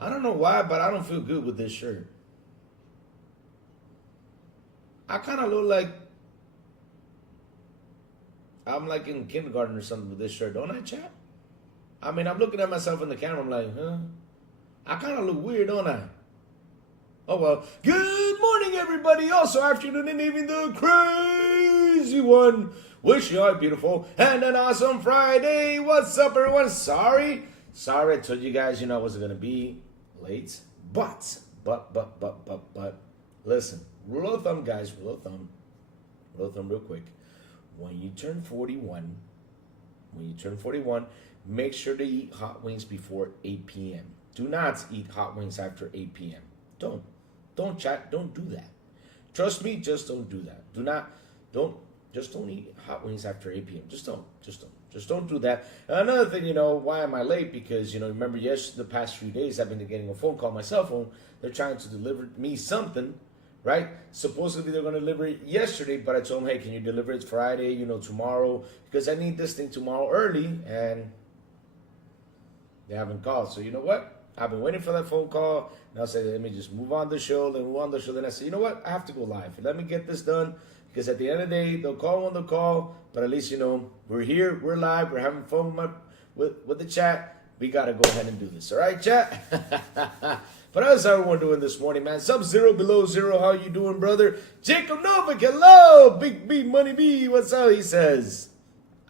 I don't know why, but I don't feel good with this shirt. I kind of look like I'm like in kindergarten or something with this shirt, don't I, chat? I mean, I'm looking at myself in the camera. I'm like, huh? I kind of look weird, don't I? Oh, well. Good morning, everybody. Also, afternoon and evening, the crazy one. Wish you all beautiful and an awesome Friday. What's up, everyone? Sorry, I told you guys, I wasn't going to be late. But, listen, rule of thumb, guys, rule of thumb real quick. When you turn 41, make sure to eat hot wings before 8 p.m. Do not eat hot wings after 8 p.m. Don't chat. Don't do that. Trust me, just don't do that. Just don't eat hot wings after 8 p.m. Just don't do that. Another thing, why am I late? Because, remember, the past few days I've been getting a phone call on my cell phone. They're trying to deliver me something, right? Supposedly they're going to deliver it yesterday, but I told them, hey, can you deliver it Friday, tomorrow? Because I need this thing tomorrow early, and they haven't called. So you know what? I've been waiting for that phone call, and I'll say, let me just move on the show. Then I say, you know what? I have to go live. Let me get this done, because at the end of the day, they'll call when they'll call, but at least, we're here, we're live, we're having fun with the chat. We got to go ahead and do this. All right, chat? But how's everyone doing this morning, man? Sub-Zero, Below Zero, how you doing, brother? Jacob Novak, hello! Big B, Money B, what's up? He says,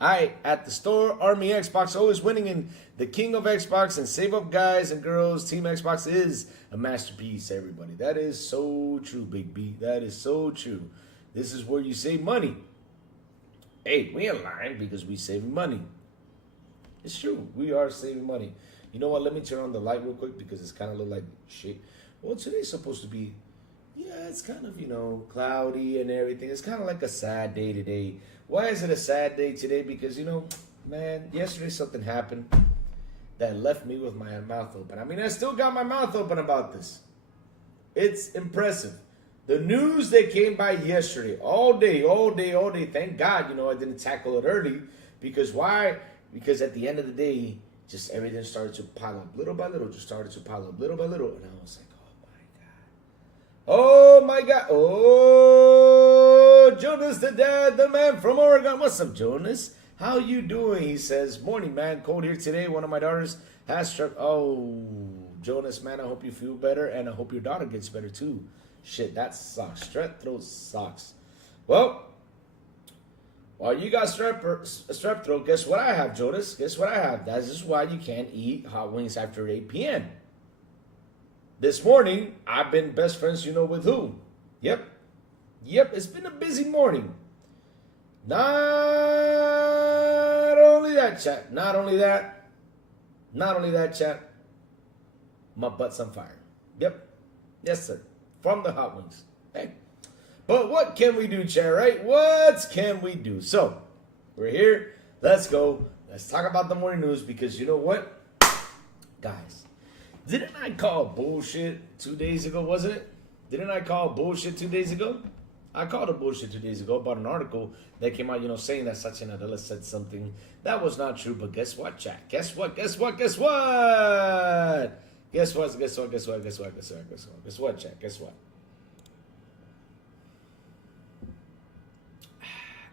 I at the store, Army Xbox, always winning in the king of Xbox, and save up guys and girls. Team Xbox is a masterpiece, everybody. That is so true, Big B. That is so true. This is where you save money. Hey, we ain't lying because we saving money. It's true. We are saving money. You know what? Let me turn on the light real quick because it's kind of look like shit. Well, today's supposed to be, it's kind of, cloudy and everything. It's kind of like a sad day today. Why is it a sad day today? Because, man, yesterday something happened that left me with my mouth open. I mean, I still got my mouth open about this. It's impressive. The news that came by yesterday, all day. Thank God, I didn't tackle it early. Because why? Because at the end of the day, just everything started to pile up little by little. And I was like, oh my God. Oh, Jonas the dad, the man from Oregon. What's up, Jonas? How you doing? He says, morning, man. Cold here today. One of my daughters has strep. Oh, Jonas, man, I hope you feel better. And I hope your daughter gets better too. Shit, that sucks. Strep throat sucks. Well, while you got strep throat, guess what I have, Jonas? Guess what I have? That's just why you can't eat hot wings after 8 p.m. This morning, I've been best friends, with who? Yep, it's been a busy morning. Not only that, chat. My butt's on fire. Yep, yes, sir. From the hot wings. Hey. But what can we do, chat, right? What can we do? So, we're here. Let's go. Let's talk about the morning news because you know what? Guys, didn't I call bullshit 2 days ago, wasn't it? Didn't I call bullshit 2 days ago? I called a bullshit 2 days ago about an article that came out, saying that Satya Nadella said something that was not true. But guess what, chat? Guess what? Guess what, chat? Guess what?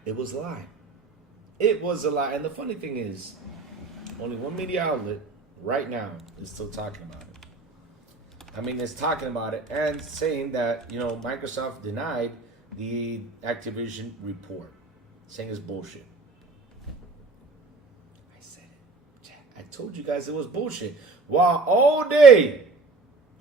It was a lie. It was a lie. And the funny thing is, only one media outlet right now is still talking about it. I mean, it's talking about it and saying that, Microsoft denied the Activision report, saying it's bullshit. I said it. I told you guys it was bullshit. While all day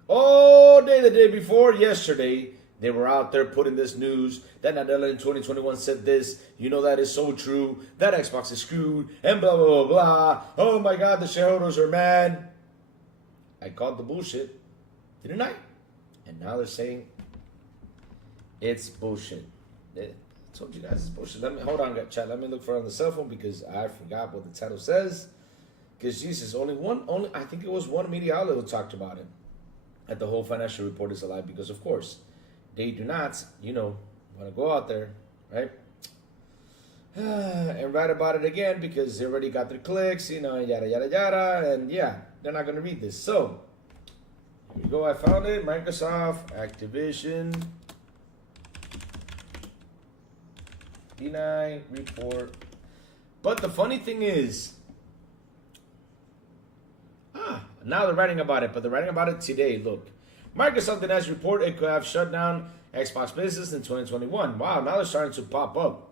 the day before yesterday, they were out there putting this news that Nadella in 2021 said this. That is so true. That Xbox is screwed and blah, blah, blah, blah. Oh my God, the shareholders are mad. I called the bullshit, didn't I? And now they're saying it's bullshit. I told you guys it's bullshit. Hold on, chat. Let me look for it on the cell phone because I forgot what the title says. Because Jesus, I think it was one media outlet who talked about it. That the whole financial report is a lie because, of course, they do not, want to go out there, right? And write about it again because they already got their clicks, yada, yada, yada. And yeah, they're not going to read this. So, Here we go. I found it. Microsoft, Activision, D9 report. But the funny thing is, now they're writing about it, but they're writing about it today. Look, Microsoft did not report it could have shut down Xbox business in 2021. Wow, now they're starting to pop up.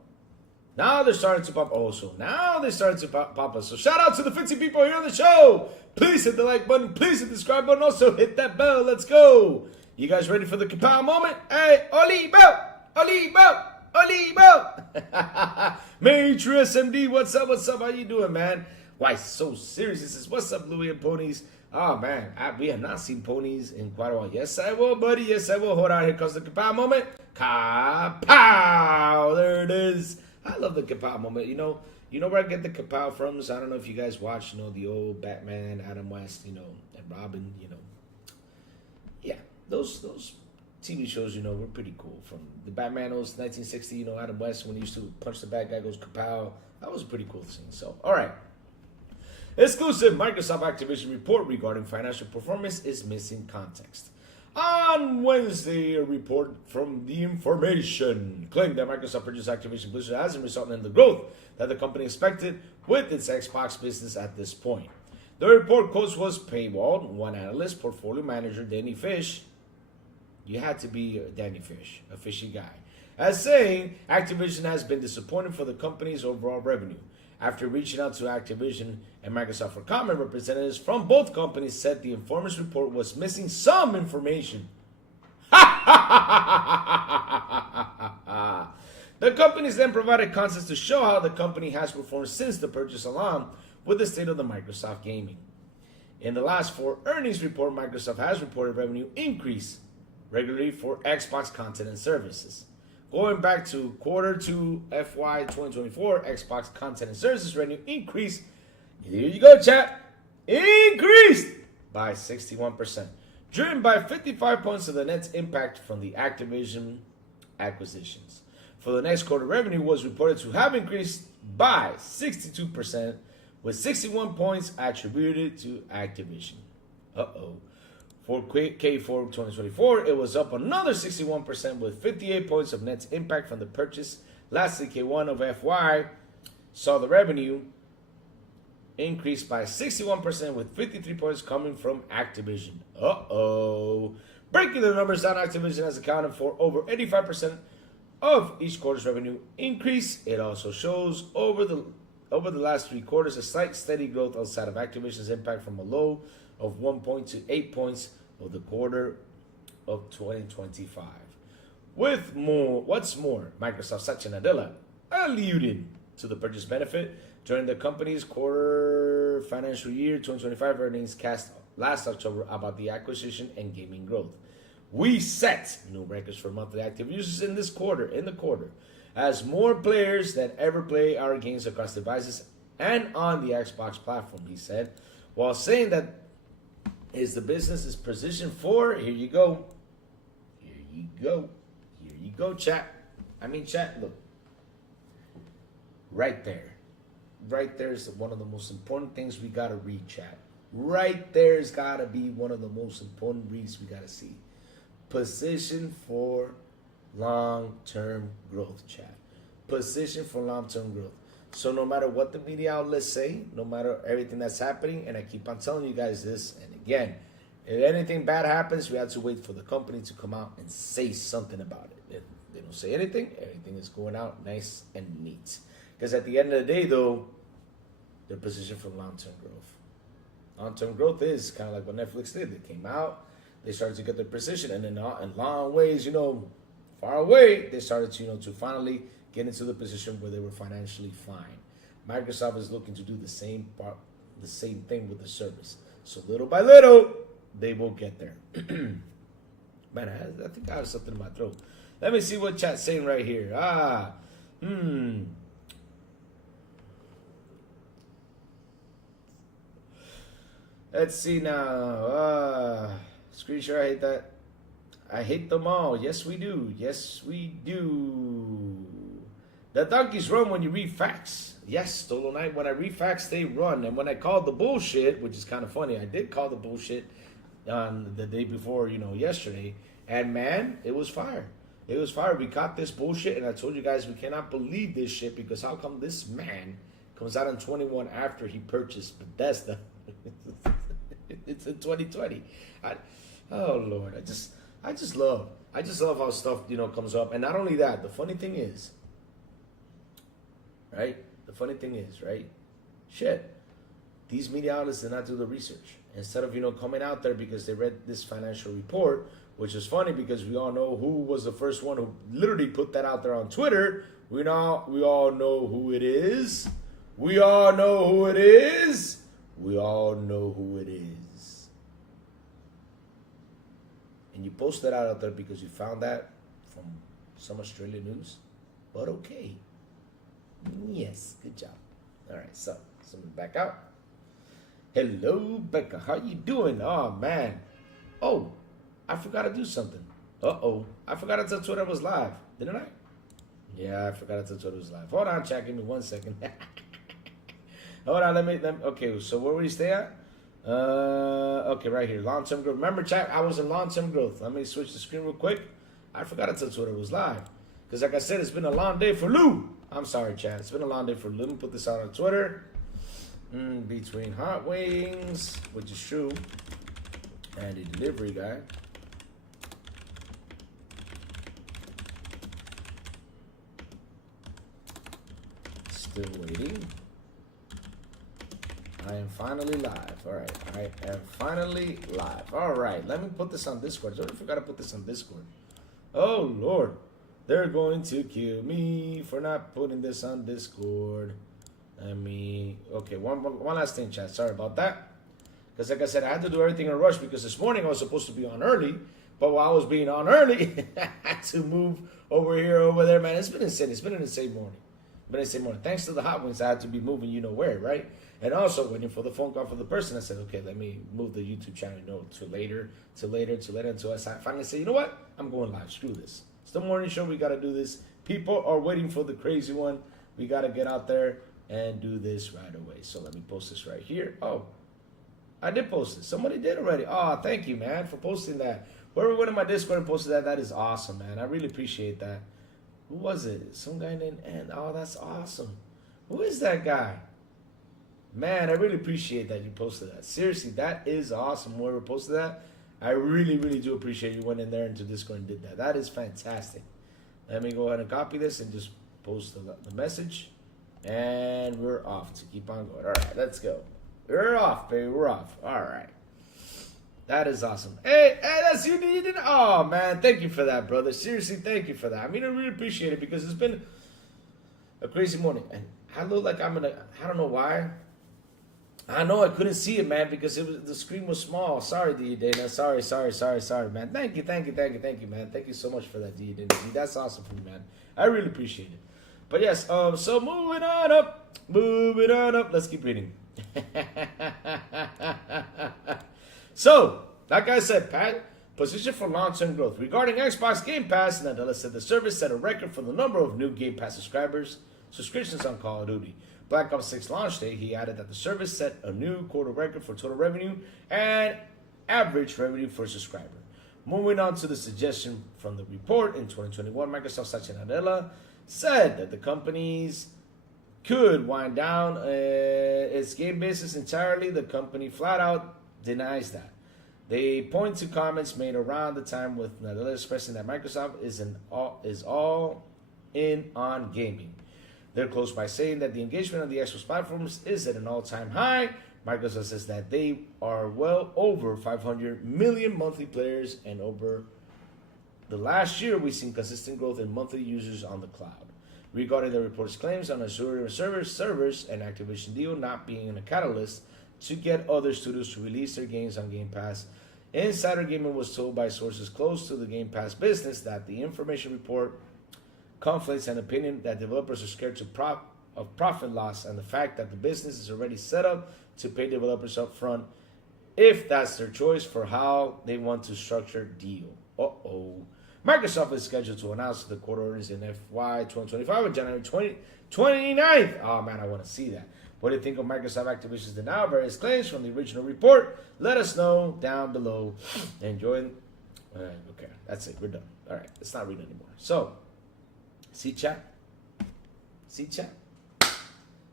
Now they're starting to pop. Now they're starting to pop up. So shout out to the 50 people here on the show. Please hit the like button. Please hit the subscribe button. Also hit that bell. Let's go. You guys ready for the kapow moment? Hey, Olivo, Olivo, Olivo. Major SMD, what's up? What's up? How you doing, man? Why so serious? This is what's up, Louis and Ponies. Oh man, we have not seen ponies in quite a while. Yes, I will, buddy. Yes, I will. Hold on. Here comes the kapow moment. Kapow. There it is. I love the kapow moment. You know where I get the kapow from? So I don't know if you guys watch, the old Batman, Adam West, and Robin, Yeah, those TV shows, were pretty cool. From the Batman, was 1960, Adam West, when he used to punch the bad guy, goes kapow. That was a pretty cool scene. So, all right. Exclusive Microsoft Activision report regarding financial performance is missing context. On Wednesday, a report from The Information claimed that Microsoft purchased Activision Blizzard hasn't resulted in the growth that the company expected with its Xbox business at this point. The report, quote, was paywalled. One analyst, portfolio manager Danny Fish, you had to be Danny Fish, a fishy guy, as saying Activision has been disappointed for the company's overall revenue. After reaching out to Activision and Microsoft for comment, representatives from both companies said the Informer's report was missing some information. The companies then provided context to show how the company has performed since the purchase, along with the state of the Microsoft gaming. In the last 4 earnings report, Microsoft has reported revenue increase regularly for Xbox content and services. Going back to Q2 FY 2024, Xbox content and services revenue increased. Here you go, chat. Increased by 61%, driven by 55 points of the net impact from the Activision acquisitions. For the next quarter, revenue was reported to have increased by 62%, with 61 points attributed to Activision. For K4 2024, it was up another 61% with 58 points of net impact from the purchase. Lastly, K1 of FY saw the revenue increase by 61% with 53 points coming from Activision. Breaking the numbers down, Activision has accounted for over 85% of each quarter's revenue increase. It also shows over the last 3 quarters a slight steady growth outside of Activision's impact from a low of 1 point to 8 points of the quarter of 2025. What's more, Microsoft Satya Nadella alluded to the purchase benefit during the company's quarter financial year 2025 earnings cast last October about the acquisition and gaming growth. We set new records for monthly active users in the quarter, as more players than ever play our games across devices and on the Xbox platform, he said, while saying that the business is positioned for, here you go, chat. Chat, look. Right there is one of the most important things we gotta read, chat. Right there's gotta be one of the most important reads we gotta see. Position for long-term growth, chat. Position for long-term growth. So no matter what the media outlets say, no matter everything that's happening, and I keep on telling you guys this, and again, if anything bad happens, we have to wait for the company to come out and say something about it. If they don't say anything, everything is going out nice and neat. Because at the end of the day, though, they're positioned for long-term growth. Long-term growth is kind of like what Netflix did. They came out, they started to get their position, and then in long ways, far away, they started to finally get into the position where they were financially fine. Microsoft is looking to do the same thing with the service. So little by little, they will get there. Man, I think I have something in my throat. Let me see what chat's saying right here. Let's see now. Screen share, I hate that. I hate them all. Yes, we do. Yes, we do. The donkeys run when you read facts. Yes, Stolo Knight, when I read facts, they run. And when I call the bullshit, which is kind of funny, I did call the bullshit on the day before, yesterday, and man, it was fire. It was fire. We caught this bullshit, and I told you guys we cannot believe this shit because how come this man comes out in 21 after he purchased Bethesda? It's in 2020. Oh Lord, I just love how stuff comes up, and not only that. The funny thing is, right? Shit, these media outlets did not do the research. Instead of coming out there because they read this financial report, which is funny because we all know who was the first one who literally put that out there on Twitter. We all know who it is. We all know who it is. We all know who it is. And you post that out there because you found that from some Australian news. But okay. Yes, good job. All right, so something back out. Hello, Becca. How you doing? Oh, man. Oh, I forgot to do something. Uh-oh. I forgot to tell Twitter was live. Didn't I? Yeah, I forgot to tell Twitter was live. Hold on, chat. Give me 1 second. Hold on. Let me. Okay, so where we stay at? Okay, right here. Long-term growth. Remember, chat, I was in long-term growth. Let me switch the screen real quick. I forgot to tell Twitter was live. Because like I said, it's been a long day for Lou. I'm sorry, chat. It's been a long day for Lou. Let me put this out on Twitter. Between Hot Wings, which is true, and the delivery guy. Still waiting. I am finally live. All right. I am finally live. All right. Let me put this on Discord. I already forgot to put this on Discord. Oh, Lord. They're going to kill me for not putting this on Discord. Okay, one last thing, chat. Sorry about that. Because like I said, I had to do everything in a rush because this morning I was supposed to be on early. But while I was being on early, I had to move over here, over there, man. It's been insane. It's been an insane morning. Thanks to the Hot Wings, I had to be moving where, right? And also waiting for the phone call for the person. I said, okay, let me move the YouTube channel to later, until I finally say, you know what? I'm going live. Screw this. It's the morning show. We got to do this. People are waiting for the crazy one. We got to get out there and do this right away. So let me post this right here. Oh, I did post it. Somebody did already. Oh, thank you, man, for posting that. Whoever went in my Discord and posted that is awesome, man. I really appreciate that. Who was it? Some guy named N. Oh, that's awesome. Who is that guy? Man, I really appreciate that you posted that. Seriously, that is awesome. Whoever posted that, I really, really do appreciate you went in there into Discord and did that. That is fantastic. Let me go ahead and copy this and just post the message. And we're off to keep on going. All right, let's go. We're off, baby. We're off. All right. That is awesome. Hey, that's you. You didn't. Oh, man. Thank you for that, brother. Seriously, thank you for that. I mean, I really appreciate it because it's been a crazy morning. And I look like I don't know why. I know I couldn't see it, man, because the screen was small. Sorry, D. Dana. Sorry, man. Thank you, man. Thank you so much for that, D. Dana. That's awesome for me, man. I really appreciate it. But yes, so moving on up. Let's keep reading. So, like I said, Pat, position for long-term growth. Regarding Xbox Game Pass, Nadella said the service set a record for the number of new Game Pass subscriptions on Call of Duty. Black Ops 6 launch day, he added that the service set a new quarter record for total revenue and average revenue per subscriber. Moving on to the suggestion from the report, in 2021, Microsoft Satya Nadella said that the companies could wind down its game business entirely. The company flat out denies that. They point to comments made around the time with Nadella expressing that Microsoft is all in on gaming. They're close by saying that the engagement on the Xbox platforms is at an all-time high. Microsoft says that they are well over 500 million monthly players, and over the last year, we've seen consistent growth in monthly users on the cloud. Regarding the report's claims on Azure servers and Activision deal not being a catalyst to get other studios to release their games on Game Pass, Insider Gaming was told by sources close to the Game Pass business that the information report conflicts an opinion that developers are scared of profit loss and the fact that the business is already set up to pay developers up front if that's their choice for how they want to structure deal. Microsoft is scheduled to announce the quarter earnings in FY 2025 on January 29th. Oh, man, I want to see that. What do you think of Microsoft Activision's denial of various claims from the original report? Let us know down below. Enjoy. Okay, that's it. We're done. All right, let's not read anymore. So, see chat. See chat.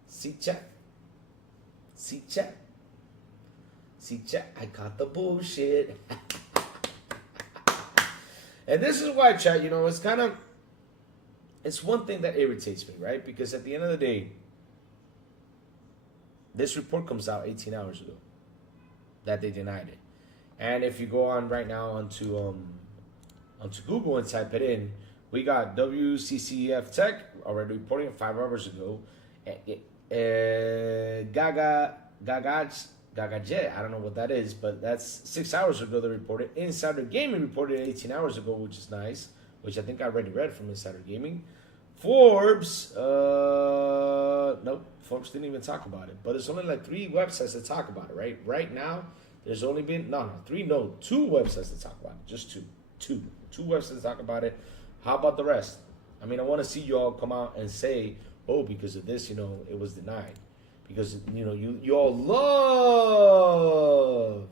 See chat. See chat. See chat. I caught the bullshit. And this is why, chat, you know, it's one thing that irritates me, right? Because at the end of the day, this report comes out 18 hours ago that they denied it. And if you go on right now onto Google and type it in, we got WCCF Tech already reporting it 5 hours ago. Gagajet, I don't know what that is, but that's 6 hours ago they reported. Insider Gaming reported 18 hours ago, which is nice, which I think I already read from Insider Gaming. Forbes, nope, Forbes didn't even talk about it. But there's only like 3 websites that talk about it, right? Right now, there's only been, 2 websites that talk about it. Just two websites that talk about it. How about the rest? I mean, I want to see you all come out and say, oh, because of this, you know, it was denied. Because, you know, you all love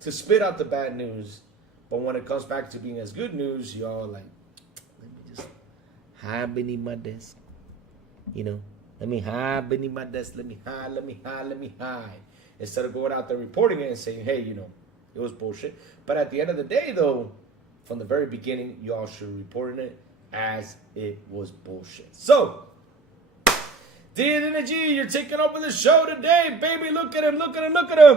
to spit out the bad news. But when it comes back to being as good news, y'all like, let me just hide beneath my desk. You know, let me hide beneath my desk. Let me hide. Instead of going out there reporting it and saying, hey, you know, it was bullshit. But at the end of the day, though, from the very beginning, y'all should have reported it as it was bullshit. So, D&G, you're taking over the show today, baby. Look at him.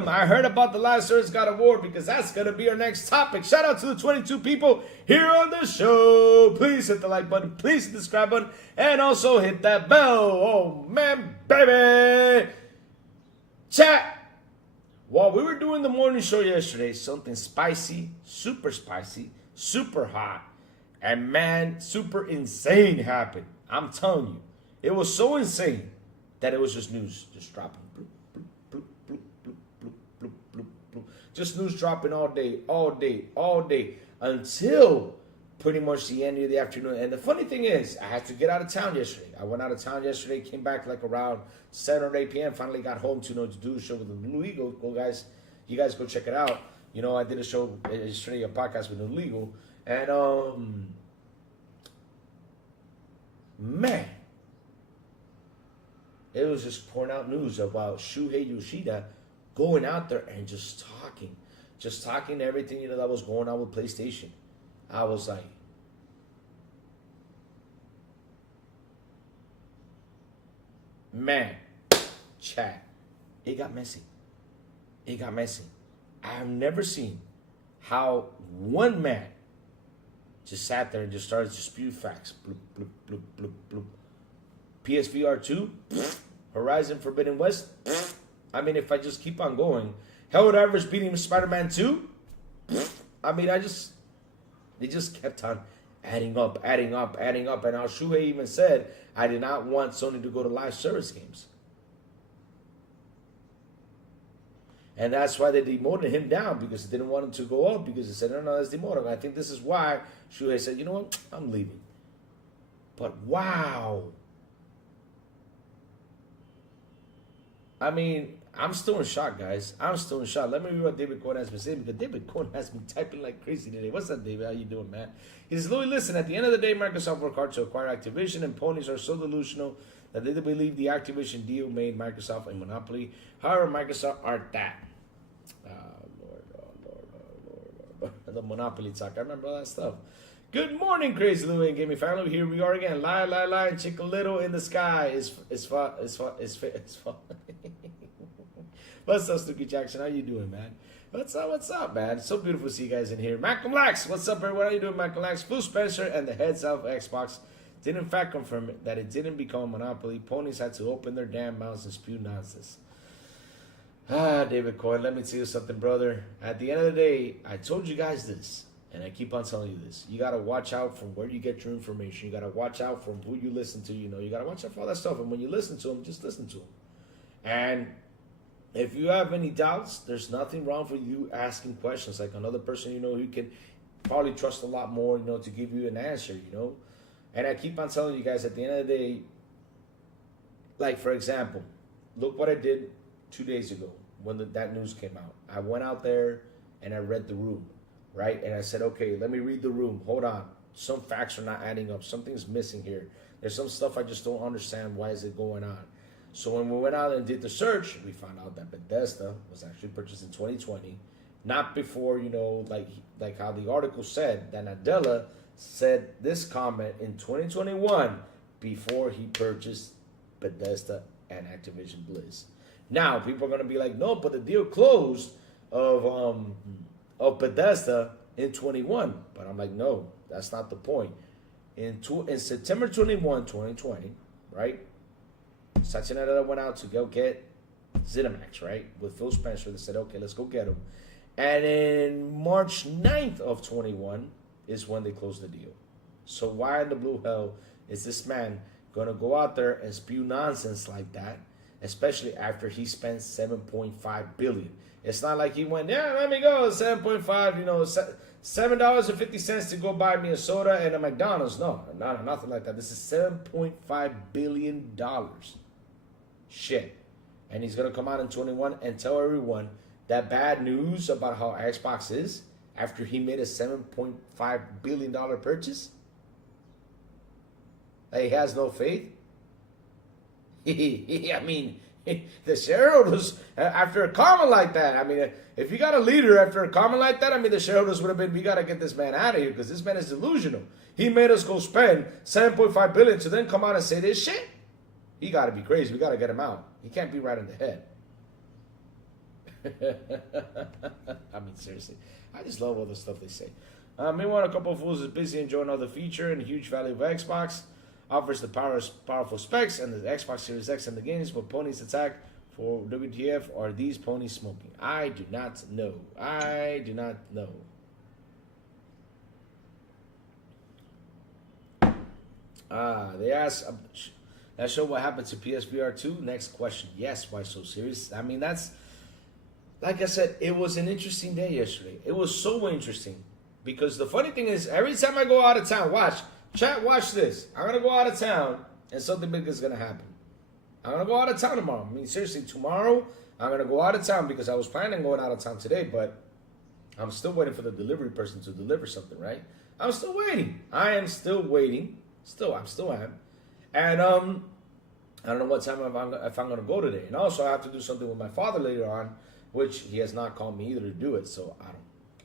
I heard about the Last Earth's God Award because that's going to be our next topic. Shout out to the 22 people here on the show. Please hit the like button. Please hit the subscribe button. And also hit that bell. Oh, man, baby. Chat. While we were doing the morning show yesterday, something spicy, super hot, and man, super insane happened. I'm telling you. It was so insane that it was just news just dropping. Bloop, bloop, bloop, bloop, bloop, bloop, bloop, bloop. Just news dropping all day, until pretty much the end of the afternoon. And the funny thing is, I had to get out of town yesterday. I went out of town yesterday, came back like around 7 or 8 p.m. Finally got home to do a show with the New Legal. Go guys, you guys go check it out. You know, I did a show yesterday, a podcast with New Legal. And, man. It was just pouring out news about Shuhei Yoshida going out there and just talking everything, you know, that was going on with PlayStation. I was like, man, chat, it got messy. I've never seen how one man just sat there and just started to spew facts. Bloop, bloop, bloop, bloop, bloop. PSVR 2, Horizon Forbidden West. I mean, if I just keep on going, Helldivers beating Spider-Man 2. I mean, they just kept on adding up. And now Shuhei even said, I did not want Sony to go to live service games. And that's why they demoted him down, because they didn't want him to go up, because they said, no, that's demoted. I think this is why Shuhei said, you know what, I'm leaving. But wow. I mean, I'm still in shock, guys. Let me read what David Cohen has been saying, because David Cohen has been typing like crazy today. What's up, David? How you doing, man? He says, Louis, listen, at the end of the day, Microsoft worked hard to acquire Activision, and ponies are so delusional that they believe the Activision deal made Microsoft a monopoly. However, Microsoft aren't that. Lord. The monopoly talk. I remember all that stuff. Good morning, Crazy Louie and Gaming family. Here we are again. Lie, and Chick-a-Little in the sky is fun. What's up, Snooki Jackson? How you doing, man? What's up, man? It's so beautiful to see you guys in here. Malcolm Lax, what's up, everyone? How you doing, Malcolm Lax? Phil Spencer and the heads of Xbox did in fact confirm that it didn't become a monopoly. Ponies had to open their damn mouths and spew nonsense. David Cohen, let me tell you something, brother. At the end of the day, I told you guys this. And I keep on telling you this. You got to watch out from where you get your information. You got to watch out from who you listen to. You know, you got to watch out for all that stuff. And when you listen to them, just listen to them. And if you have any doubts, there's nothing wrong with you asking questions. Like another person, you know, you can probably trust a lot more, you know, to give you an answer, you know. And I keep on telling you guys, at the end of the day, like for example, look what I did 2 days ago when that news came out. I went out there and I read the room, right? And I said, okay, let me read the room. Hold on. Some facts are not adding up. Something's missing here. There's some stuff I just don't understand. Why is it going on? So when we went out and did the search, we found out that Bethesda was actually purchased in 2020, not before, like how the article said, that Nadella said this comment in 2021 before he purchased Bethesda and Activision Blizz. Now people are gonna be like, no, but the deal closed of Bethesda in 21. But I'm like, no, that's not the point. In September 21, 2020, right? Satya Nadella went out to go get ZeniMax, right? With Phil Spencer. They said, okay, let's go get him. And in March 9th of 21 is when they closed the deal. So why in the blue hell is this man going to go out there and spew nonsense like that, especially after he spent $7.5 billion? It's not like he went, yeah, let me go, 7.5, $7.50 to go buy me a soda and a McDonald's. No, nothing like that. This is $7.5 billion. Shit. And he's going to come out in 21 and tell everyone that bad news about how Xbox is after he made a $7.5 billion purchase? That he has no faith? I mean, the shareholders, after a comment like that, I mean, if you got a leader after a comment like that, I mean, the shareholders would have been, we got to get this man out of here because this man is delusional. He made us go spend $7.5 billion to then come out and say this shit? He got to be crazy. We got to get him out. He can't be right in the head. I mean, seriously. I just love all the stuff they say. Meanwhile, a couple of fools is busy enjoying all the feature and huge value of Xbox. Offers the powerful specs and the Xbox Series X and the games, but ponies attack for WTF are these ponies smoking? I do not know. I do not know. They ask, that show what happened to PSVR 2? Next question. Yes, why so serious? I mean, that's, like I said, it was an interesting day yesterday. It was so interesting. Because the funny thing is, every time I go out of town, watch this. I'm going to go out of town, and something big is going to happen. I'm going to go out of town tomorrow. I mean, seriously, tomorrow, I'm going to go out of town because I was planning on going out of town today, but I'm still waiting for the delivery person to deliver something, right? I'm still waiting. I am still waiting. I still am. And I don't know what time if I'm going to go today. And also, I have to do something with my father later on, which he has not called me either to do it, so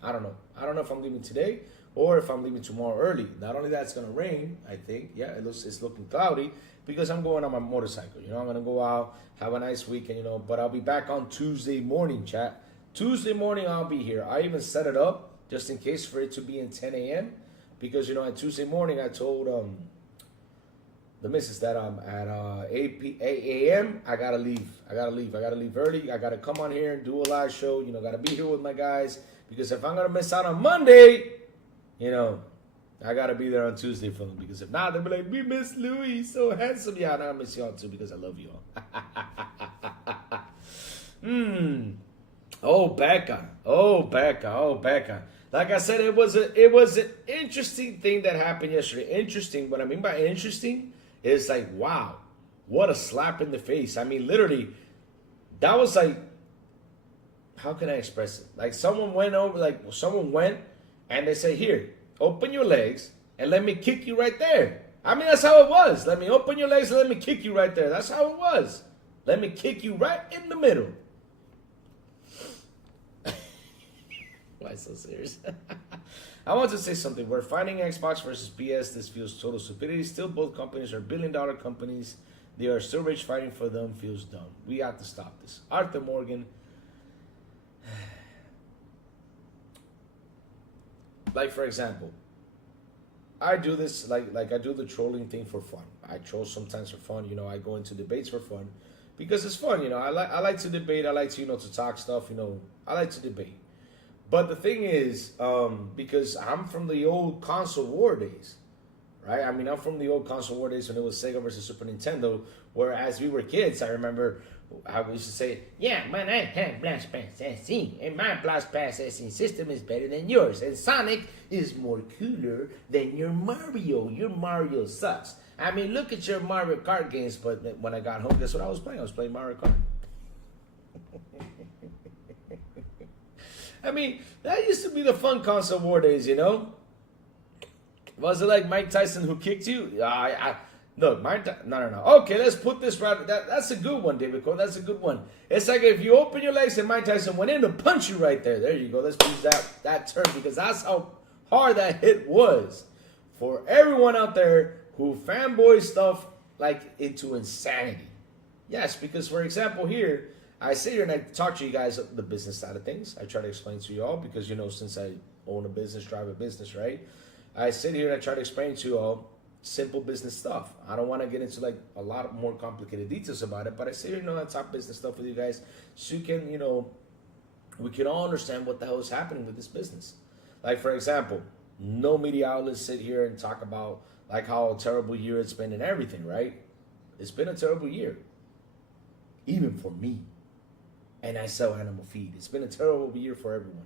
I don't know. I don't know if I'm leaving today or if I'm leaving tomorrow early. Not only that, it's going to rain, I think. Yeah, it's looking cloudy because I'm going on my motorcycle. I'm going to go out, have a nice weekend, but I'll be back on Tuesday morning, chat. Tuesday morning, I'll be here. I even set it up just in case for it to be in 10 a.m. because, on Tuesday morning, I told the missus that at 8 a.m. I got to leave. I got to leave early. I got to come on here and do a live show. Got to be here with my guys. Because if I'm going to miss out on Monday, I got to be there on Tuesday for them. Because if not, they'll be like, we miss Louis. He's so handsome. Yeah, and I miss y'all too because I love y'all. Oh, Becca. Like I said, it was an interesting thing that happened yesterday. Interesting. What I mean by interesting is like, wow, what a slap in the face. I mean, literally, that was like, how can I express it? Like someone went and they said, here, open your legs and let me kick you right there. I mean, that's how it was. Let me open your legs and let me kick you right there. That's how it was. Let me kick you right in the middle. Why so serious? I want to say something. We're fighting Xbox versus PS. This feels total stupidity. Still, both companies are billion-dollar companies. They are still rich. Fighting for them feels dumb. We have to stop this. Arthur Morgan. Like, for example, I do this, like I do the trolling thing for fun. I troll sometimes for fun. I go into debates for fun because it's fun. I like to debate. I like to, to talk stuff. I like to debate. But the thing is, because I'm from the old console war days, right? I mean, I'm from the old console war days when it was Sega versus Super Nintendo, where as we were kids, I remember how we used to say, yeah, man, I have Blast Pass SC, and my Blast Pass SC system is better than yours, and Sonic is more cooler than your Mario. Your Mario sucks. I mean, look at your Mario Kart games, but when I got home, guess what I was playing? I was playing Mario Kart. I mean, that used to be the fun console war days, you know? Was it like Mike Tyson who kicked you? No, no. Okay, let's put this right. That's a good one, David Cole. That's a good one. It's like if you open your legs and Mike Tyson went in to punch you right there. There you go. Let's use that term because that's how hard that hit was. For everyone out there who fanboy stuff like into insanity. Yes, because for example here, I sit here and I talk to you guys the business side of things. I try to explain to you all because, you know, since I own a business, drive a business, right? I sit here and I try to explain to you all simple business stuff. I don't want to get into like a lot of more complicated details about it, but I sit here and I talk business stuff with you guys so you can, you know, we can all understand what the hell is happening with this business. Like, for example, no media outlets sit here and talk about like how terrible year it's been and everything, right? It's been a terrible year. Even for me. And I sell animal feed. It's been a terrible year for everyone.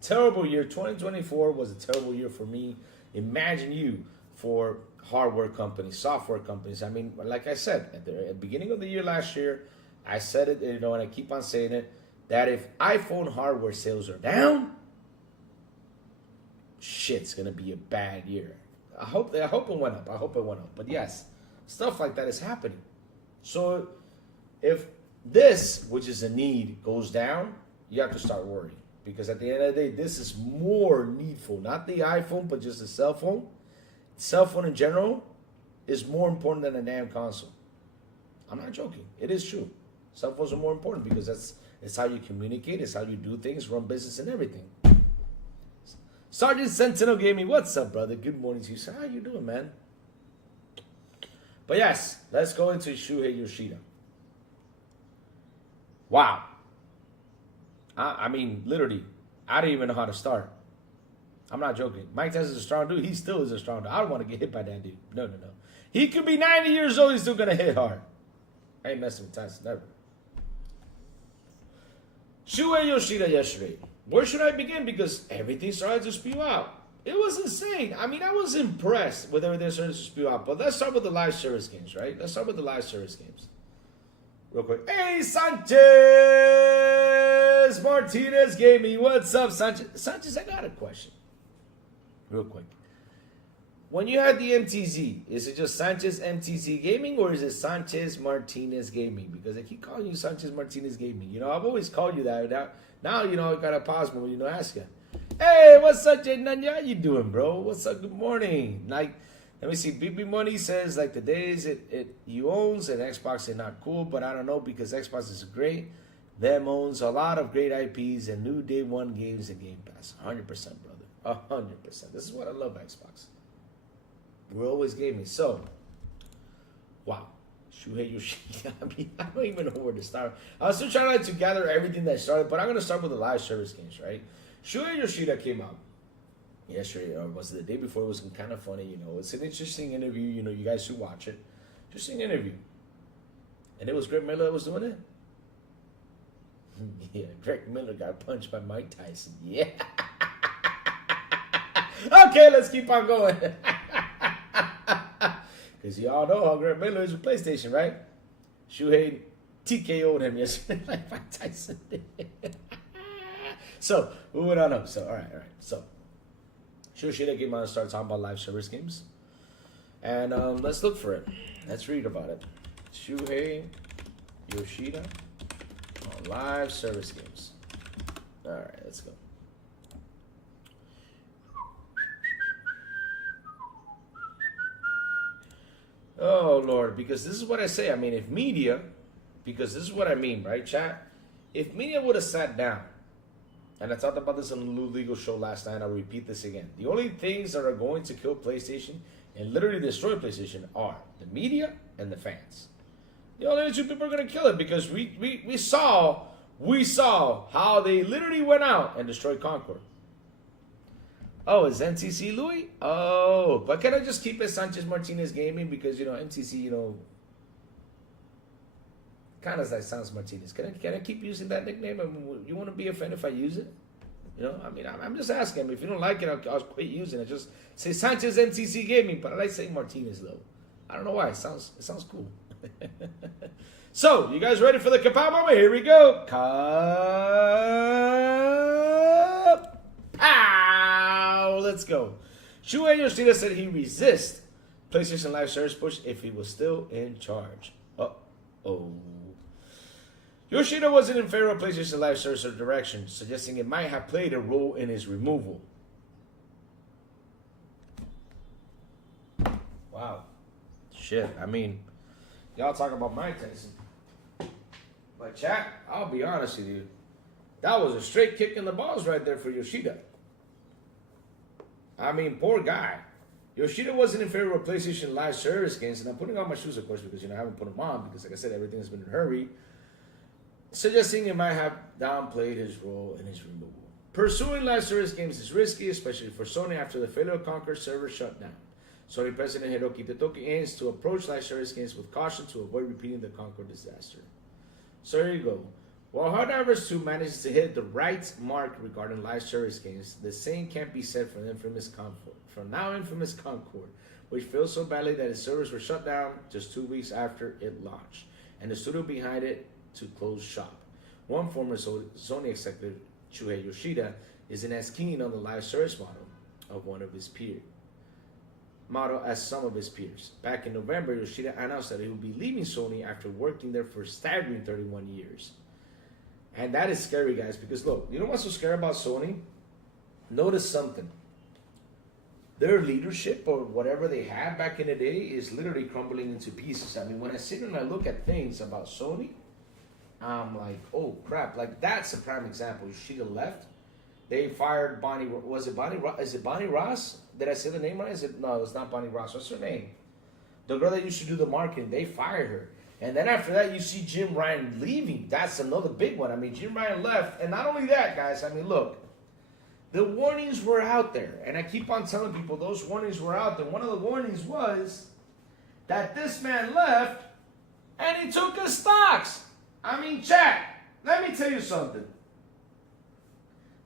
Terrible year. 2024 was a terrible year for me. Imagine you for hardware companies, software companies. I mean, like I said, at the beginning of the year last year, I said it, you know, and I keep on saying it, that if iPhone hardware sales are down, shit's going to be a bad year. I hope it went up. I hope it went up. But yes, stuff like that is happening. So if this, which is a need, goes down, you have to start worrying. Because at the end of the day, this is more needful. Not the iPhone, but just the cell phone. Cell phone in general is more important than a damn console. I'm not joking. It is true. Cell phones are more important because it's how you communicate, it's how you do things, run business and everything. Sergeant Sentinel Gaming, what's up, brother? Good morning to you, sir. How you doing, man? But yes, let's go into Shuhei Yoshida. Wow. I mean, literally, I didn't even know how to start. I'm not joking. Mike Tyson's a strong dude. He still is a strong dude. I don't want to get hit by that dude. No. He could be 90 years old. He's still going to hit hard. I ain't messing with Tyson. Never. Shuhei Yoshida yesterday. Where should I begin? Because everything started to spew out. It was insane. I mean, I was impressed with everything that started to spew out. But let's start with the live service games, right? Let's start with the live service games. Real quick. Hey, Sanchez Martinez Gaming. What's up, Sanchez? Sanchez, I got a question. Real quick. When you had the MTZ, is it just Sanchez MTZ Gaming or is it Sanchez Martinez Gaming? Because I keep calling you Sanchez Martinez Gaming. You know, I've always called you that. Now you know, I got to pause when you know, ask you. Hey, what's up, Jay Nanya? How you doing, bro? What's up? Good morning. Like, let me see. BB Money says, like, the days you owns and Xbox are not cool, but I don't know because Xbox is great. Them owns a lot of great IPs and new day one games and Game Pass. 100%, brother. 100%. This is what I love, Xbox. We're always gaming. So, wow. Shuhei Yoshida. I mean, I don't even know where to start. I was still trying to gather everything that started, but I'm going to start with the live service games, right? Shuhei Yoshida came out yesterday, or was it the day before? It was kind of funny, you know. It's an interesting interview, you know, you guys should watch it. Interesting interview. And it was Greg Miller that was doing it? Yeah, Greg Miller got punched by Mike Tyson. Yeah. Okay, let's keep on going. Because y'all know how Greg Miller is with PlayStation, right? Shuhei TKO'd him yesterday like Mike Tyson did. So, moving on up. So, all right. So, Yoshida came out and started talking about live service games. And let's look for it. Let's read about it. Shuhei Yoshida on live service games. All right, let's go. Oh, Lord, because this is what I say. I mean, if media, because this is what I mean, right, chat? If media would have sat down, and I talked about this on the Lou Legal show last night, I'll repeat this again. The only things that are going to kill PlayStation and literally destroy PlayStation are the media and the fans. The only two people are going to kill it because we saw how they literally went out and destroyed Concord. Oh, is NTC Louis? Oh, but can I just keep it Sanchez Martinez Gaming because, you know, NTC, you know, Kind of like Sans Martinez. Can I keep using that nickname? I mean, you want to be offended if I use it? You know, I mean, I'm just asking. If you don't like it, I'll quit using it. Just say Sanchez MTC Gaming, but I like saying Martinez though. I don't know why. It sounds cool. So, you guys ready for the kapow moment? Here we go. Kapow! Let's go. Shuhei Yoshida said he resists PlayStation Live Service push if he was still in charge. Uh-oh. Yoshida wasn't in favor of PlayStation Live Service or direction, suggesting it might have played a role in his removal. Wow. Shit, I mean, y'all talk about Mike Tyson. But chat, I'll be honest with you. That was a straight kick in the balls right there for Yoshida. I mean, poor guy. Yoshida wasn't in favor of PlayStation Live Service games, and I'm putting on my shoes, of course, because, you know, I haven't put them on, because, like I said, everything has been in a hurry, suggesting it might have downplayed his role in his removal. Pursuing live service games is risky, especially for Sony after the failure of Conquer server shut down. Sony President Hiroki Totoki aims to approach live service games with caution to avoid repeating the Conquer disaster. So there you go. While Hardivers 2 manages to hit the right mark regarding live service games, the same can't be said for the infamous Concord, which failed so badly that its servers were shut down just 2 weeks after it launched, and the studio behind it to close shop. One former Sony executive, Shuhei Yoshida, isn't as keen on the live service model as some of his peers. Back in November, Yoshida announced that he would be leaving Sony after working there for a staggering 31 years. And that is scary, guys, because look, you know what's so scary about Sony? Notice something. Their leadership or whatever they had back in the day is literally crumbling into pieces. I mean, when I sit and I look at things about Sony, I'm like, oh crap! Like that's a prime example. Yoshida left. They fired Bonnie. Was it Bonnie? Is it Bonnie Ross? Did I say the name right? No, it's not Bonnie Ross. What's her name? The girl that used to do the marketing. They fired her. And then after that, you see Jim Ryan leaving. That's another big one. I mean, Jim Ryan left, and not only that, guys. I mean, look, the warnings were out there, and I keep on telling people those warnings were out there. One of the warnings was that this man left, and he took his stocks. I mean, chat, let me tell you something.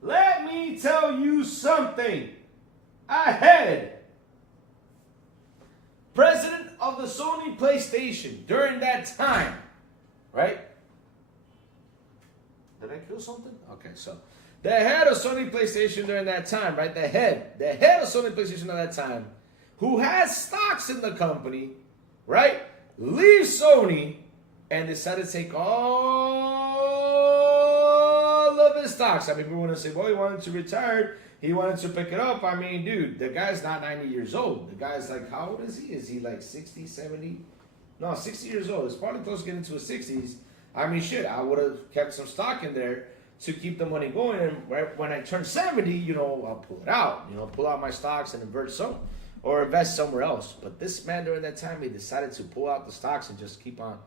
Let me tell you something. Ahead. President of the Sony PlayStation during that time, right? Did I kill something? Okay, so the head of Sony PlayStation during that time, right? The head of Sony PlayStation at that time, who has stocks in the company, right? Leaves Sony and decided to take all of his stocks. I mean, people want to say, well, he wanted to retire. He wanted to pick it up. I mean, dude, the guy's not 90 years old. The guy's like, how old is he? Is he like 60, 70? No, 60 years old. It's probably close to getting to his 60s. I mean, shit, I would have kept some stock in there to keep the money going. And right when I turn 70, you know, I'll pull it out. You know, pull out my stocks and invest somewhere else. But this man during that time, he decided to pull out the stocks and just keep on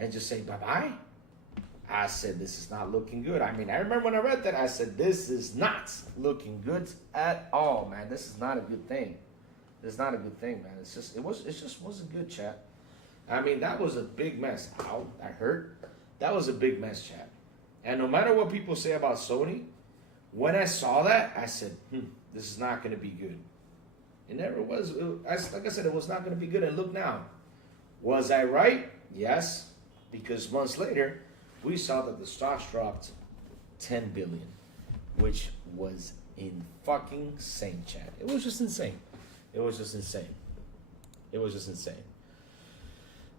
and just say bye-bye. I said, this is not looking good. I mean, I remember when I read that, I said, this is not looking good at all, man. This is not a good thing. This is not a good thing, man. It just wasn't good, chat. I mean, that was a big mess. Ow, that hurt. That was a big mess, chat. And no matter what people say about Sony, when I saw that, I said, this is not going to be good. It never was. Like I said, it was not going to be good. And look now. Was I right? Yes. Because months later, we saw that the stocks dropped 10 billion, which was in fucking insane, chat. It was just insane. It was just insane. It was just insane.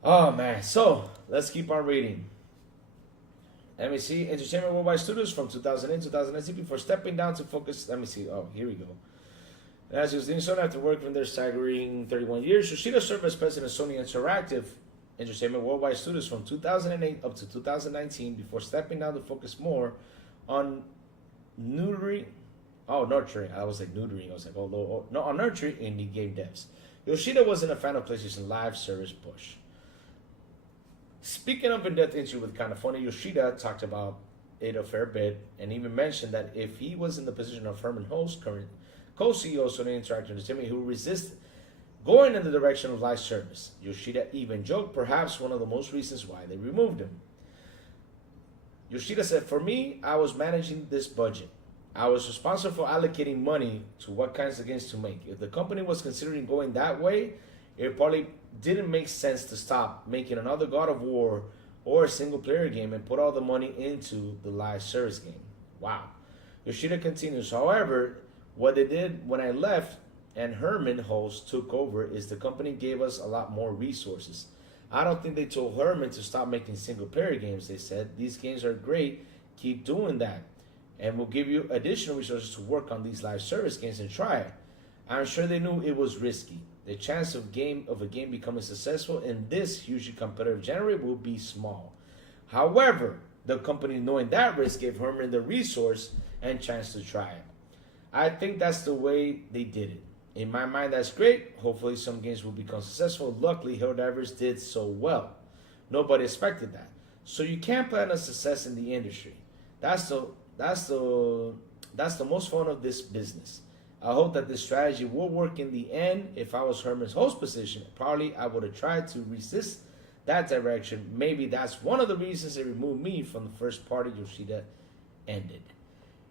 Oh, man. So, let's keep on reading. Let me see. Entertainment Worldwide Studios from 2008 2019 before stepping down to focus. Let me see. Oh, here we go. As he was doing so after working there staggering 31 years, Yoshida served as president of Sony Interactive Entertainment Worldwide Studios from 2008 up to 2019 before stepping down to focus more on nurturing. I was like neutering. I was like, no, on nurturing indie game devs. Yoshida wasn't a fan of PlayStation Live service push. Speaking of in-depth interview with Kinda Funny, Yoshida talked about it a fair bit and even mentioned that if he was in the position of Herman Host, current co-CEO of Sony Interactive Entertainment, he would resist going in the direction of live service. Yoshida even joked perhaps one of the most reasons why they removed him. Yoshida said, for me, I was managing this budget. I was responsible for allocating money to what kinds of games to make. If the company was considering going that way, it probably didn't make sense to stop making another God of War or a single player game and put all the money into the live service game. Wow. Yoshida continues, however, what they did when I left and Herman Holst took over is the company gave us a lot more resources. I don't think they told Herman to stop making single player games. They said, these games are great, keep doing that. And we'll give you additional resources to work on these live service games and try it. I'm sure they knew it was risky. The chance of a game becoming successful in this hugely competitive genre will be small. However, the company knowing that risk gave Herman the resource and chance to try it. I think that's the way they did it. In my mind, that's great. Hopefully some games will become successful. Luckily, Helldivers did so well. Nobody expected that. So you can't plan on success in the industry. That's the most fun of this business. I hope that this strategy will work in the end. If I was Herman's host position, probably I would have tried to resist that direction. Maybe that's one of the reasons they removed me from the first party Yoshida ended.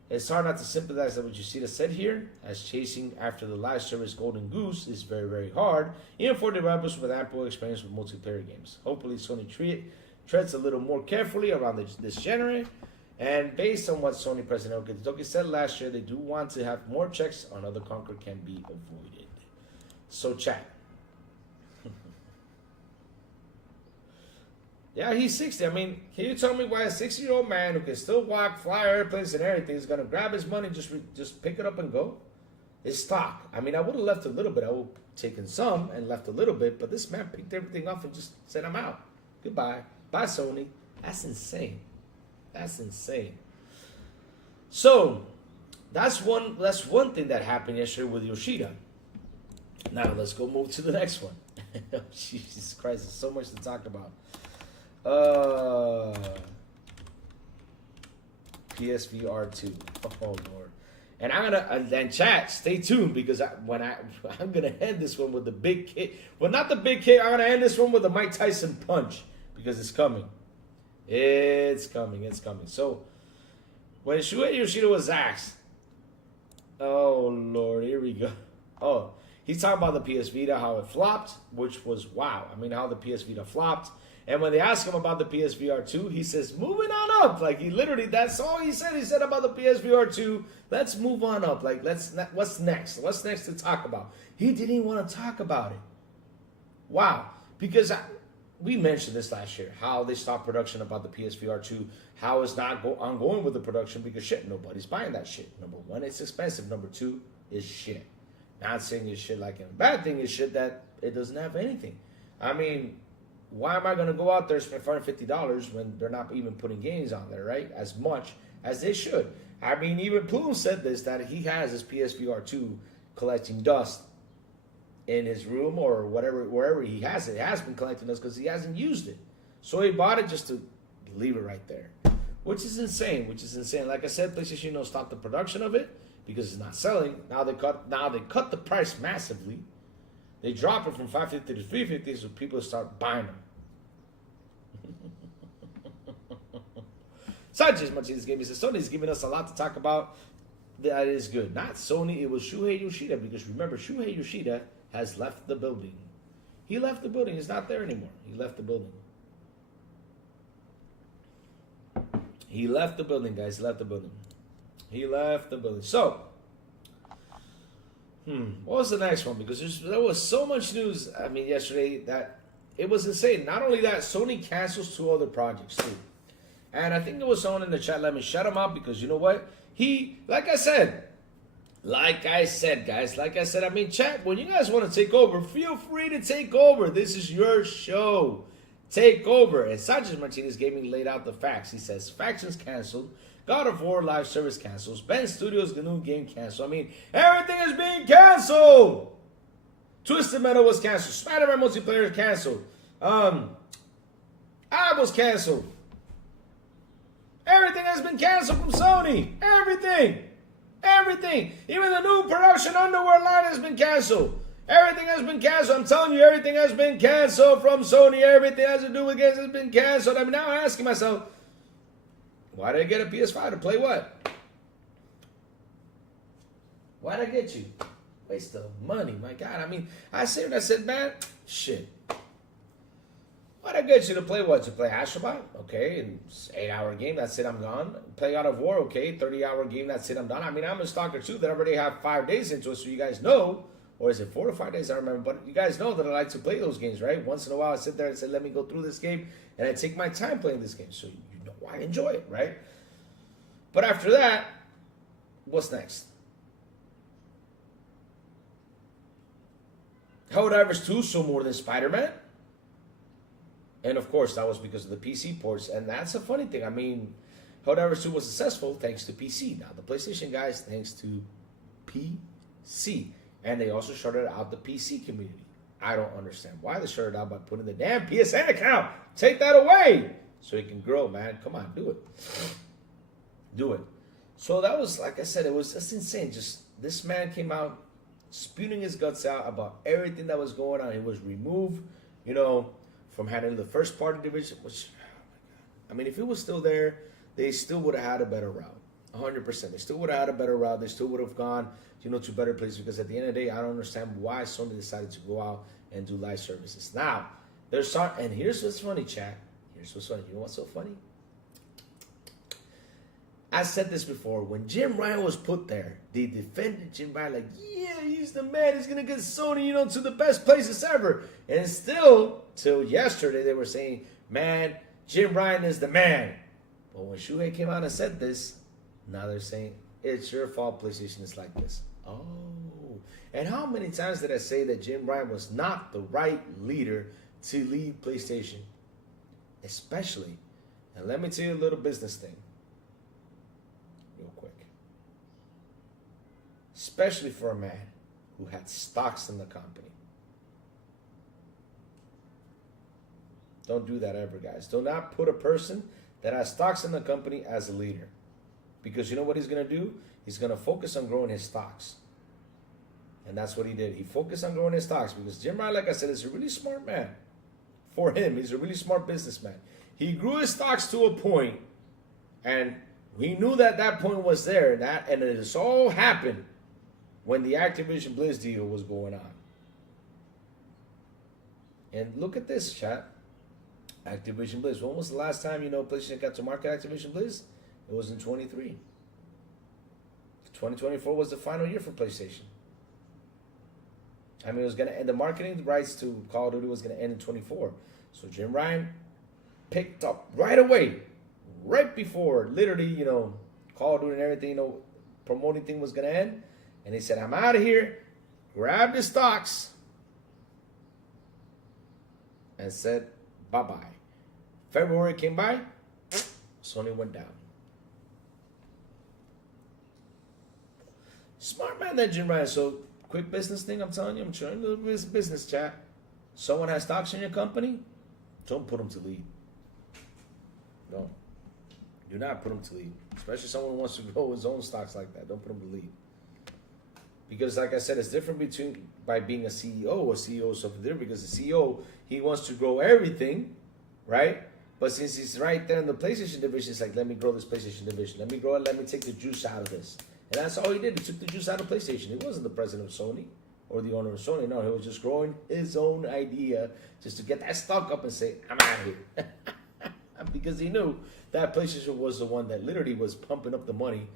It's hard not to sympathize with what Yoshida said here, as chasing after the live service golden goose is very, very hard, even for developers with ample experience with multiplayer games. Hopefully Sony treads a little more carefully around this genre. And based on what Sony President Okitoki said last year, they do want to have more checks on other Conquer can be avoided. So chat. Yeah, he's 60. I mean, can you tell me why a 60-year-old man who can still walk, fly airplanes and everything is going to grab his money and just pick it up and go? It's stock. I mean, I would have left a little bit. I would have taken some and left a little bit, but this man picked everything up and just said, I'm out. Goodbye. Bye, Sony. That's insane. That's insane. So, that's one thing that happened yesterday with Yoshida. Now, let's go move to the next one. Jesus Christ, there's so much to talk about. PSVR 2. Oh Lord. And I'm gonna and chat, stay tuned because I'm gonna end this one with the big kick. Well, not the big kick. I'm gonna end this one with the Mike Tyson punch because it's coming. It's coming. It's coming. So when Shuhei Yoshida was asked, oh Lord, here we go. Oh, he's talking about the PS Vita, how it flopped, which was wow. I mean, how the PS Vita flopped. And when they ask him about the PSVR 2, he says, moving on up. Like, he literally, that's all he said. He said about the PSVR 2, let's move on up. Like, what's next? What's next to talk about? He didn't even want to talk about it. Wow. Because we mentioned this last year, how they stopped production about the PSVR 2, how it's not ongoing with the production because shit, nobody's buying that shit. Number one, it's expensive. Number two, it's shit. Not saying it's shit like a bad thing, it's shit that it doesn't have anything. I mean, why am I going to go out there and spend $450 when they're not even putting games on there, right? As much as they should. I mean, even Plume said this, that he has his PSVR 2 collecting dust in his room or whatever, wherever he has it. It has been collecting dust because he hasn't used it. So he bought it just to leave it right there. Which is insane, Like I said, PlayStation stopped the production of it because it's not selling. Now they cut the price massively. They drop it from $550 to $350 so people start buying them. Sanchez Martinez gave me says Sony is giving us a lot to talk about. That is good. Not Sony, it was Shuhei Yoshida because remember, Shuhei Yoshida has left the building. He left the building. He's not there anymore. He left the building. He left the building, guys. He left the building. He left the building. So, what was the next one? Because there was so much news, I mean, yesterday that it was insane. Not only that, Sony cancels 2 other projects, too. And I think there was someone in the chat, let me shut him up because you know what? Like I said, guys, I mean, chat, when you guys want to take over, feel free to take over. This is your show. Take over. And Sanchez Martinez Gaming laid out the facts. He says, factions canceled. God of War live service cancels. Ben Studios GNU game canceled. I mean, everything is being canceled. Twisted Metal was canceled. Spider-Man multiplayer canceled. I was canceled. Everything has been canceled from Sony. Everything. Even the new production underwear line has been canceled. Everything has been canceled. I'm telling you, everything has been canceled from Sony. Everything has to do with games has been canceled. I'm now asking myself, Why did I get a PS5 to play what? Why did I get you? Waste of money, my God. I mean, I said, man, shit. Why'd I get you to play what? To play Astrobot? Okay, and it's an 8-hour game, that's it, I'm gone. Play God of War, okay, 30-hour game, that's it, I'm done. I mean, I'm a stalker too that already have 5 days into it, so you guys know, or is it 4 or 5 days, I don't remember, but you guys know that I like to play those games, right? Once in a while, I sit there and say, let me go through this game, and I take my time playing this game, so you know I enjoy it, right? But after that, what's next? Helldivers 2 sold more than Spider-Man. And of course, that was because of the PC ports. And that's a funny thing. I mean, Helldivers 2 was successful thanks to PC. Now, the PlayStation guys, thanks to PC. And they also shuttered out the PC community. I don't understand why they shuttered out by putting the damn PSN account. Take that away so it can grow, man. Come on, do it. Do it. So that was, like I said, it was just insane. Just this man came out spewing his guts out about everything that was going on. He was removed, you know, from handling the first party division, which, oh my God. I mean, if it was still there, they still would have had a better route. 100%. They still would have had a better route. They still would have gone, you know, to better places, because at the end of the day, I don't understand why Sony decided to go out and do live services. Now, there's some, and here's what's funny, chat. Here's what's funny. You know what's so funny? I said this before. When Jim Ryan was put there, they defended Jim Ryan like, yeah, he's the man. He's going to get Sony, you know, to the best places ever. And still, till yesterday, they were saying, man, Jim Ryan is the man. But when Shuhei came out and said this, now they're saying, it's your fault PlayStation is like this. Oh. And how many times did I say that Jim Ryan was not the right leader to lead PlayStation? Especially, and let me tell you a little business thing. Real quick. Especially for a man who had stocks in the company. Don't do that ever, guys. Do not put a person that has stocks in the company as a leader. Because you know what he's going to do? He's going to focus on growing his stocks. And that's what he did. He focused on growing his stocks because Jim Ryan, like I said, is a really smart man. For him, he's a really smart businessman. He grew his stocks to a point, and we knew that that point was there, and it all happened when the Activision Blizz deal was going on. And look at this, chat. Activision Blizz. When was the last time, you know, PlayStation got to market Activision Blizz? It was in 23. 2024 was the final year for PlayStation. I mean, it was going to end. The marketing rights to Call of Duty was going to end in 24. So Jim Ryan picked up right away, right before, literally, you know, Call of Duty and everything, you know, promoting thing was going to end. And he said, I'm out of here. Grabbed the stocks and said, bye-bye. February came by, Sony went down. Smart man, that Jim Ryan. So, quick business thing, I'm telling you, I'm trying to do this business, chat. Someone has stocks in your company, don't put them to lead. No. Do not put them to lead. Especially someone who wants to grow his own stocks like that. Don't put them to lead. Because, like I said, it's different between by being a CEO. A CEO is something different because the CEO, he wants to grow everything, right? But since he's right there in the PlayStation division, it's like, let me grow this PlayStation division. Let me grow it. Let me take the juice out of this. And that's all he did. He took the juice out of PlayStation. He wasn't the president of Sony or the owner of Sony. No, he was just growing his own idea just to get that stock up and say, I'm out of here. Because he knew that PlayStation was the one that literally was pumping up the money,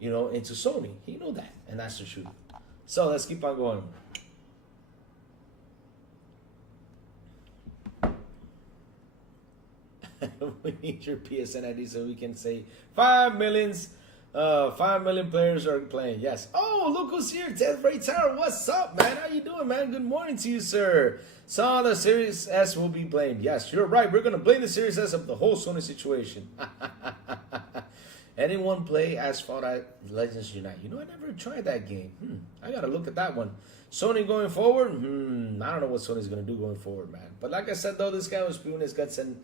you know, into Sony. He knew that. And that's the truth. So let's keep on going. We need your PSN ID so we can say 5 million players are playing. Yes. Oh, look who's here. Ted Ray Tower. What's up, man? How you doing, man? Good morning to you, sir. So the Series S will be blamed. Yes, you're right. We're going to blame the Series S of the whole Sony situation. Anyone play Asphalt Legends Unite? You know, I never tried that game. I got to look at that one. Sony going forward? I don't know what Sony's going to do going forward, man. But like I said, though, this guy was spewing his guts. And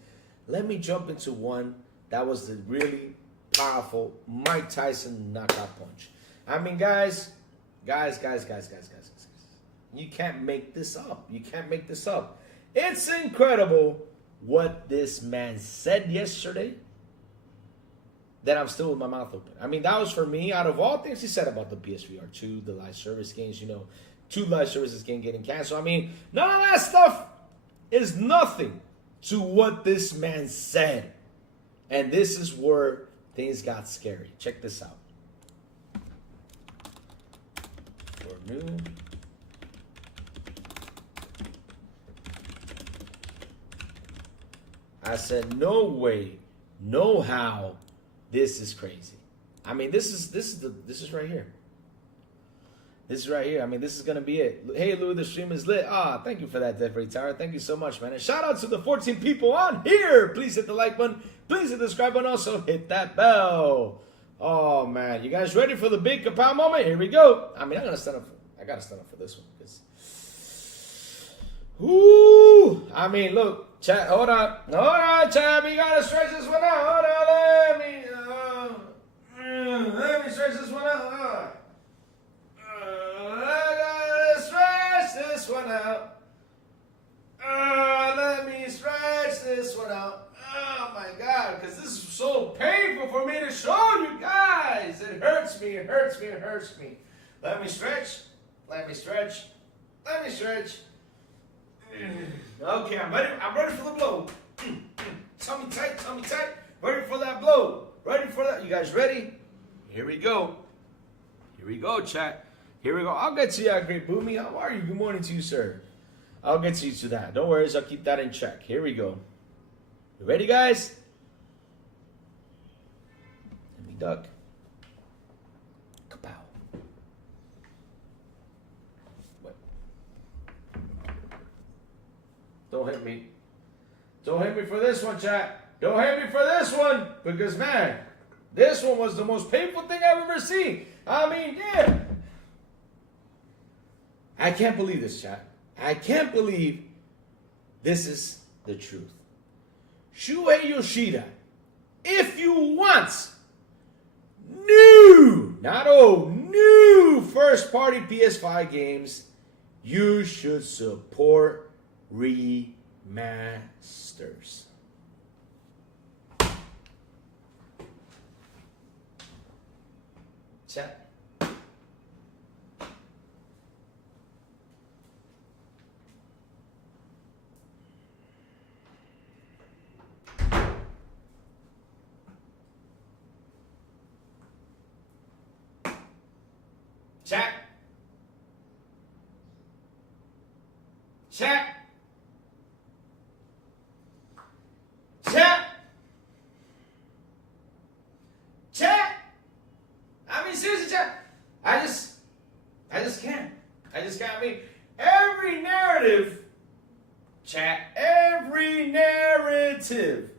let me jump into one that was the really powerful Mike Tyson knockout punch. I mean, guys. You can't make this up. You can't make this up. It's incredible what this man said yesterday then I'm still with my mouth open. I mean, that was for me. Out of all things he said about the PSVR 2, the live service games, 2 live services getting canceled. I mean, none of that stuff is nothing to what this man said. And this is where things got scary. Check this out. For new. I said, no way, no how, this is crazy. I mean, this is right here. This is right here. I mean, this is gonna be it. Hey Lou, the stream is lit. Thank you for that, Death Ray Tower. Thank you so much, man. And shout out to the 14 people on here. Please hit the like button. Please hit the subscribe button. Also hit that bell. Oh man, you guys ready for the big kapow moment? Here we go. I mean, I gotta stand up for this one because. Whoo! I mean, look, chat. Hold on, chat. We gotta stretch this one out. Hold on, let me stretch this one out. I gotta stretch this one out. Let me stretch this one out. Oh my God, because this is so painful for me to show you guys. It hurts me, it hurts me, it hurts me. Let me stretch. Let me stretch. Let me stretch. Okay, I'm ready for the blow. Tummy tight, tummy tight. Ready for that blow. Ready for that. You guys ready? Here we go. Here we go, chat. Here we go. I'll get to you, Great Boomy. How are you? Good morning to you, sir. I'll get to you to that. Don't worry, I'll keep that in check. Here we go. You ready, guys? Let me duck. Kapow. Wait. Don't hit me. Don't hit me for this one, chat. Don't hit me for this one. Because, man, this one was the most painful thing I've ever seen. I mean, yeah. I can't believe this, chat. I can't believe this is the truth. Shuhei Yoshida, if you want new, not old, new first-party PS5 games, you should support remasters. Chat. Chat. Chat. Chat. Chat. I mean, seriously, chat. I just can't. I mean, every narrative, chat, every narrative,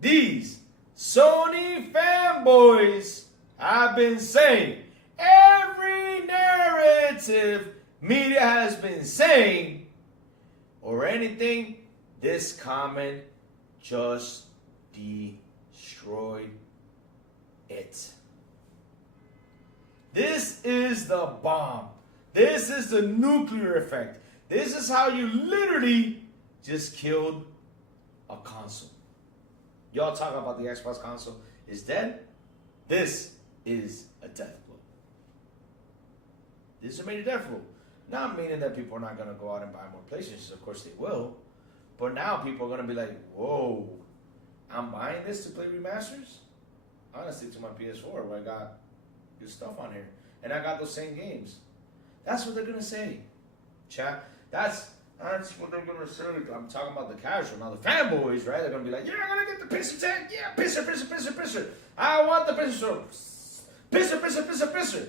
these Sony fanboys have been saying, every narrative media has been saying, or anything, this comment just destroyed it. This is the bomb. This is the nuclear effect. This is how you literally just killed a console. Y'all talking about the Xbox console is dead? This is a death blow. This is a major death blow. Not meaning that people are not going to go out and buy more PlayStations. Of course they will. But now people are going to be like, whoa, I'm buying this to play remasters? Honestly, to my PS4 where I got good stuff on here. And I got those same games. That's what they're going to say. Chat. That's what they're going to say. I'm talking about the casual. Now the fanboys, right? They're going to be like, yeah, I'm going to get the pisser tank. Yeah, pisser. I want the pisser. Pisser.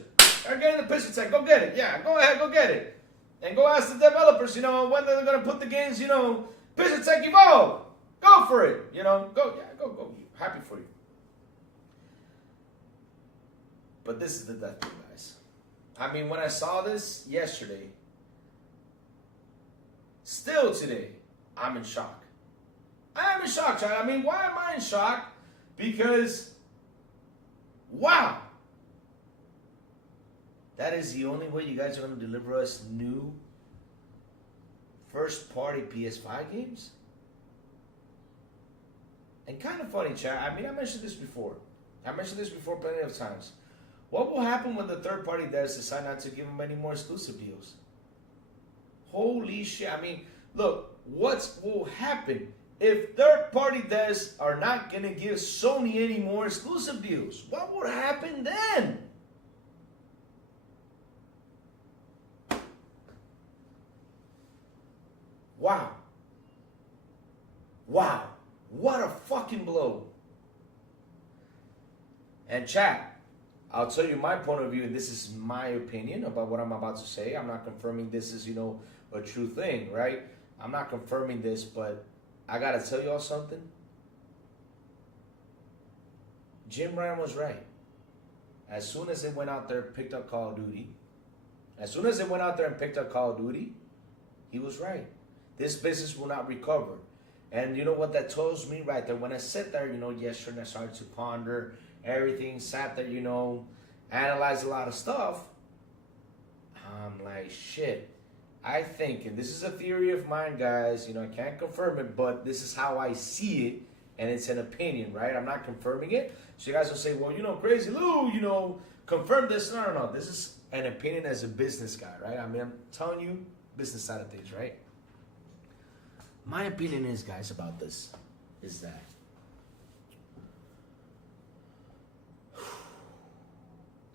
I'm getting the pisser tank. Go get it. Yeah, go ahead, go get it. And go ask the developers, when they're going to put the games, pisser tank Evolve. Go for it. Go. Happy for you. But this is the death blow, guys. I mean, when I saw this yesterday, still today, I'm in shock. I am in shock, child. I mean, why am I in shock? Because, wow. That is the only way you guys are going to deliver us new first-party PS5 games? And kind of funny, chat. I mean, I mentioned this before. I mentioned this before plenty of times. What will happen when the third-party devs decide not to give them any more exclusive deals? Holy shit. I mean, look, what will happen if third-party devs are not going to give Sony any more exclusive deals? What would happen then? Wow. Wow. What a fucking blow. And chat, I'll tell you my point of view, and this is my opinion about what I'm about to say. I'm not confirming this is, a true thing, right? I'm not confirming this, but I gotta tell y'all something. Jim Ryan was right. As soon as they went out there and picked up Call of Duty, he was right. This business will not recover. And you know what that tells me right there? When I sit there, yesterday I started to ponder everything, sat there, analyzed a lot of stuff. I'm like, shit. I think, and this is a theory of mine, guys, I can't confirm it, but this is how I see it, and it's an opinion, right? I'm not confirming it. So you guys will say, well, Crazy Lou, confirm this. No. This is an opinion as a business guy, right? I mean, I'm telling you business side of things, right? My opinion is, guys, about this, is that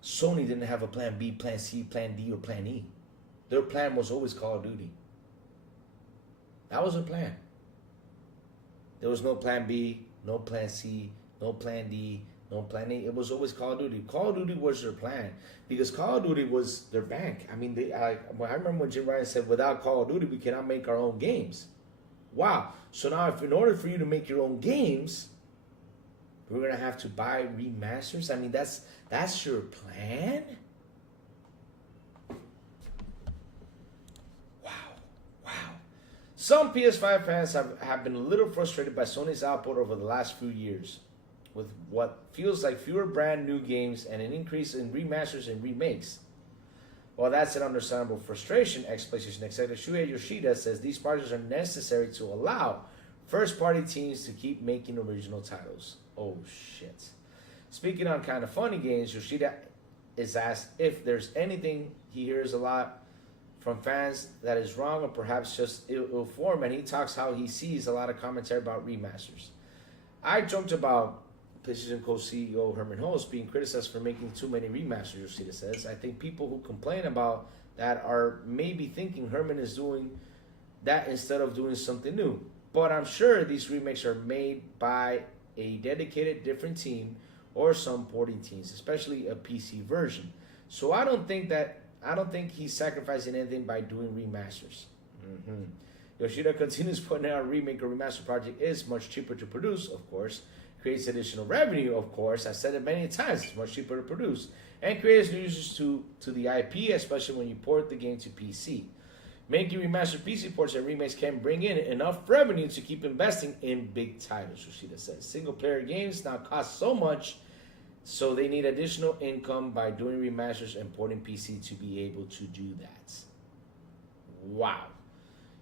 Sony didn't have a plan B, plan C, plan D, or plan E. Their plan was always Call of Duty. That was their plan. There was no plan B, no plan C, no plan D, no plan E. It was always Call of Duty. Call of Duty was their plan because Call of Duty was their bank. I mean, I remember when Jim Ryan said, without Call of Duty, we cannot make our own games. Wow. So now if in order for you to make your own games, we're going to have to buy remasters? I mean, that's your plan? Some PS5 fans have been a little frustrated by Sony's output over the last few years, with what feels like fewer brand new games and an increase in remasters and remakes. While that's an understandable frustration, ex-PlayStation executive Shuhei Yoshida says these projects are necessary to allow first-party teams to keep making original titles. Oh shit. Speaking on kind of funny games, Yoshida is asked if there's anything he hears a lot from fans that is wrong or perhaps just ill-formed, and he talks how he sees a lot of commentary about remasters. I joked about PlayStation co-CEO Herman Hulst being criticized for making too many remasters, Yoshida says. I think people who complain about that are maybe thinking Herman is doing that instead of doing something new. But I'm sure these remakes are made by a dedicated different team or some porting teams, especially a PC version. So I don't think he's sacrificing anything by doing remasters. Yoshida continues pointing out a remake or remaster project is much cheaper to produce, of course, creates additional revenue, of course. I've said it many times, it's much cheaper to produce, and creates new users to the IP, especially when you port the game to PC. Making remastered PC ports and remakes can bring in enough revenue to keep investing in big titles, Yoshida says. Single-player games now cost so much, so they need additional income by doing remasters and porting PC to be able to do that. Wow.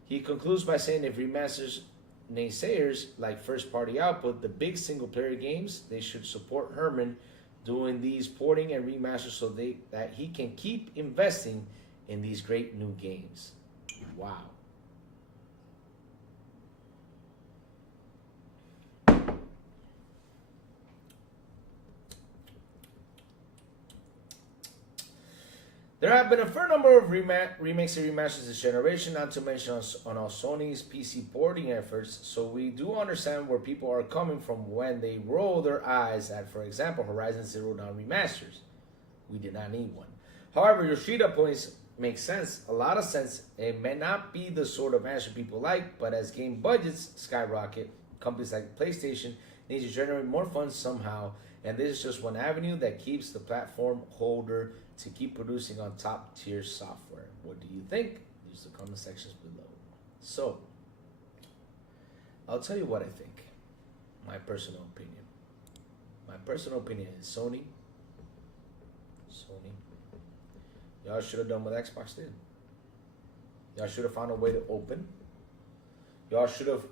He concludes by saying if remasters naysayers like first-party output, the big single-player games, they should support Herman doing these porting and remasters so that he can keep investing in these great new games. Wow. There have been a fair number of remakes and remasters this generation, not to mention on all Sony's PC porting efforts, so we do understand where people are coming from when they roll their eyes at, for example, Horizon Zero Dawn remasters. We did not need one. However, Yoshida points makes sense, a lot of sense. It may not be the sort of answer people like, but as game budgets skyrocket, companies like PlayStation need to generate more funds somehow, and this is just one avenue that keeps the platform holder to keep producing on top tier software. What do you think? Use the comment sections below. So, I'll tell you what I think. My personal opinion. My personal opinion is Sony. Y'all should have done what Xbox did. Y'all should have found a way to open. Y'all should have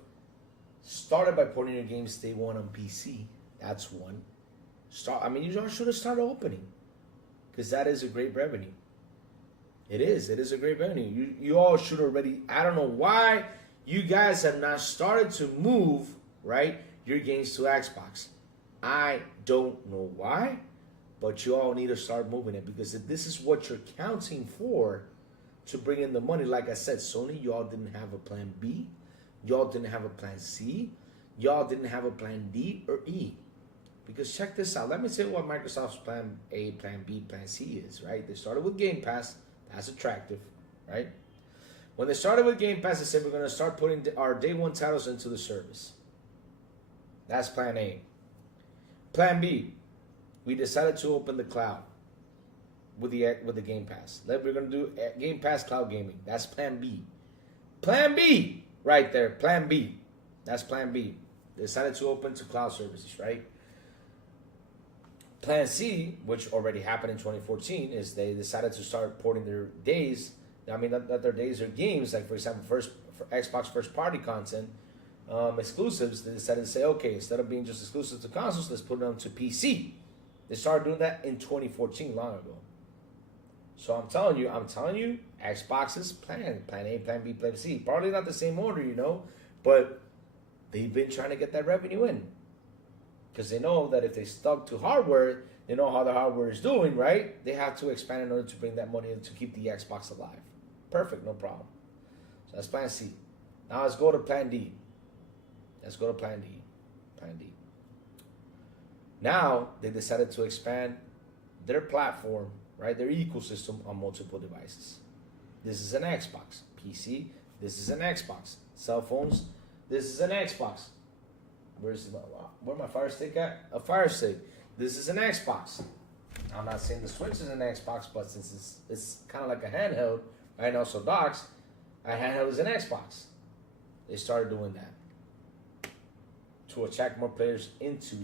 started by porting your games day one on PC. That's one. You all should have started opening, because that is a great revenue. It is. It is a great revenue. You all should already. I don't know why you guys have not started to move, right, your games to Xbox. I don't know why, but you all need to start moving it, because if this is what you're counting for to bring in the money, like I said, Sony, y'all didn't have a plan B, y'all didn't have a plan C, y'all didn't have a plan D or E. Because check this out. Let me tell you what Microsoft's plan A, plan B, plan C is, right? They started with Game Pass. That's attractive, right? When they started with Game Pass, they said we're going to start putting our day one titles into the service. That's plan A. Plan B, we decided to open the cloud with the Game Pass. We're going to do Game Pass cloud gaming. That's plan B. Plan B, right there. Plan B. That's plan B. They decided to open to cloud services, right? Plan C, which already happened in 2014, is they decided to start porting their days. I mean, not their days, their games. Like, for example, for Xbox first-party content, exclusives, they decided to say, okay, instead of being just exclusive to consoles, let's put them to PC. They started doing that in 2014, long ago. So I'm telling you, Xbox's plan A, plan B, plan C. Probably not the same order, but they've been trying to get that revenue in. Because they know that if they stuck to hardware, they know how the hardware is doing, right? They have to expand in order to bring that money in to keep the Xbox alive. Perfect, no problem. So that's plan C. Now let's go to plan D. Plan D. Now they decided to expand their platform, right? Their ecosystem on multiple devices. This is an Xbox. PC, this is an Xbox. Cell phones, this is an Xbox. Where my Fire Stick at? A Fire Stick. This is an Xbox. I'm not saying the Switch is an Xbox, but since it's kind of like a handheld, right? And also docks, a handheld is an Xbox. They started doing that to attract more players into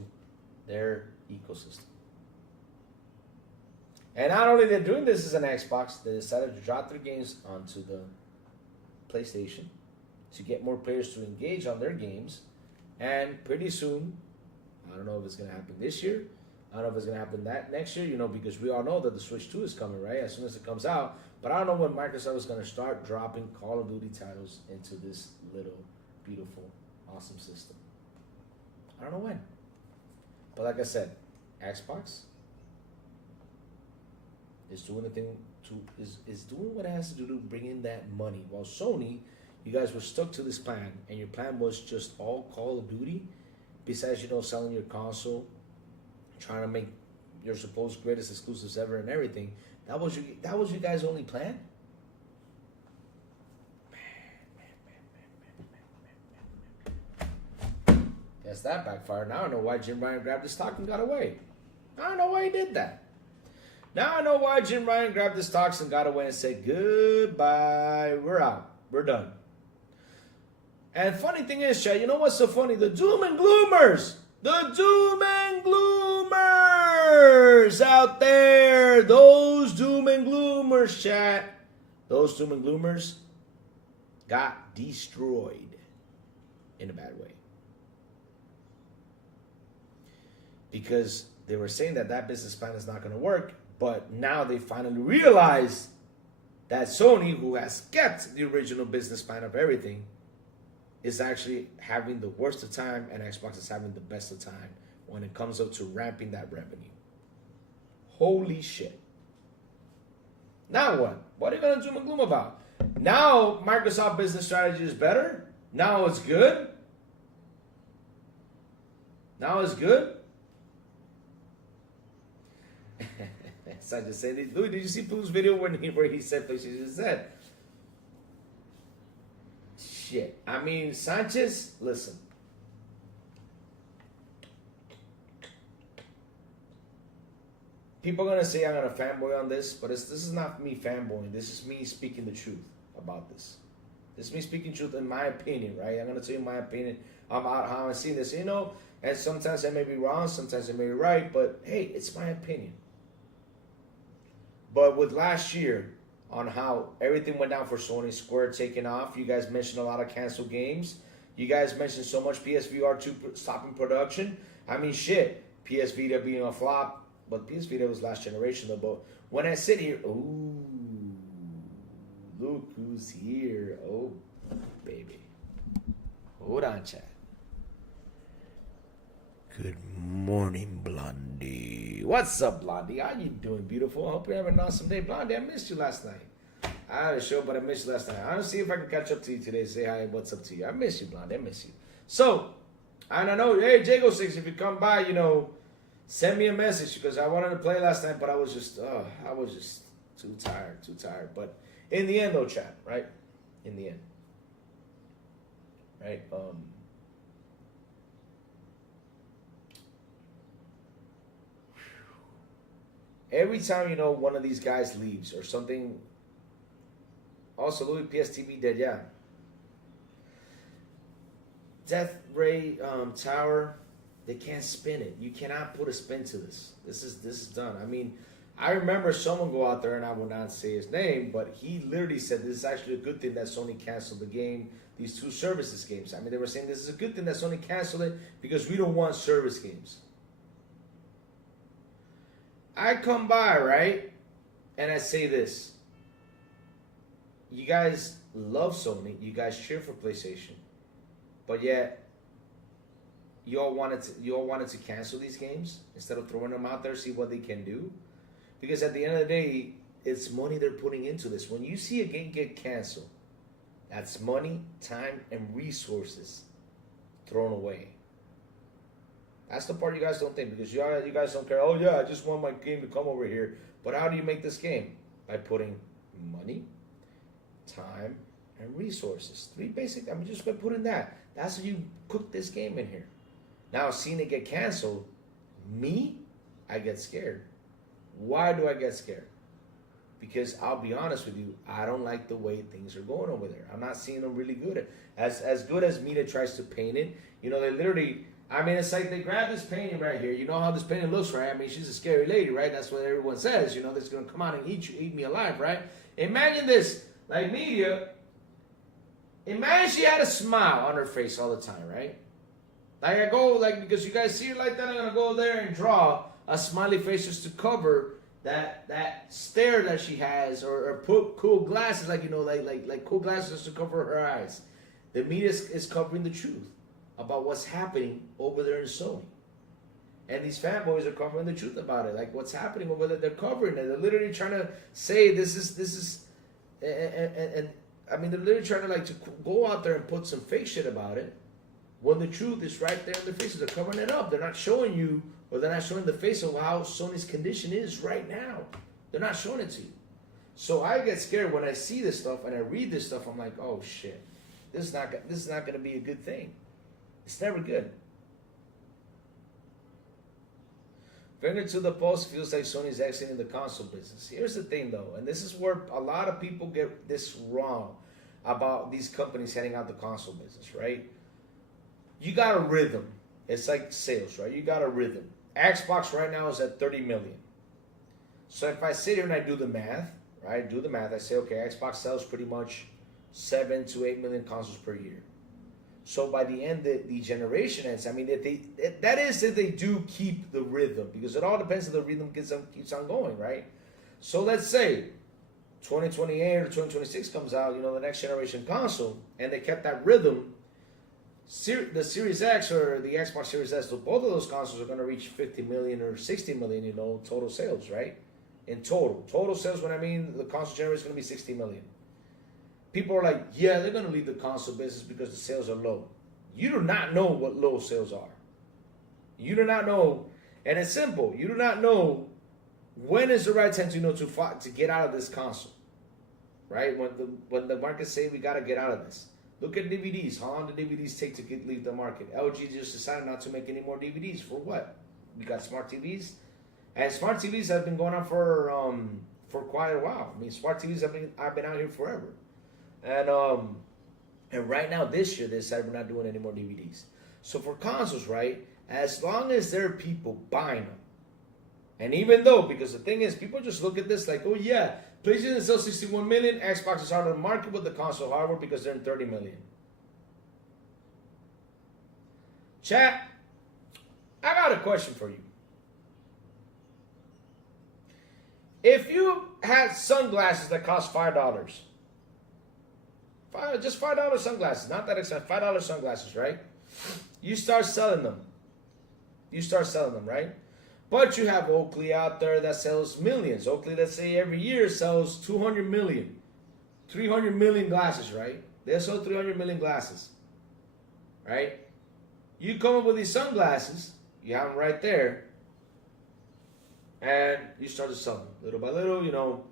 their ecosystem. And not only they're doing this as an Xbox, they decided to drop their games onto the PlayStation to get more players to engage on their games. And pretty soon, I don't know if it's going to happen this year. I don't know if it's going to happen next year, because we all know that the Switch 2 is coming, right? As soon as it comes out. But I don't know when Microsoft is going to start dropping Call of Duty titles into this little, beautiful, awesome system. I don't know when. But like I said, Xbox is doing the thing is doing what it has to do to bring in that money. While Sony, you guys were stuck to this plan, and your plan was just all Call of Duty, besides, selling your console, trying to make your supposed greatest exclusives ever and everything. That was you guys' only plan? Guess that backfired. Now I know why Jim Ryan grabbed the stock and got away. I don't know why he did that. Now I know why Jim Ryan grabbed the stocks and got away and said, goodbye, we're out, we're done. And funny thing is, Chad, you know what's so funny? The doom and gloomers out there, those doom and gloomers, Chad, those doom and gloomers got destroyed in a bad way. Because they were saying that business plan is not going to work, but now they finally realize that Sony, who has kept the original business plan of everything, is actually having the worst of time, and Xbox is having the best of time when it comes up to ramping that revenue. Holy shit. Now what? What are you going to doom and gloom about? Now Microsoft business strategy is better? Now it's good? So I just said, did you see Plume's video where he said PlayStation said? Shit. I mean, Sanchez, listen. People are going to say I'm going to fanboy on this, but this is not me fanboying. This is me speaking the truth about this. This is me speaking truth in my opinion, right? I'm going to tell you my opinion about how I see this, and sometimes I may be wrong, sometimes I may be right, but hey, it's my opinion. But with last year, on how everything went down for Sony, Square taking off, you guys mentioned a lot of canceled games. You guys mentioned so much PSVR 2 stopping production. I mean, shit. PS Vita being a flop, but PS Vita was last generation though. But when I sit here, ooh, look who's here. Oh, baby. Hold on, chat. Good morning, Blondie. What's up, Blondie? How you doing, beautiful? I hope you're having an awesome day. Blondie, I missed you last night. I had a show, but I missed you last night. I'm gonna see if I can catch up to you today. Say hi, what's up to you? I miss you, Blondie. I miss you. So, I don't know. Hey, Jago6, if you come by, send me a message because I wanted to play last night, but I was just too tired. But in the end, though, chat, right? In the end, right? Every time one of these guys leaves or something. Also, Louis PSTV dead, yeah. Death Ray Tower, they can't spin it. You cannot put a spin to this. This is done. I mean, I remember someone go out there, and I will not say his name, but he literally said this is actually a good thing that Sony canceled the game, these two services games. I mean, they were saying this is a good thing that Sony canceled it because we don't want service games. I come by, right, and I say this. You guys love Sony. You guys cheer for PlayStation. But yet, you all wanted to cancel these games instead of throwing them out there, see what they can do. Because at the end of the day, it's money they're putting into this. When you see a game get canceled, that's money, time, and resources thrown away. That's the part you guys don't think, because you guys don't care. Oh yeah, I just want my game to come over here. But how do you make this game? By putting money, time, and resources. Three basic. I'm just going to put in that. That's how you cook this game in here. Now, seeing it get canceled, I get scared. Why do I get scared? Because I'll be honest with you, I don't like the way things are going over there. I'm not seeing them really good. As good as Mita tries to paint it, they literally, I mean, it's like they grab this painting right here. You know how this painting looks, right? I mean, she's a scary lady, right? That's what everyone says. That's going to come out and eat me alive, right? Imagine this, like media. Imagine she had a smile on her face all the time, right? Because you guys see her like that, I'm going to go there and draw a smiley face just to cover that stare that she has, or put cool glasses, like cool glasses to cover her eyes. The media is covering the truth about what's happening over there in Sony. And these fanboys are covering the truth about it. Like what's happening over there, they're covering it. They're literally trying to say this is, and I mean, they're literally trying to to go out there and put some fake shit about it, when the truth is right there in their faces. They're covering it up. They're not showing you, or they're not showing the face of how Sony's condition is right now. They're not showing it to you. So I get scared when I see this stuff and I read this stuff. I'm like, oh shit, this is not going to be a good thing. It's never good. Finger to the post, feels like Sony's exiting the console business. Here's the thing though, and this is where a lot of people get this wrong about these companies heading out the console business, right? You got a rhythm. It's like sales, right? You got a rhythm. Xbox right now is at 30 million. So if I sit here and I do the math, right? I say, okay, Xbox sells pretty much 7 to 8 million consoles per year. So by the end of the generation ends, I mean, that is if they do keep the rhythm, because it all depends if the rhythm keeps on going, right? So let's say 2028 or 2026 comes out, the next generation console, and they kept that rhythm. The Series X or the Xbox Series S, so both of those consoles are going to reach 50 million or 60 million, total sales, right? In total sales, when I mean the console generation is going to be 60 million. People are like, yeah, they're going to leave the console business because the sales are low. You do not know what low sales are. You do not know, and it's simple. You do not know when is the right time to get out of this console, right? When the market say we got to get out of this. Look at DVDs. How long do DVDs take to leave the market? LG just decided not to make any more DVDs. For what? We got smart TVs, and smart TVs have been going on for quite a while. I mean, smart TVs have been out here forever. And right now, this year, they decided we're not doing any more DVDs. So for consoles, right, as long as there are people buying them, and even though, because the thing is, people just look at this like, oh yeah, PlayStation sells 61 million, Xbox is out of the market with the console hardware because they're in 30 million. Chat, I got a question for you. If you had sunglasses that cost $5, just $5 sunglasses, not that expensive, $5 sunglasses, right? You start selling them. Right? But you have Oakley out there that sells millions. Oakley, let's say every year sells 200 million, 300 million glasses, right? They sell 300 million glasses, right? You come up with these sunglasses, you have them right there, and you start to sell them little by little. You know,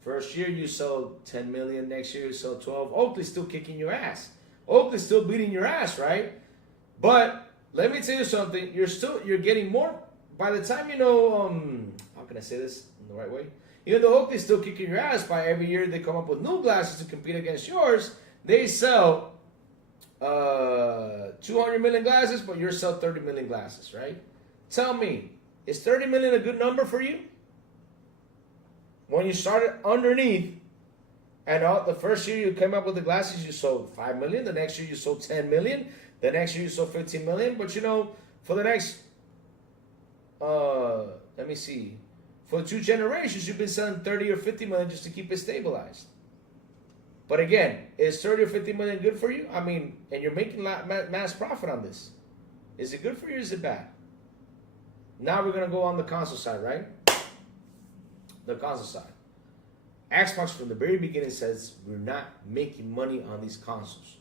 first year you sell 10 million, next year you sell 12. Oakley's still kicking your ass. Oakley's still beating your ass, right? But let me tell you something. You're getting more. By the time how can I say this in the right way? Even though Oakley's still kicking your ass, by every year they come up with new glasses to compete against yours. They sell 200 million glasses, but yours sell 30 million glasses, right? Tell me, is 30 million a good number for you? When you started underneath, and the first year you came up with the glasses, you sold 5 million. The next year you sold 10 million. The next year you sold 15 million. But for the next, let me see, for 2 generations, you've been selling 30 or 50 million just to keep it stabilized. But again, is 30 or 50 million good for you? I mean, and you're making mass profit on this. Is it good for you or is it bad? Now we're going to go on the console side, right? The console side. Xbox from the very beginning says we're not making money on these consoles.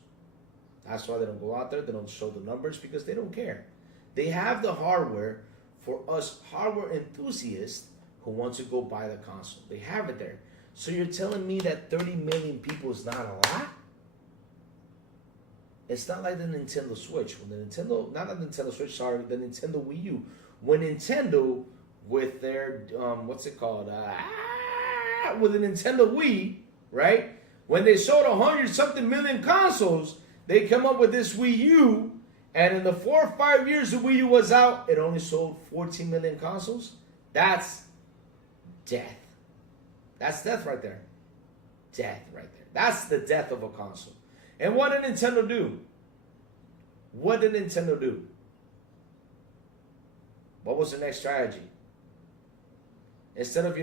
That's why they don't go out there. They don't show the numbers because they don't care. They have the hardware for us hardware enthusiasts who want to go buy the console. They have it there. So you're telling me that 30 million people is not a lot? It's not like the Nintendo Switch. When the Nintendo, not the Nintendo Switch, sorry, the Nintendo Wii U. When Nintendo, with their, what's it called? With the Nintendo Wii, right? When they sold 100-something million consoles, they come up with this Wii U, and in the 4 or 5 years the Wii U was out, it only sold 14 million consoles. That's death. That's death right there. Death right there. That's the death of a console. And what did Nintendo do? What did Nintendo do? What was the next strategy? Instead of,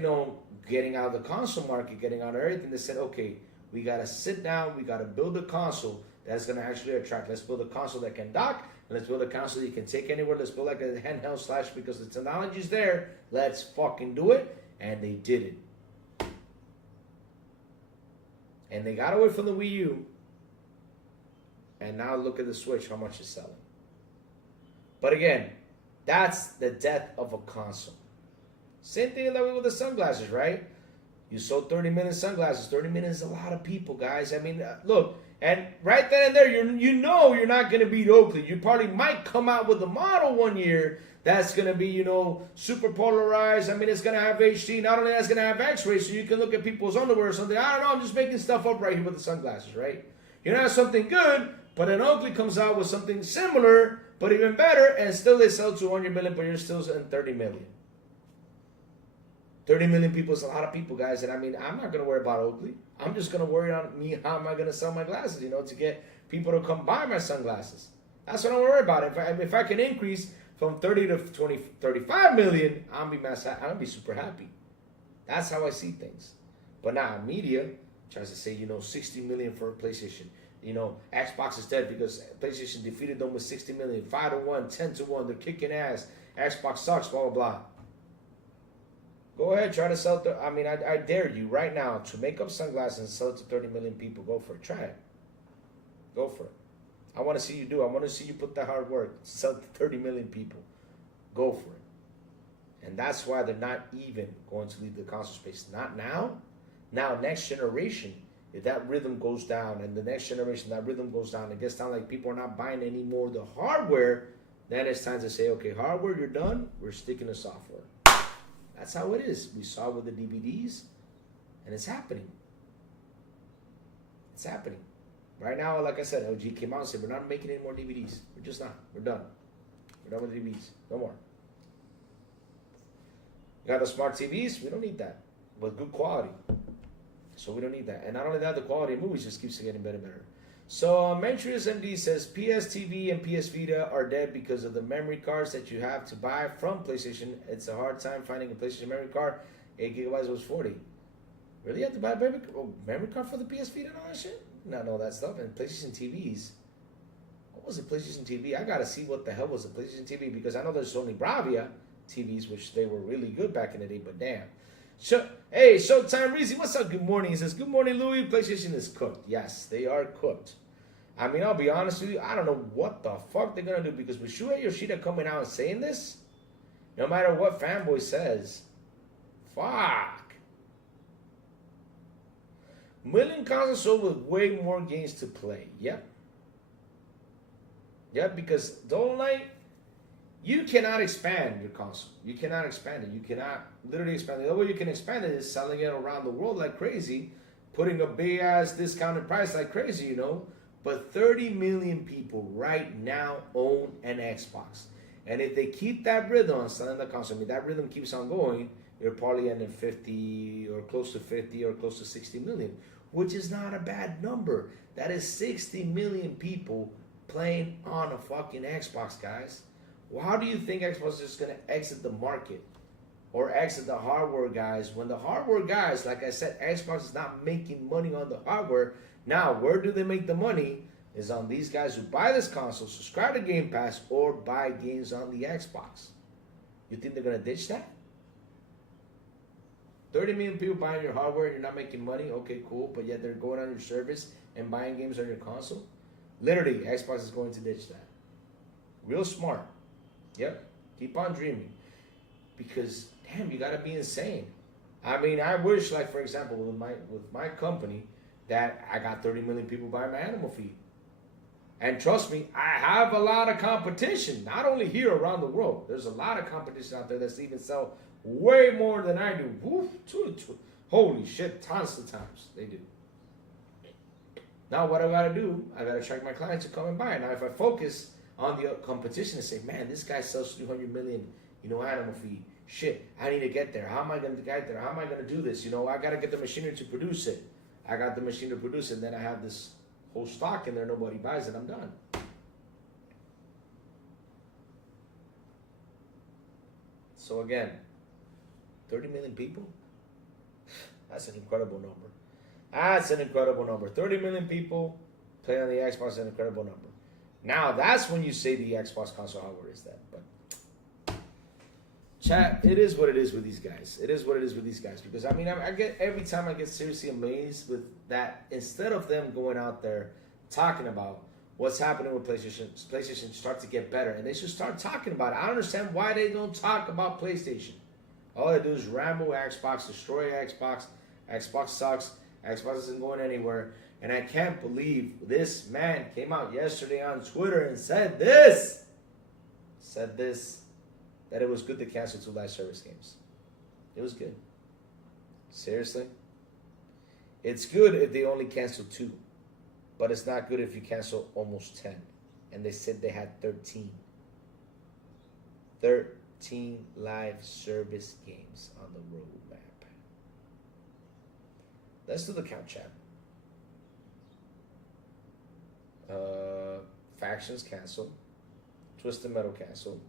getting out of the console market, getting out of everything, they said, okay, we got to sit down, we got to build a console that's going to actually attract. Let's build a console that can dock, and let's build a console that you can take anywhere. Let's build like a handheld slash, because the technology's there. Let's fucking do it. And they did it. And they got away from the Wii U. And now look at the Switch, how much it's selling. But again, that's the death of a console. Same thing like with the sunglasses, right? You sold 30 million sunglasses. 30 million is a lot of people, guys. I mean, look, and right then and there, you're not going to beat Oakley. You probably might come out with a model one year that's going to be, super polarized. I mean, it's going to have HD. Not only that, it's going to have X-ray, so you can look at people's underwear or something. I don't know. I'm just making stuff up right here with the sunglasses, right? You're not something good, but then Oakley comes out with something similar, but even better, and still they sell 200 million, but you're still selling 30 million. 30 million people is a lot of people, guys. And I mean, I'm not going to worry about Oakley. I'm just going to worry on me, how am I going to sell my glasses, to get people to come buy my sunglasses. That's what I'm worried about. If I can increase from 30 to 20, 35 million, I'll be super happy. That's how I see things. But now media tries to say, 60 million for PlayStation. Xbox is dead because PlayStation defeated them with 60 million. 5-1, 10-1. They're kicking ass. Xbox sucks, blah, blah, blah. Go ahead, try to sell. I dare you right now to make up sunglasses and sell it to 30 million people. Go for it. Try it. Go for it. I want to see you do. I want to see you put that hard work. Sell it to 30 million people. Go for it. And that's why they're not even going to leave the console space. Not now. Now, next generation, if that rhythm goes down, and the next generation, that rhythm goes down, it gets down like people are not buying any more the hardware, then it's time to say, okay, hardware, you're done. We're sticking to software. That's how it is. We saw it with the DVDs, and it's happening. It's happening. Right now, like I said, LG came out and said, we're not making any more DVDs. We're just not. We're done. We're done with DVDs. No more. You got the smart TVs? We don't need that. With good quality. So we don't need that. And not only that, the quality of movies just keeps getting better and better. So Mentrius MD says PS TV and PS Vita are dead because of the memory cards that you have to buy from PlayStation. It's a hard time finding a PlayStation memory card. 8 gigabytes was 40. Really, you have to buy a memory card for the PS Vita and all that shit? Not all that stuff. And PlayStation TVs. What was a PlayStation TV? I gotta see what the hell was a PlayStation TV, because I know there's Sony Bravia TVs, which they were really good back in the day, but damn. Hey, Showtime Reezy, what's up? Good morning. He says, good morning, Louis. PlayStation is cooked. Yes, they are cooked. I mean, I'll be honest with you, I don't know what the fuck they're gonna do, because with Shuhei Yoshida coming out and saying this, no matter what fanboy says, fuck. Million consoles sold with way more games to play. Yep. Yep, because Dollar Light, you cannot expand your console. You cannot expand it. You cannot literally expand it. The only way you can expand it is selling it around the world like crazy, putting a big ass discounted price like crazy, you know. But 30 million people right now own an Xbox. And if they keep that rhythm on selling the console, I mean, that rhythm keeps on going, you're probably ending 50 or close to 50 or close to 60 million, which is not a bad number. That is 60 million people playing on a fucking Xbox, guys. Well, how do you think Xbox is just going to exit the market or exit the hardware guys when the hardware guys, like I said, Xbox is not making money on the hardware? Now, where do they make the money? Is on these guys who buy this console, subscribe to Game Pass, or buy games on the Xbox. You think they're going to ditch that? 30 million people buying your hardware and you're not making money? Okay, cool. But yet they're going on your service and buying games on your console? Literally, Xbox is going to ditch that. Real smart. Yep. Keep on dreaming. Because, damn, you got to be insane. I mean, I wish, like, for example, with my company, that I got 30 million people buying my animal feed. And trust me, I have a lot of competition, not only here, around the world. There's a lot of competition out there that's even sell way more than I do. Woof, holy shit, tons of times they do. Now what I gotta do, I gotta attract my clients to come and buy it. Now if I focus on the competition and say, man, this guy sells 300 million, animal feed. Shit, I need to get there. How am I gonna get there? How am I gonna do this? I gotta get the machinery to produce it. I got the machine to produce it, and then I have this whole stock in there, nobody buys it, I'm done. So again, 30 million people? That's an incredible number. That's an incredible number. 30 million people play on the Xbox is an incredible number. Now, that's when you say the Xbox console hardware is that. But chat, it is what it is with these guys. It is what it is with these guys. Because, I mean, I get every time I get seriously amazed with that. Instead of them going out there talking about what's happening with PlayStation start to get better. And they should start talking about it. I don't understand why they don't talk about PlayStation. All they do is ramble Xbox, destroy Xbox. Xbox sucks. Xbox isn't going anywhere. And I can't believe this man came out yesterday on Twitter and said this. That it was good to cancel 2 live service games. It was good. Seriously? It's good if they only cancel 2. But it's not good if you cancel almost 10. And they said they had 13. 13 live service games on the roadmap. Let's do the count, chat. Factions canceled. Twisted Metal canceled.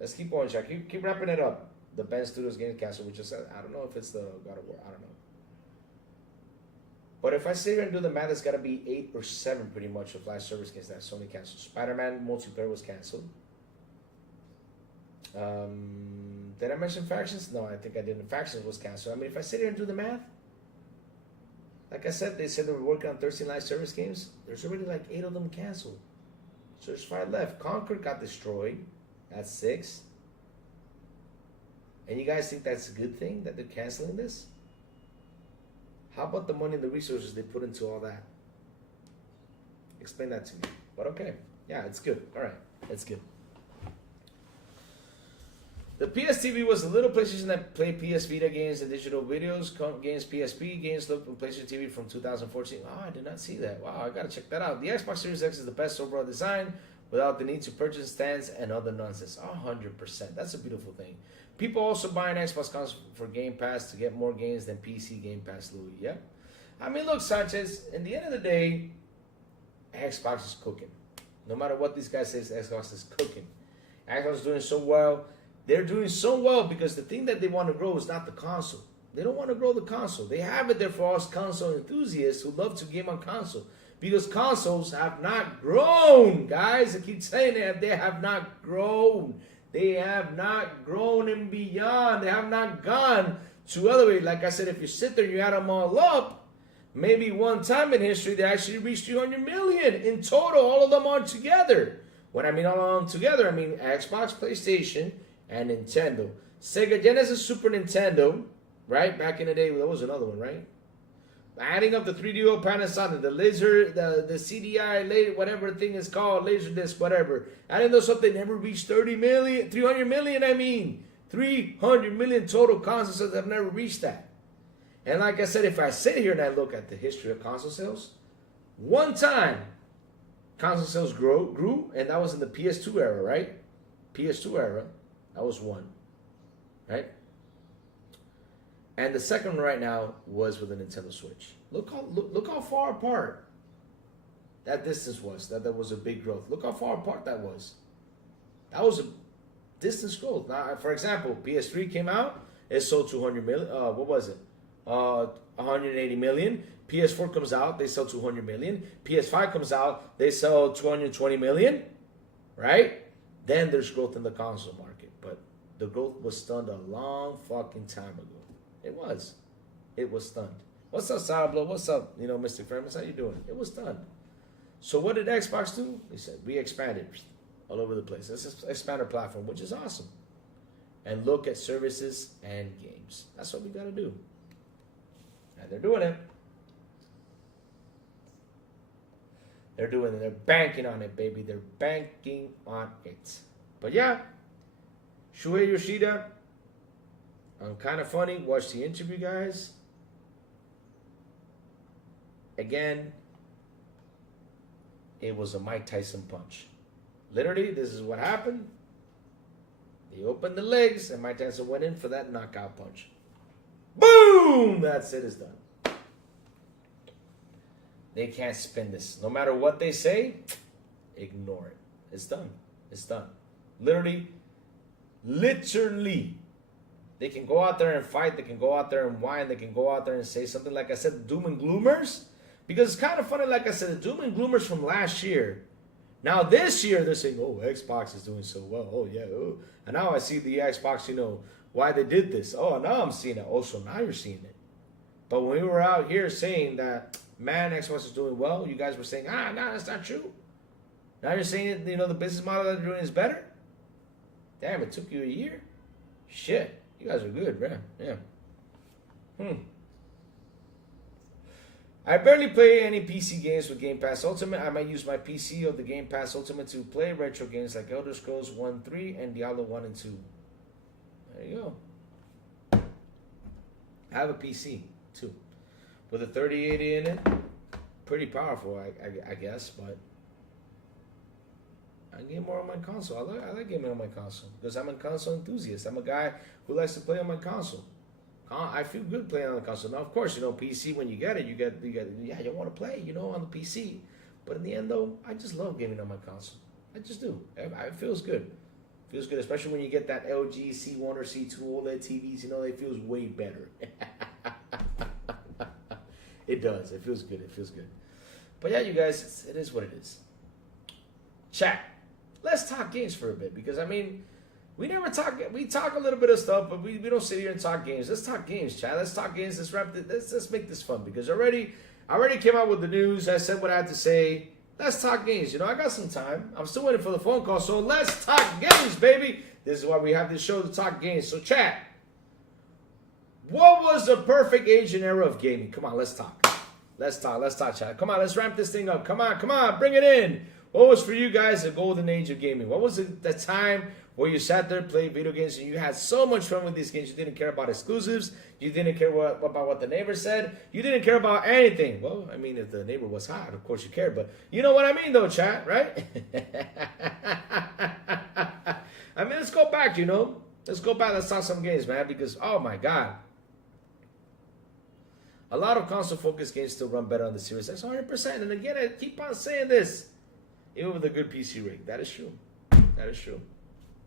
Let's keep going, chat. Keep wrapping it up. The Ben Studios game canceled, which is, I don't know if it's the God of War. I don't know. But if I sit here and do the math, it's got to be 8 or 7 pretty much of live service games that Sony canceled. Spider-Man multiplayer was canceled. Did I mention Factions? No, I think I didn't. Factions was canceled. I mean, if I sit here and do the math, like I said, they said they were working on 13 live service games. There's already like 8 of them canceled. So there's 5 left. Conquer got destroyed. That's 6. And you guys think that's a good thing that they're canceling this? How about the money and the resources they put into all that? Explain that to me. But okay. Yeah, it's good. All right. It's good. The PS TV was a little PlayStation that played PS Vita games and digital videos, games PSP, games looked from PlayStation TV from 2014. Oh, I did not see that. Wow, I got to check that out. The Xbox Series X is the best overall design without the need to purchase stands and other nonsense. 100%. That's a beautiful thing. People also buy an Xbox console for Game Pass to get more games than PC Game Pass, Louis. Yep. I mean, look, Sanchez, in the end of the day, Xbox is cooking. No matter what these guys say, Xbox is cooking. Xbox is doing so well. They're doing so well because the thing that they want to grow is not the console. They don't want to grow the console. They have it there for us console enthusiasts who love to game on console. Because consoles have not grown, guys. I keep saying that they have not grown. They have not grown and beyond. They have not gone to other way. Like I said, if you sit there and you add them all up, maybe one time in history they actually reached 300 million in total, all of them on together. When I mean all of them together, I mean Xbox, PlayStation, and Nintendo. Sega Genesis, Super Nintendo, right? Back in the day, there was another one, right? Adding up the 3DO, Panasonic, the laser, the CDI, whatever thing is called, Laserdisc, whatever. Adding those up, they never reached 300 million, I mean. 300 million total console sales have never reached that. And like I said, if I sit here and I look at the history of console sales, one time console sales grew, and that was in the PS2 era, right? PS2 era, that was one, right? And the second one right now was with the Nintendo Switch. Look how far apart that distance was. That was a big growth. Look how far apart that was. That was a distance growth. Now, for example, PS3 came out. It sold 200 million. What was it? 180 million. PS4 comes out. They sell 200 million. PS5 comes out. They sell 220 million. Right? Then there's growth in the console market. But the growth was stunned a long fucking time ago. It was. It was stunned. What's up, Sourblow? What's up, Mr. Fermus? How you doing? It was stunned. So what did Xbox do? They said, we expanded all over the place. Let's expand our platform, which is awesome. And look at services and games. That's what we got to do. And they're doing it. They're doing it. They're banking on it, baby. They're banking on it. But yeah, Shuhei Yoshida, kind of funny. Watch the interview, guys. Again, it was a Mike Tyson punch. Literally, this is what happened. He opened the legs, and Mike Tyson went in for that knockout punch. Boom! That's it. It's done. They can't spin this. No matter what they say, ignore it. It's done. It's done. Literally. They can go out there and fight. They can go out there and whine. They can go out there and say something. Like I said, doom and gloomers. Because it's kind of funny, like I said, the doom and gloomers from last year. Now this year, they're saying, oh, Xbox is doing so well. Oh, yeah. Oh. And now I see the Xbox, why they did this. Oh, now I'm seeing it. Oh, so now you're seeing it. But when we were out here saying that, man, Xbox is doing well, you guys were saying, no, that's not true. Now you're saying, the business model that they're doing is better? Damn, it took you a year? Shit. You guys are good, man. Yeah. I barely play any PC games with Game Pass Ultimate. I might use my PC of the Game Pass Ultimate to play retro games like Elder Scrolls 1, 3, and Diablo 1 and 2. There you go. I have a PC, too. With a 3080 in it. Pretty powerful, I guess, but I game more on my console. I like gaming on my console because I'm a console enthusiast. I'm a guy who likes to play on my console. I feel good playing on the console. Now, of course, PC, when you get it, you want to play, on the PC. But in the end, though, I just love gaming on my console. I just do. It feels good. It feels good, especially when you get that LG C1 or C2 OLED TVs. It feels way better. It does. It feels good. It feels good. But yeah, you guys, it is what it is. Chat. Let's talk games for a bit because, we never talk. We talk a little bit of stuff, but we don't sit here and talk games. Let's talk games, chat. Let's talk games. Let's wrap it. Let's make this fun because I already came out with the news. I said what I had to say. Let's talk games. I got some time. I'm still waiting for the phone call. So let's talk games, baby. This is why we have this show to talk games. So chat. What was the perfect age and era of gaming? Come on, let's talk. Let's talk, chat. Come on, let's ramp this thing up. Come on, bring it in. What was for you guys the golden age of gaming? What was the time where you sat there, played video games, and you had so much fun with these games? You didn't care about exclusives. You didn't care about what the neighbor said. You didn't care about anything. Well, if the neighbor was hot, of course you cared. But you know what I mean, though, chat, right? Let's go back, Let's go back. Let's talk some games, man, because, oh, my God. A lot of console-focused games still run better on the Series X, 100%. And again, I keep on saying this. Even with a good PC rig. That is true. That is true.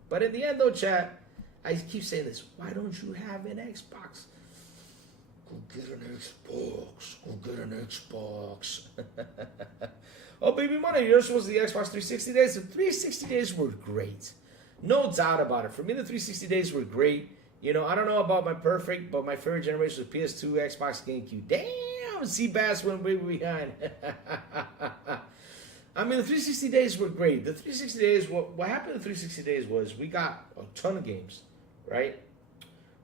But in the end, though, chat, I keep saying this. Why don't you have an Xbox? Go get an Xbox. Go get an Xbox. Oh, baby money, yours was the Xbox 360 days. The 360 days were great. No doubt about it. For me, the 360 days were great. You know, I don't know about my perfect, but my favorite generation was PS2, Xbox, GameCube. Damn, Seabass went way behind. I mean, the 360 days were great. The 360 days, what happened in the 360 days was we got a ton of games, right?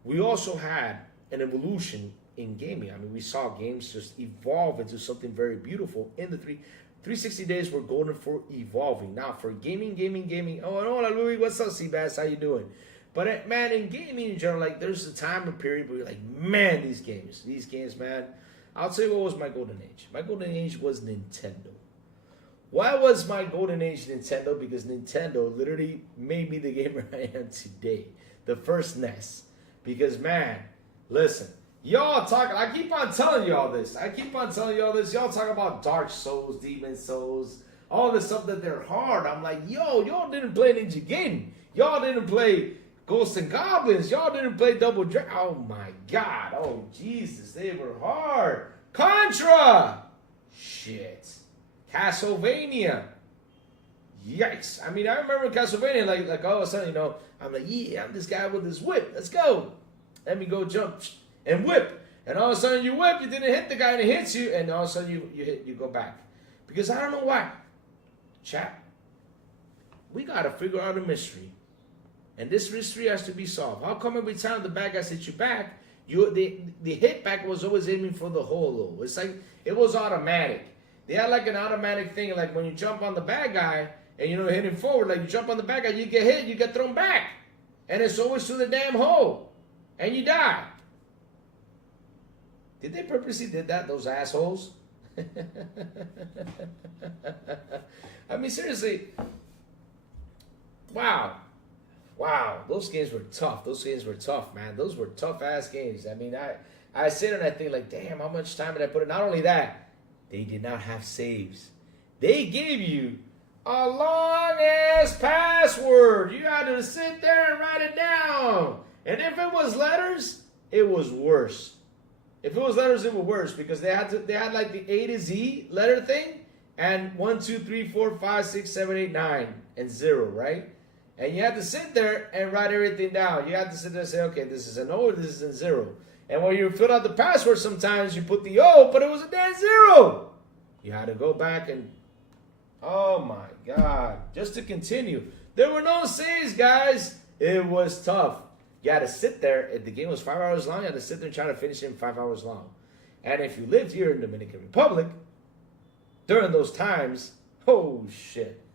We also had an evolution in gaming. I mean, we saw games just evolve into something very beautiful in the 360 days were golden for evolving. Now, for gaming. Oh, hola, Louis. What's up, Seabass? How you doing? But, man, in gaming in general, like, there's a time and period where you're like, man, these games, man. I'll tell you what was my golden age. My golden age was Nintendo. Why was my golden age Nintendo? Because Nintendo literally made me the gamer I am today. The first NES. Because, man, listen. Y'all talking, I keep on telling y'all this. Y'all talk about Dark Souls, Demon Souls, all this stuff that they're hard. I'm like, yo, y'all didn't play Ninja Gaiden. Y'all didn't play Ghosts and Goblins. Y'all didn't play Double Dragon. Oh, my God. Oh, Jesus. They were hard. Contra. Shit. Castlevania. Yikes. I mean, I remember Castlevania, like all of a sudden, you know, I'm like, yeah, I'm this guy with this whip. Let's go. Let me go jump and whip. And all of a sudden you whip, you didn't hit the guy and it hits you, and all of a sudden you go back. Because I don't know why. Chat. We got to figure out a mystery. And this mystery has to be solved. How come every time the bad guys hit you back, the hit back was always aiming for the hole, though? It's like, it was automatic. They had like an automatic thing, like when you jump on the bad guy and you know hit him forward, like you jump on the bad guy, you get hit, you get thrown back, and it's always to the damn hole, and you die. Did they purposely did that, those assholes? I mean, seriously, wow, those games were tough. Man. Those were tough ass games. I mean, I sit and I think like, damn, how much time did I put in? Not only that. They did not have saves. They gave you a long-ass password. You had to sit there and write it down. And if it was letters, it was worse. If it was letters, it was worse because they had like the A to Z letter thing and 1, 2, 3, 4, 5, 6, 7, 8, 9 and 0, right? And you had to sit there and write everything down. You had to sit there and say, okay, this is an O or this is a 0. And when you filled out the password, sometimes you put the O, but it was a damn 0. You had to go back and, oh my God, just to continue. There were no saves, guys. It was tough. You had to sit there. If the game was 5 hours long, you had to sit there and try to finish it in 5 hours long. And if you lived here in the Dominican Republic, during those times, oh shit.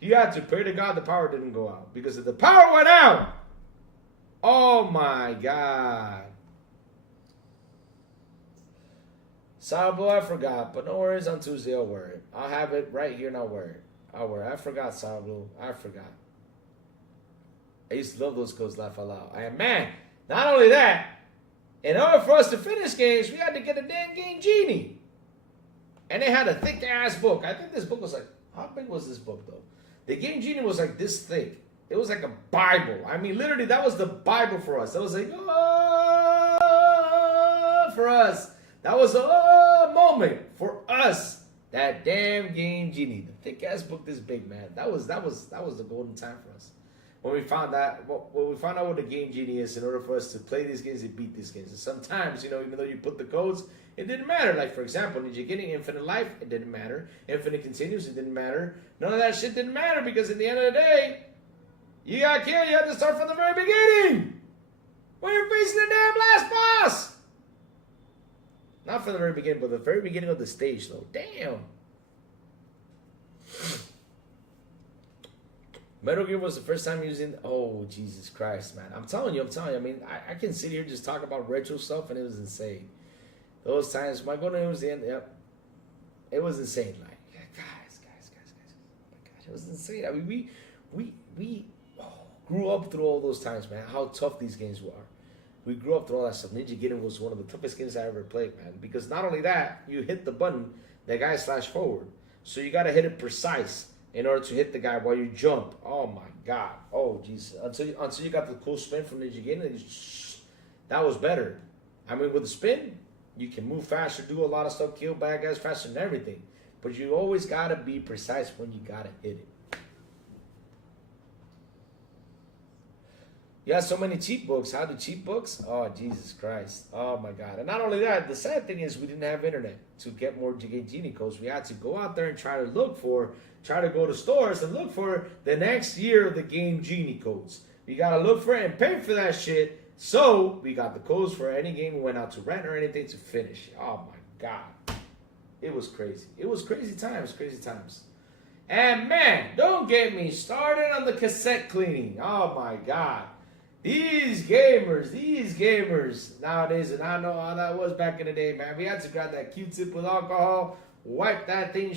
You had to pray to God the power didn't go out. Because if the power went out, oh my God. Sourblow, I forgot, but no worries, on Tuesday I'll wear it. I'll have it right here and I'll wear it. I forgot, Sourblow. I forgot. I used to love those codes, laugh out loud. And man, not only that, in order for us to finish games, we had to get a damn Game Genie. And they had a thick ass book. I think this book was like, how big was this book though? The Game Genie was like this thick. It was like a Bible. I mean, literally, that was the Bible for us. That was like, oh, for us. That was a moment for us. That damn Game Genie, the thick ass book this big, man. That was the golden time for us. When we found out what the Game Genie is, in order for us to play these games and beat these games. And sometimes, you know, even though you put the codes, it didn't matter. Like for example, Ninja Gaiden Infinite Life, it didn't matter. Infinite Continues, it didn't matter. None of that shit didn't matter because at the end of the day, you got killed. You had to start from the very beginning. When you're facing the damn last boss. Not from the very beginning, but the very beginning of the stage, though. Damn. Metal Gear was the first time using... Oh, Jesus Christ, man. I'm telling you. I mean, I can sit here and just talk about retro stuff, and it was insane. Those times, my golden age was the end. Yep. It was insane. Like, guys. Oh, my gosh, it was insane. I mean, we grew up through all those times, man. How tough these games were. We grew up through all that stuff. Ninja Gaiden was one of the toughest games I ever played, man. Because not only that, you hit the button, the guy slash forward. So you got to hit it precise. in order to hit the guy while you jump. Oh my god. Oh jeez. Until you got the cool spin from Ninja Gaiden, that was better. I mean, with the spin, you can move faster, do a lot of stuff, kill bad guys faster than everything. But you always gotta be precise when you gotta hit it. Yeah, so many cheat books. How do cheat books? Oh, Jesus Christ. Oh, my God. And not only that, the sad thing is we didn't have internet to get more Genie codes. We had to go out there and try to go to stores and look for the next year of the game Genie codes. We got to look for it and pay for that shit. So we got the codes for any game we went out to rent or anything to finish. Oh, my God. It was crazy. It was crazy times, crazy times. And, man, don't get me started on the cassette cleaning. Oh, my God. These gamers nowadays, and I know how that was back in the day, man. We had to grab that Q-tip with alcohol, wipe that thing,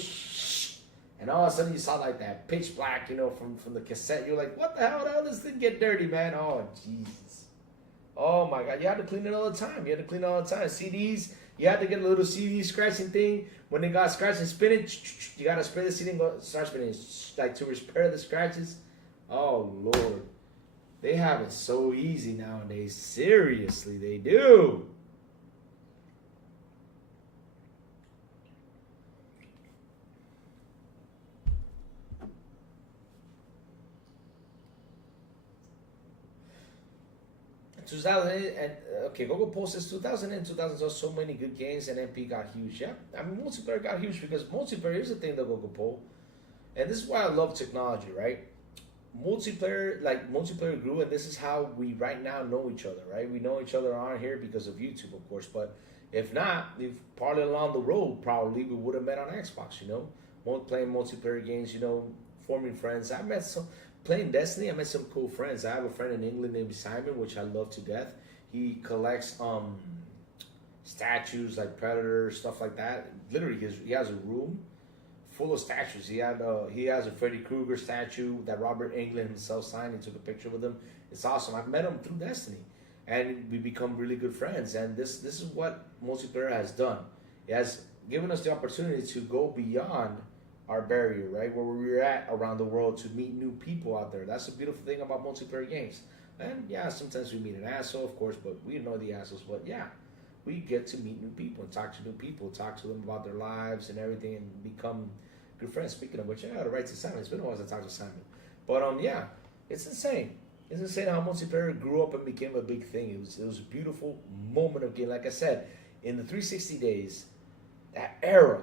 and all of a sudden you saw like that pitch black, you know, from the cassette. You're like, what the hell? How did this thing get dirty, man? Oh, Jesus. Oh, my God. You had to clean it all the time. CDs, you had to get a little CD scratching thing. When they got scratched and spin it, you got to spray the CD and go start spinning, like to repair the scratches. Oh, Lord. They have it so easy nowadays. Seriously, they do. Okay, Google Post says 2000 and 2000 so many good games and MP got huge. Yeah, I mean multiplayer got huge because multiplayer is a thing that Google Poll, and this is why I love technology, right? Multiplayer grew, and this is how we right now know each other, right? We know each other on here because of YouTube, of course, but if not, if probably along the road, probably we would have met on Xbox, you know, playing multiplayer games, you know, forming friends. Playing Destiny, I met some cool friends. I have a friend in England named Simon, which I love to death. He collects statues like Predator, stuff like that. Literally, he has a room full of statues. He has a Freddy Krueger statue that Robert Englund himself signed. He took a picture with him. It's awesome. I've met him through Destiny, and we become really good friends. And this is what multiplayer has done. It has given us the opportunity to go beyond our barrier, right, where we're at around the world, to meet new people out there. That's the beautiful thing about multiplayer games. And yeah, sometimes we meet an asshole, of course, but we know the assholes. But yeah, we get to meet new people and talk to new people, talk to them about their lives and everything, and become good friends. Speaking of which, I got to write to Simon. It's been a while since I talked to Simon. But yeah, it's insane. It's insane how multiplayer grew up and became a big thing. It was a beautiful moment of game. Like I said, in the 360 days, that era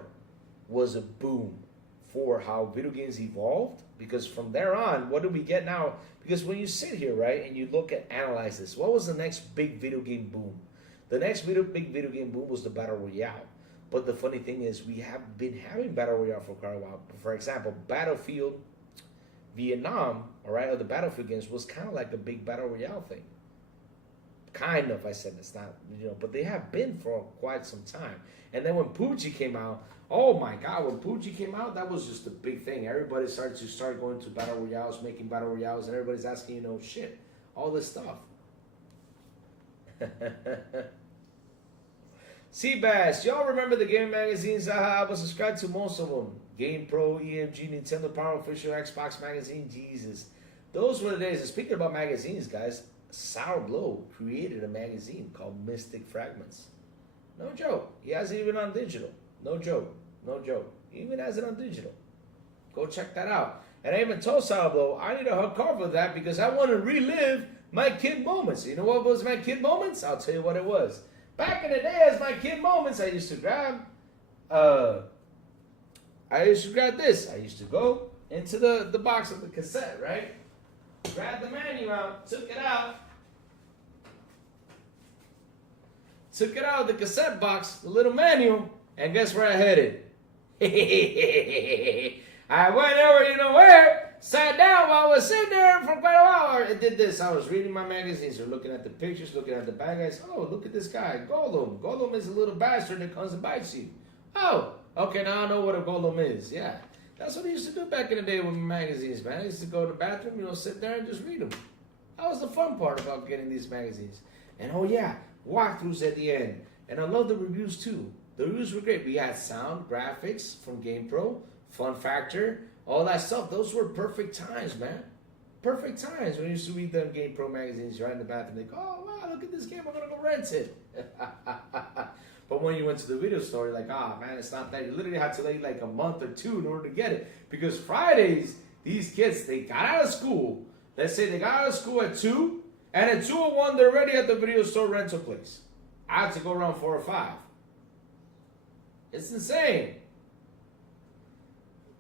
was a boom for how video games evolved. Because from there on, what do we get now? Because when you sit here, right, and you look at analyze this, what was the next big video game boom? The next big video game boom was the Battle Royale. But the funny thing is, we have been having Battle Royale for quite a while. For example, Battlefield Vietnam, all right, or the Battlefield games was kind of like a big Battle Royale thing. Kind of, I said it's not, you know, but they have been for quite some time. And then when PUBG came out, oh my God, when PUBG came out, that was just a big thing. Everybody started going to Battle Royales, making Battle Royales, and everybody's asking, you know, shit, all this stuff. Seabass, y'all remember the game magazines? I was subscribed to most of them. Game Pro, EMG, Nintendo Power, Official, Xbox Magazine, Jesus. Those were the days. And speaking about magazines, guys, Sourblow created a magazine called Mystic Fragments. No joke. He has it even on digital. No joke. No joke. He even has it on digital. Go check that out. And I even told Sourblow, I need a hard cover of that because I want to relive my kid moments. You know what was my kid moments? I'll tell you what it was. Back in the day, as my kid moments, I used to grab this. I used to go into the box of the cassette, right? Grab the menu out, took it out of the cassette box, the little manual, and guess where I headed? I went over, you know where, sat down while I was sitting there for quite a while. I did this. I was reading my magazines, or looking at the pictures, looking at the bad guys. Oh, look at this guy, Gollum. Gollum is a little bastard that comes and bites you. Oh, okay, now I know what a Gollum is. Yeah, that's what I used to do back in the day with my magazines, man. I used to go to the bathroom, you know, sit there and just read them. That was the fun part about getting these magazines. And oh yeah, walkthroughs at the end. And I love the reviews too. The reviews were great. We had sound, graphics from GamePro, fun factor, all that stuff. Those were perfect times, man. Perfect times when you used to read them Game Pro magazines. You're right in the bathroom, like, oh wow, look at this game. I'm gonna go rent it. But when you went to the video store, you're like, ah, man, it's not that. You literally had to wait like a month or two in order to get it, because Fridays, these kids, they got out of school. Let's say they got out of school at 2, and at 2:01 they're already at the video store rental place. I have to go around 4 or 5. It's insane.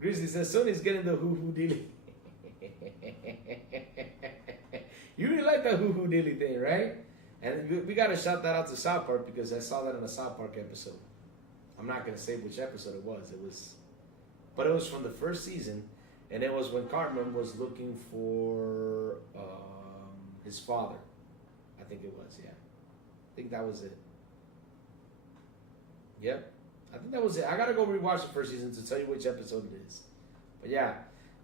Grizzly says Sony's getting the hoo-hoo dilly. You really like that hoo-hoo dilly thing, right? And we got to shout that out to South Park, because I saw that in a South Park episode. I'm not going to say which episode it was. But it was from the first season, and it was when Cartman was looking for his father. I think it was, yeah. I think that was it. Yep. I think that was it. I got to go rewatch the first season to tell you which episode it is. But yeah,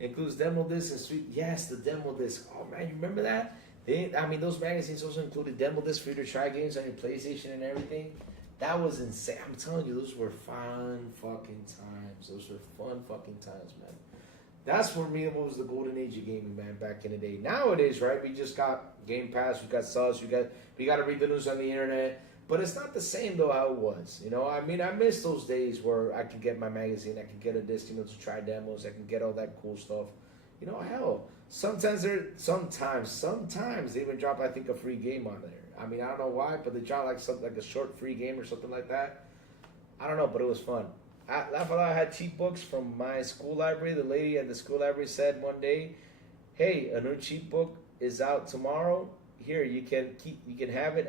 it includes demo disc and street. Yes, the demo disc. Oh man, you remember that? Those magazines also included demo disc for you to try games on your PlayStation and everything. That was insane. I'm telling you, those were fun fucking times. Those were fun fucking times, man. That's for me what was the golden age of gaming, man, back in the day. Nowadays, right, we just got Game Pass, we got subs, we got to read the news on the internet. But it's not the same, though, how it was. You know, I miss those days where I could get my magazine, I could get a disc, to try demos, I can get all that cool stuff. You know, hell, sometimes they even drop, I think, a free game on there. I don't know why, but they drop like something like a short free game or something like that. I don't know, but it was fun. I had cheap books from my school library. The lady at the school library said one day, "Hey, a new cheap book is out tomorrow. Here, you can have it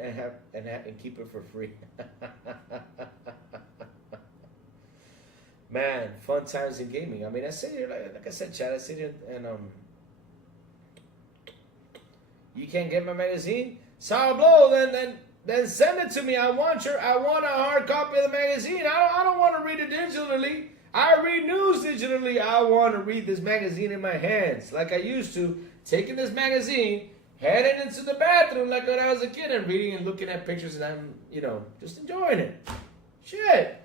and keep it for free." Man, fun times in gaming. I sit here, like I said, Chad, I sit here and you can't get my magazine? Sourblow, then send it to me. I want a hard copy of the magazine. I don't want to read it digitally. I read news digitally. I want to read this magazine in my hands like I used to, taking this magazine, heading into the bathroom like when I was a kid and reading and looking at pictures, and I'm, just enjoying it. Shit.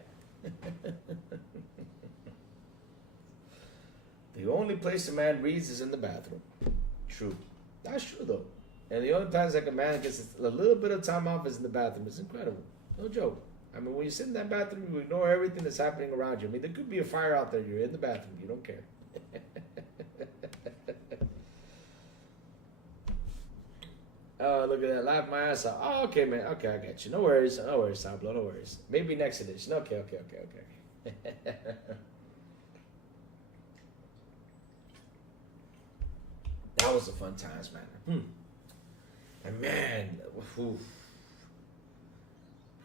The only place a man reads is in the bathroom. True. That's true, though. And the only times like a man gets a little bit of time off is in the bathroom. It's incredible. No joke. When you sit in that bathroom, you ignore everything that's happening around you. There could be a fire out there. You're in the bathroom. You don't care. Oh, look at that. Laugh my ass off. Oh, okay, man. Okay, I get you. No worries. No worries, Sourblow. No worries. Maybe next edition. Okay. That was a fun times, man. And man,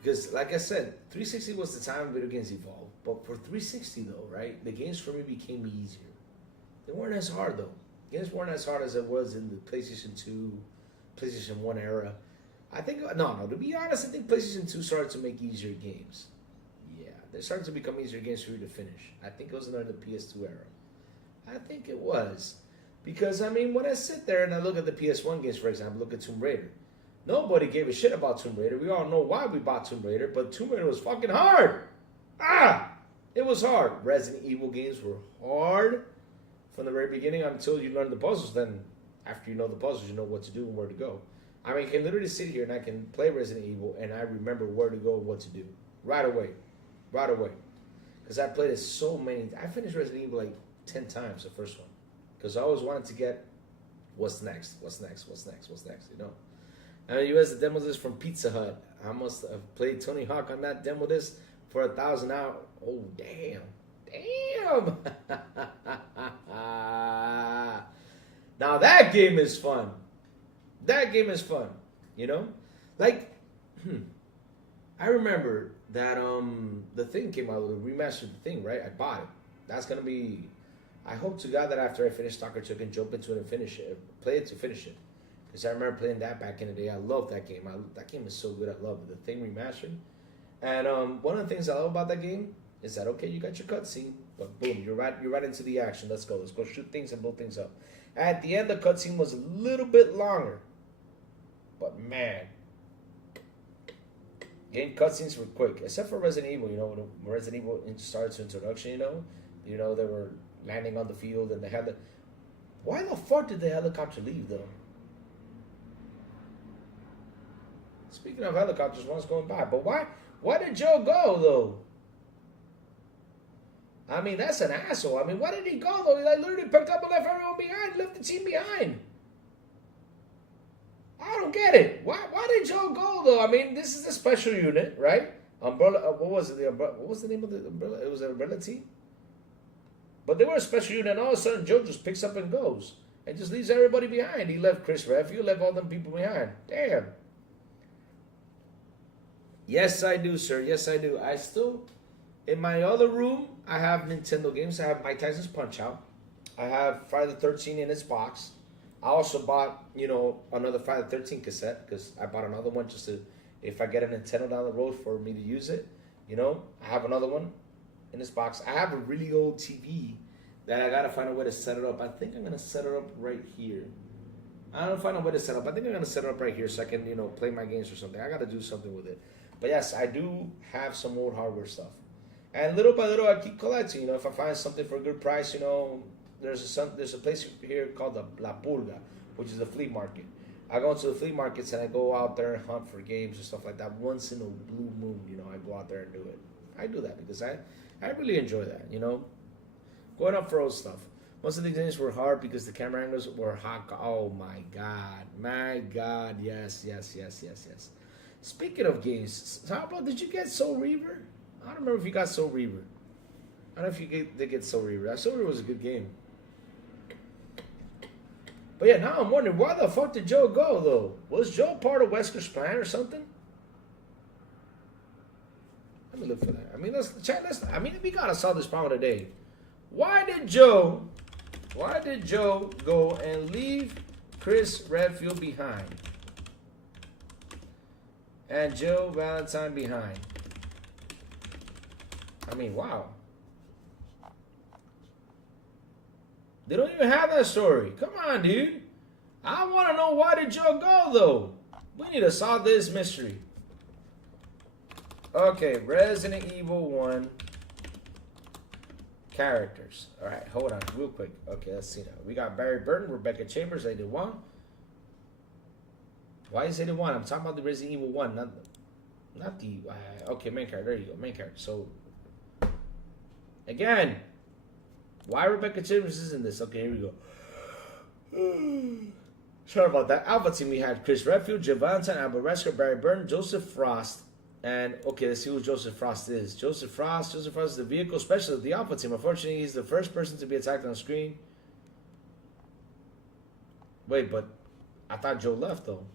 because like I said, 360 was the time video games evolved. But for 360 though, right, the games for me became easier. They weren't as hard though. Games weren't as hard as it was in the PlayStation 2, PlayStation 1 era. I think, no, to be honest, I think PlayStation 2 started to make easier games. Yeah, they started to become easier games for you to finish. I think it was under the PS2 era. I think it was. Because, when I sit there and I look at the PS1 games, for example, look at Tomb Raider. Nobody gave a shit about Tomb Raider. We all know why we bought Tomb Raider, but Tomb Raider was fucking hard. It was hard. Resident Evil games were hard from the very beginning until you learn the puzzles. Then, after you know the puzzles, you know what to do and where to go. I can literally sit here and I can play Resident Evil and I remember where to go and what to do. Right away. Because I played it so many. I finished Resident Evil like 10 times, the first one. Because I always wanted to get what's next, you as the demo disc from Pizza Hut. I must have played Tony Hawk on that demo disc for 1,000 hours. Oh, damn. Now that game is fun. I remember that the thing came out, the remastered thing, right? I bought it. That's going to be... I hope to God that after I finish Stalker 2, I can jump into it and finish it. Play it to finish it. Because I remember playing that back in the day. I love that game. That game is so good. I love it. The Thing remastered. And one of the things I love about that game is that, okay, you got your cutscene, but boom, you're right into the action. Let's go shoot things and blow things up. At the end, the cutscene was a little bit longer. But man, game cutscenes were quick. Except for Resident Evil, when Resident Evil started its introduction, there were landing on the field, and they had the. Why the fuck did the helicopter leave though? Speaking of helicopters, one's going by, but why? Why did Joe go though? I mean, that's an asshole. I mean, why did he go though? He like literally picked up and left everyone behind, left the team behind. I don't get it. Why did Joe go though? I mean, this is a special unit, right? Umbrella. What was it? The umbrella. What was the name of the umbrella? It was an umbrella team. But they were a special unit, and all of a sudden Joe just picks up and goes, and just leaves everybody behind. He left Chris Redfield, left all them people behind. Damn. Yes, I do, sir. Yes, I do. I still, in my other room, I have Nintendo games. I have Mike Tyson's Punch-Out. I have Friday the 13th in its box. I also bought, another Friday the 13th cassette because I bought another one just to, if I get a Nintendo down the road for me to use it, I have another one in this box. I have a really old TV that I got to find a way to set it up. I think I'm going to set it up right here. I don't find a way to set it up. I think I'm going to set it up right here so I can, play my games or something. I got to do something with it. But yes, I do have some old hardware stuff. And little by little, I keep collecting. If I find something for a good price, there's a place here called the La Pulga, which is a flea market. I go into the flea markets and I go out there and hunt for games and stuff like that. Once in a blue moon, I go out there and do it. I do that because I really enjoy that, Going up for old stuff. Most of these games were hard because the camera angles were hot. Oh my God, yes. Speaking of games, Sourblow, did you get Soul Reaver? I don't remember if you got Soul Reaver. I don't know if you did get Soul Reaver. Soul Reaver was a good game. But yeah, now I'm wondering, why the fuck did Joe go, though? Was Joe part of Wesker's plan or something? Let me look for that. I mean, we gotta solve this problem today. Why did Joe go and leave Chris Redfield behind? And Joe Valentine behind. I mean, wow. They don't even have that story. Come on, dude. I want to know, why did Joe go, though? We need to solve this mystery. Okay, Resident Evil 1 characters. All right, hold on real quick. Okay, let's see now. We got Barry Burton, Rebecca Chambers, 81. Why is 81? I'm talking about the Resident Evil 1, not the... okay, main character. There you go, main character. So, again, why Rebecca Chambers is in this? Okay, here we go. Sorry about that. Alpha team, we had Chris Redfield, Jill Valentine, Albert Wesker, Barry Burton, Joseph Frost, and, okay, let's see who Joseph Frost is. Joseph Frost is the vehicle specialist of the Alpha team. Unfortunately, he's the first person to be attacked on screen. Wait, but I thought Joe left, though.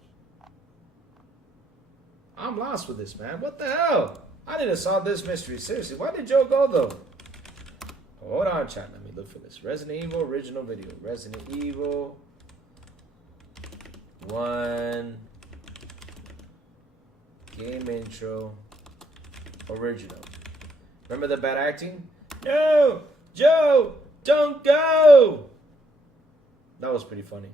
I'm lost with this, man. What the hell? I need to solve this mystery. Seriously, why did Joe go, though? Hold on, chat. Let me look for this. Resident Evil original video. Resident Evil 1 game intro original. Remember the bad acting? No! Joe! Don't go! That was pretty funny.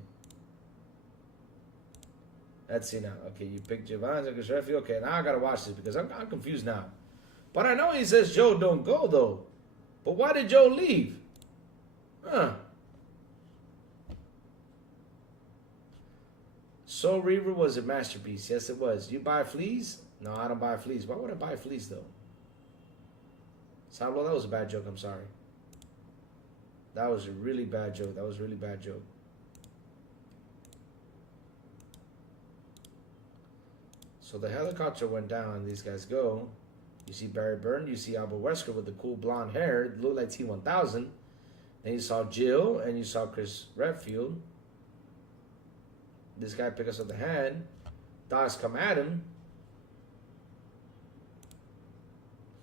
Let's see now. Okay, you picked Giovanni, okay, now I gotta watch this because I'm confused now. But I know he says Joe don't go, though. But why did Joe leave? Huh. Soul Reaver was a masterpiece. Yes, it was. You buy fleas? No, I don't buy fleas. Why would I buy fleas, though? Sourblow, that was a bad joke. I'm sorry. That was a really bad joke. That was a really bad joke. So the helicopter went down. These guys go. You see Barry Burton. You see Albert Wesker with the cool blonde hair. It looked like T-1000. Then you saw Jill. And you saw Chris Redfield. This guy pick us up the hand. Dogs come at him.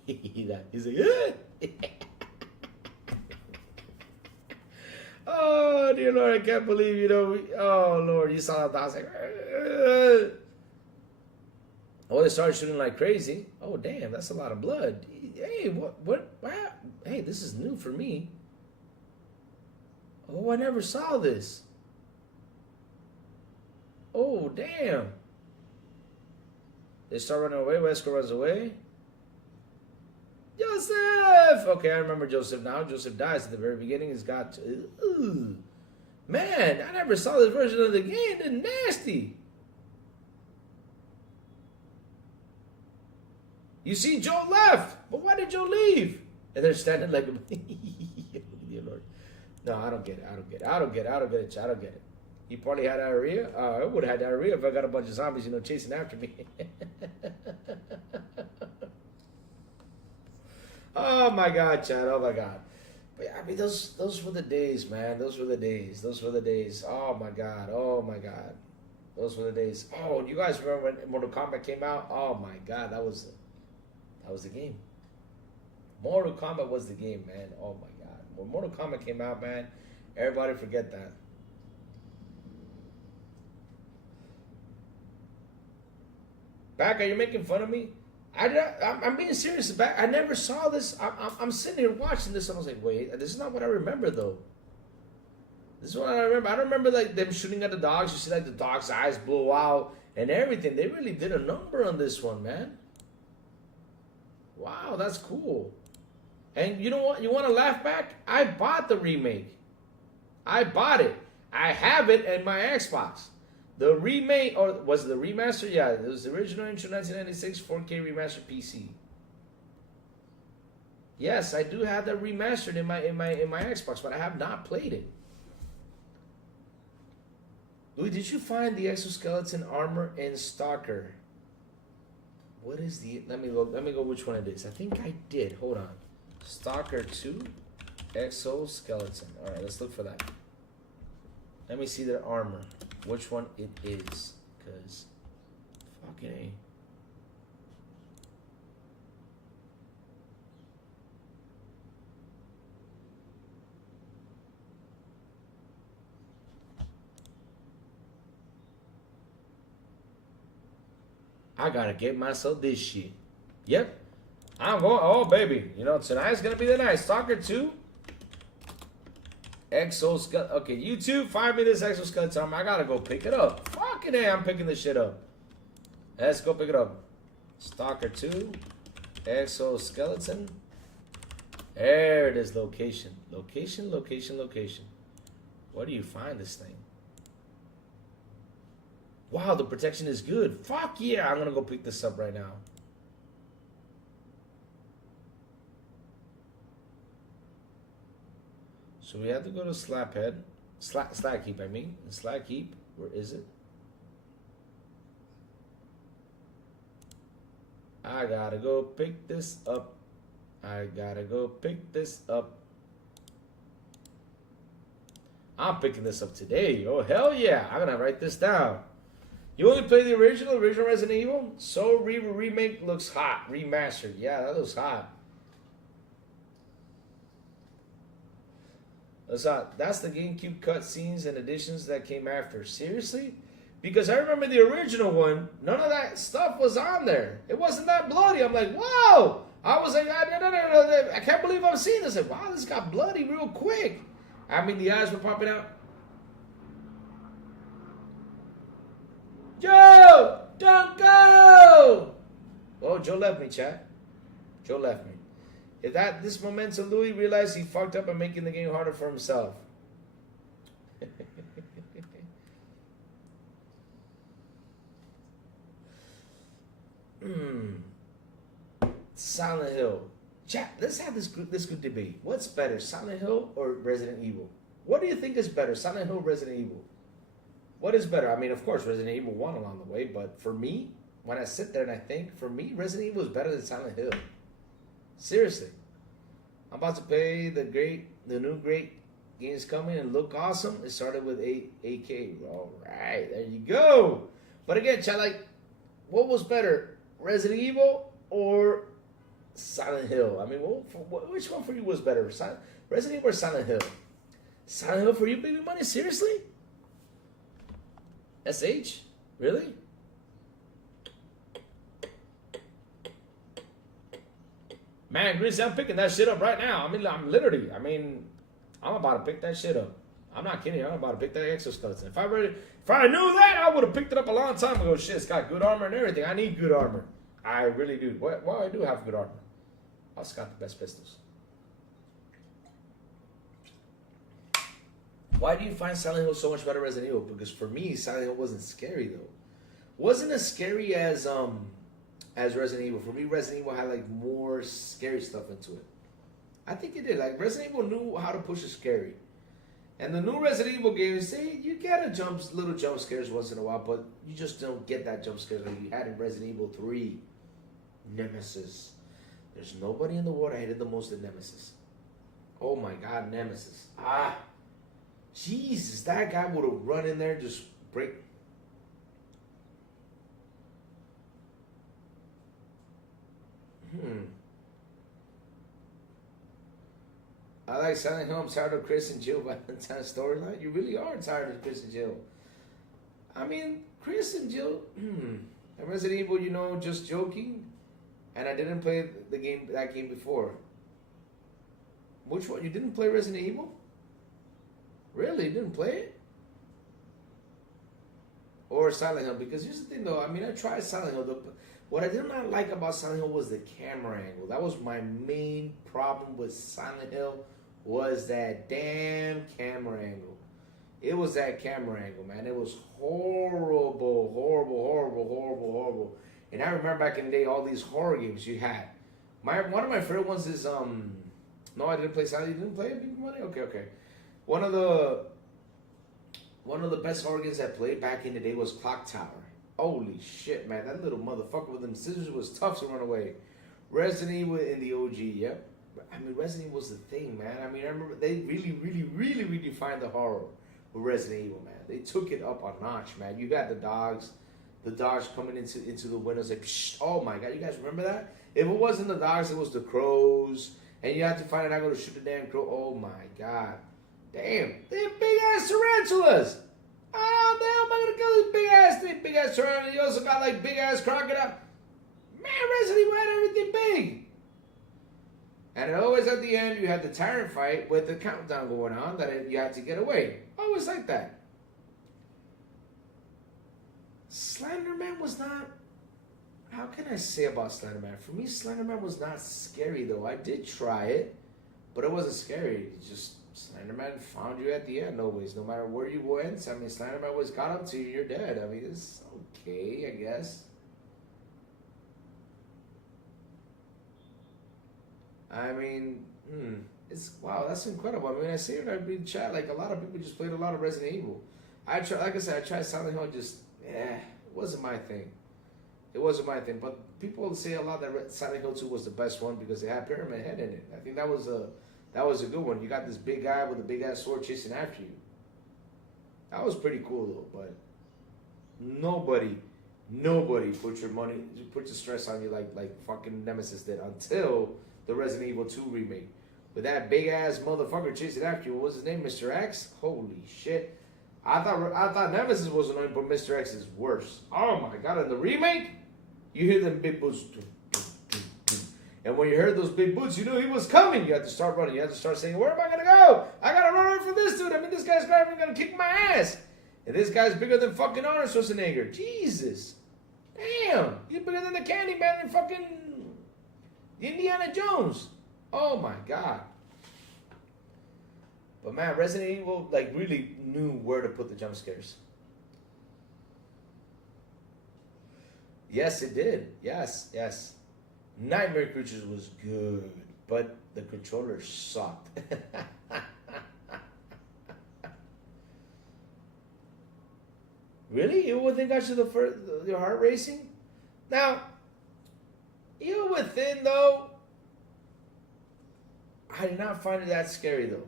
He's like, oh, dear Lord, I can't believe, oh, Lord, you saw that. I was like, oh, they started shooting like crazy. Oh, damn, that's a lot of blood. Hey, what, hey, this is new for me. Oh, I never saw this. Oh, damn. They start running away. Wesker runs away. Joseph! Okay, I remember Joseph now. Joseph dies at the very beginning. He's got... Ooh. Man, I never saw this version of the game. It's nasty. You see, Joe left. But why did Joe leave? And they're standing like... Dear Lord. No, I don't get it. I don't get it. I don't get it. I don't get it. I don't get it. He probably had diarrhea. I would have had diarrhea if I got a bunch of zombies, chasing after me. Oh my God, Chad. Oh my God. But I mean, those were the days, man. Those were the days. Those were the days. Oh my God. Oh my God. Those were the days. Oh, you guys remember when Mortal Kombat came out? Oh my God, that was the game. Mortal Kombat was the game, man. Oh my God. When Mortal Kombat came out, man, everybody forget that. Back, are you making fun of me? I'm being serious. Back, I never saw this. I'm sitting here watching this, and I was like, wait, this is not what I remember, though. This is what I remember. I don't remember like them shooting at the dogs. You see like the dog's eyes blow out and everything. They really did a number on this one, man. Wow, that's cool. And you know what? You want to laugh back? I bought the remake. I bought it. I have it in my Xbox. The remake, or was it the remaster? Yeah, it was the original intro 1996 4K remastered PC. Yes, I do have that remastered in my Xbox, but I have not played it. Louis, did you find the exoskeleton armor in Stalker? What is the? Let me look. Let me go. Which one it is? I think I did. Hold on. Stalker 2 exoskeleton. All right, let's look for that. Let me see their armor. Which one it is? Cause fucking A. I gotta get myself this shit. Yep. I'm going. Oh, baby. Tonight's gonna be the night. Stalker 2. Exoskeleton. Okay, you two, find me this exoskeleton armor. I gotta go pick it up. Fucking A, I'm picking this shit up. Let's go pick it up. Stalker 2. Exoskeleton. There it is. Location. Location, location, location. Where do you find this thing? Wow, the protection is good. Fuck yeah, I'm gonna go pick this up right now. So we have to go to Slaphead. Slag Heap, I mean. Slag Heap, where is it? I gotta go pick this up. I gotta go pick this up. I'm picking this up today. Oh, hell yeah. I'm gonna write this down. You only play the original Resident Evil? So remake looks hot. Remastered. Yeah, that looks hot. That's the GameCube cutscenes and additions that came after. Seriously? Because I remember the original one, none of that stuff was on there. It wasn't that bloody. I'm like, wow. I was like, I can't believe I'm seeing this. Like, wow, this got bloody real quick. I mean, the eyes were popping out. Joe, don't go. Oh, Joe left me, chat. Joe left me. If this momentum, Louis realized he fucked up and making the game harder for himself. Silent Hill. Chat, let's have this good debate. What's better, Silent Hill or Resident Evil? What do you think is better, Silent Hill or Resident Evil? What is better? I mean, of course, Resident Evil won along the way, but for me, when I sit there and I think, for me, Resident Evil is better than Silent Hill. Seriously. I'm about to play the new great games coming and look awesome. It started with 8K. All right, there you go. But again, chat, like, what was better, Resident Evil or Silent Hill? I mean, which one for you was better, Resident Evil or Silent Hill? Silent Hill for you, baby money? Seriously? SH? Really? Man, Grizzly, I'm picking that shit up right now. I'm about to pick that shit up. I'm not kidding. I'm about to pick that exoskeleton. If I knew that, I would have picked it up a long time ago. Shit, it's got good armor and everything. I need good armor. I really do. Well, I do have good armor. Also got the best pistols. Why do you find Silent Hill so much better than Resident Evil? Because for me, Silent Hill wasn't scary though. Wasn't as scary as Resident Evil. For me, Resident Evil had like more scary stuff into it. I think it did. Like Resident Evil knew how to push a scary. And the new Resident Evil games, you get little jump scares once in a while, but you just don't get that jump scares like you had in Resident Evil 3. Nemesis. There's nobody in the world I hated the most than Nemesis. Oh my God, Nemesis. Jesus, that guy would have run in there and just break. I like Silent Hill. I'm tired of Chris and Jill Valentine's storyline. You really are tired of Chris and Jill. I mean, Chris and Jill, and Resident Evil, you know, just joking. And I didn't play that game before. Which one? You didn't play Resident Evil? Really? You didn't play it? Or Silent Hill? Because here's the thing though, I mean, I tried Silent Hill. What I did not like about Silent Hill was the camera angle. That was my main problem with Silent Hill, was that damn camera angle. It was that camera angle, man. It was horrible, horrible, horrible, horrible, horrible. And I remember back in the day, all these horror games you had. One of my favorite ones is, no, I didn't play Silent Hill. You didn't play it? Big Money? Okay. One of the best horror games I played back in the day was Clock Tower. Holy shit, man. That little motherfucker with them scissors was tough to run away. Resident Evil in the OG, yep. I mean, Resident Evil was the thing, man. I mean, I remember they really redefined the horror with Resident Evil, man. They took it up a notch, man. You got the dogs coming into the windows like, psh, oh my God, you guys remember that? If it wasn't the dogs, it was the crows. And you have to find an angle to shoot the damn crow. Oh my God. Damn, they have big ass tarantulas. How the hell am I gonna kill these big ass tarantulas? You also got like big ass crocodile. Man, Resident Evil had everything big. And always at the end, you had the tyrant fight with the countdown going on that you had to get away. Always like that. Slenderman was not. How can I say about Slenderman? For me, Slenderman was not scary though. I did try it, but it wasn't scary. It just Slenderman found you at the end always, no matter where you went. I mean, Slenderman always got up to you. You're dead. I mean, it's okay, I guess. I mean, it's wow. That's incredible. I mean, I see it in chat. Like a lot of people just played a lot of Resident Evil. Like I said, I tried Silent Hill. Just it wasn't my thing. It wasn't my thing. But people say a lot that Silent Hill 2 was the best one because it had Pyramid Head in it. I think that was a good one. You got this big guy with a big ass sword chasing after you. That was pretty cool though. But nobody put the stress on you like fucking Nemesis did until the Resident Evil 2 remake. With that big ass motherfucker chasing after you. What was his name? Mr. X? Holy shit. I thought Nemesis was annoying, but Mr. X is worse. Oh my God, in the remake, you hear them big boots. And when you heard those big boots, you knew he was coming. You had to start running. You had to start saying, where am I going to go? I got to run away from this dude. I mean, this guy's going to kick my ass. And this guy's bigger than fucking Arnold Schwarzenegger. Jesus. Damn. He's bigger than the Candyman and fucking Indiana Jones. Oh my God. But man, Resident Evil like really knew where to put the jump scares. Yes, it did. Yes. Nightmare Creatures was good, but the controller sucked. Really? Evil Within got you your heart racing? Now, Evil Within though, I did not find it that scary though,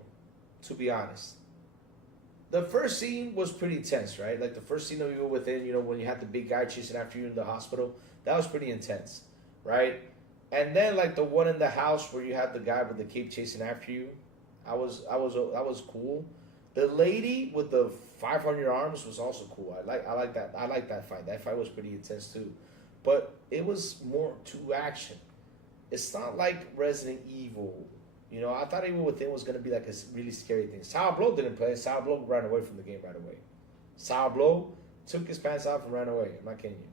to be honest. The first scene was pretty intense, right? Like the first scene of Evil Within, you know, when you had the big guy chasing after you in the hospital, that was pretty intense, right? And then like the one in the house where you had the guy with the cape chasing after you, that was cool. The lady with the 500 arms was also cool. I like that. I like that fight. That fight was pretty intense too, but it was more to action. It's not like Resident Evil. You know, I thought Evil Within was going to be like a really scary thing. Sourblow didn't play it. Sourblow ran away from the game right away. Sourblow took his pants off and ran away. I'm not kidding you.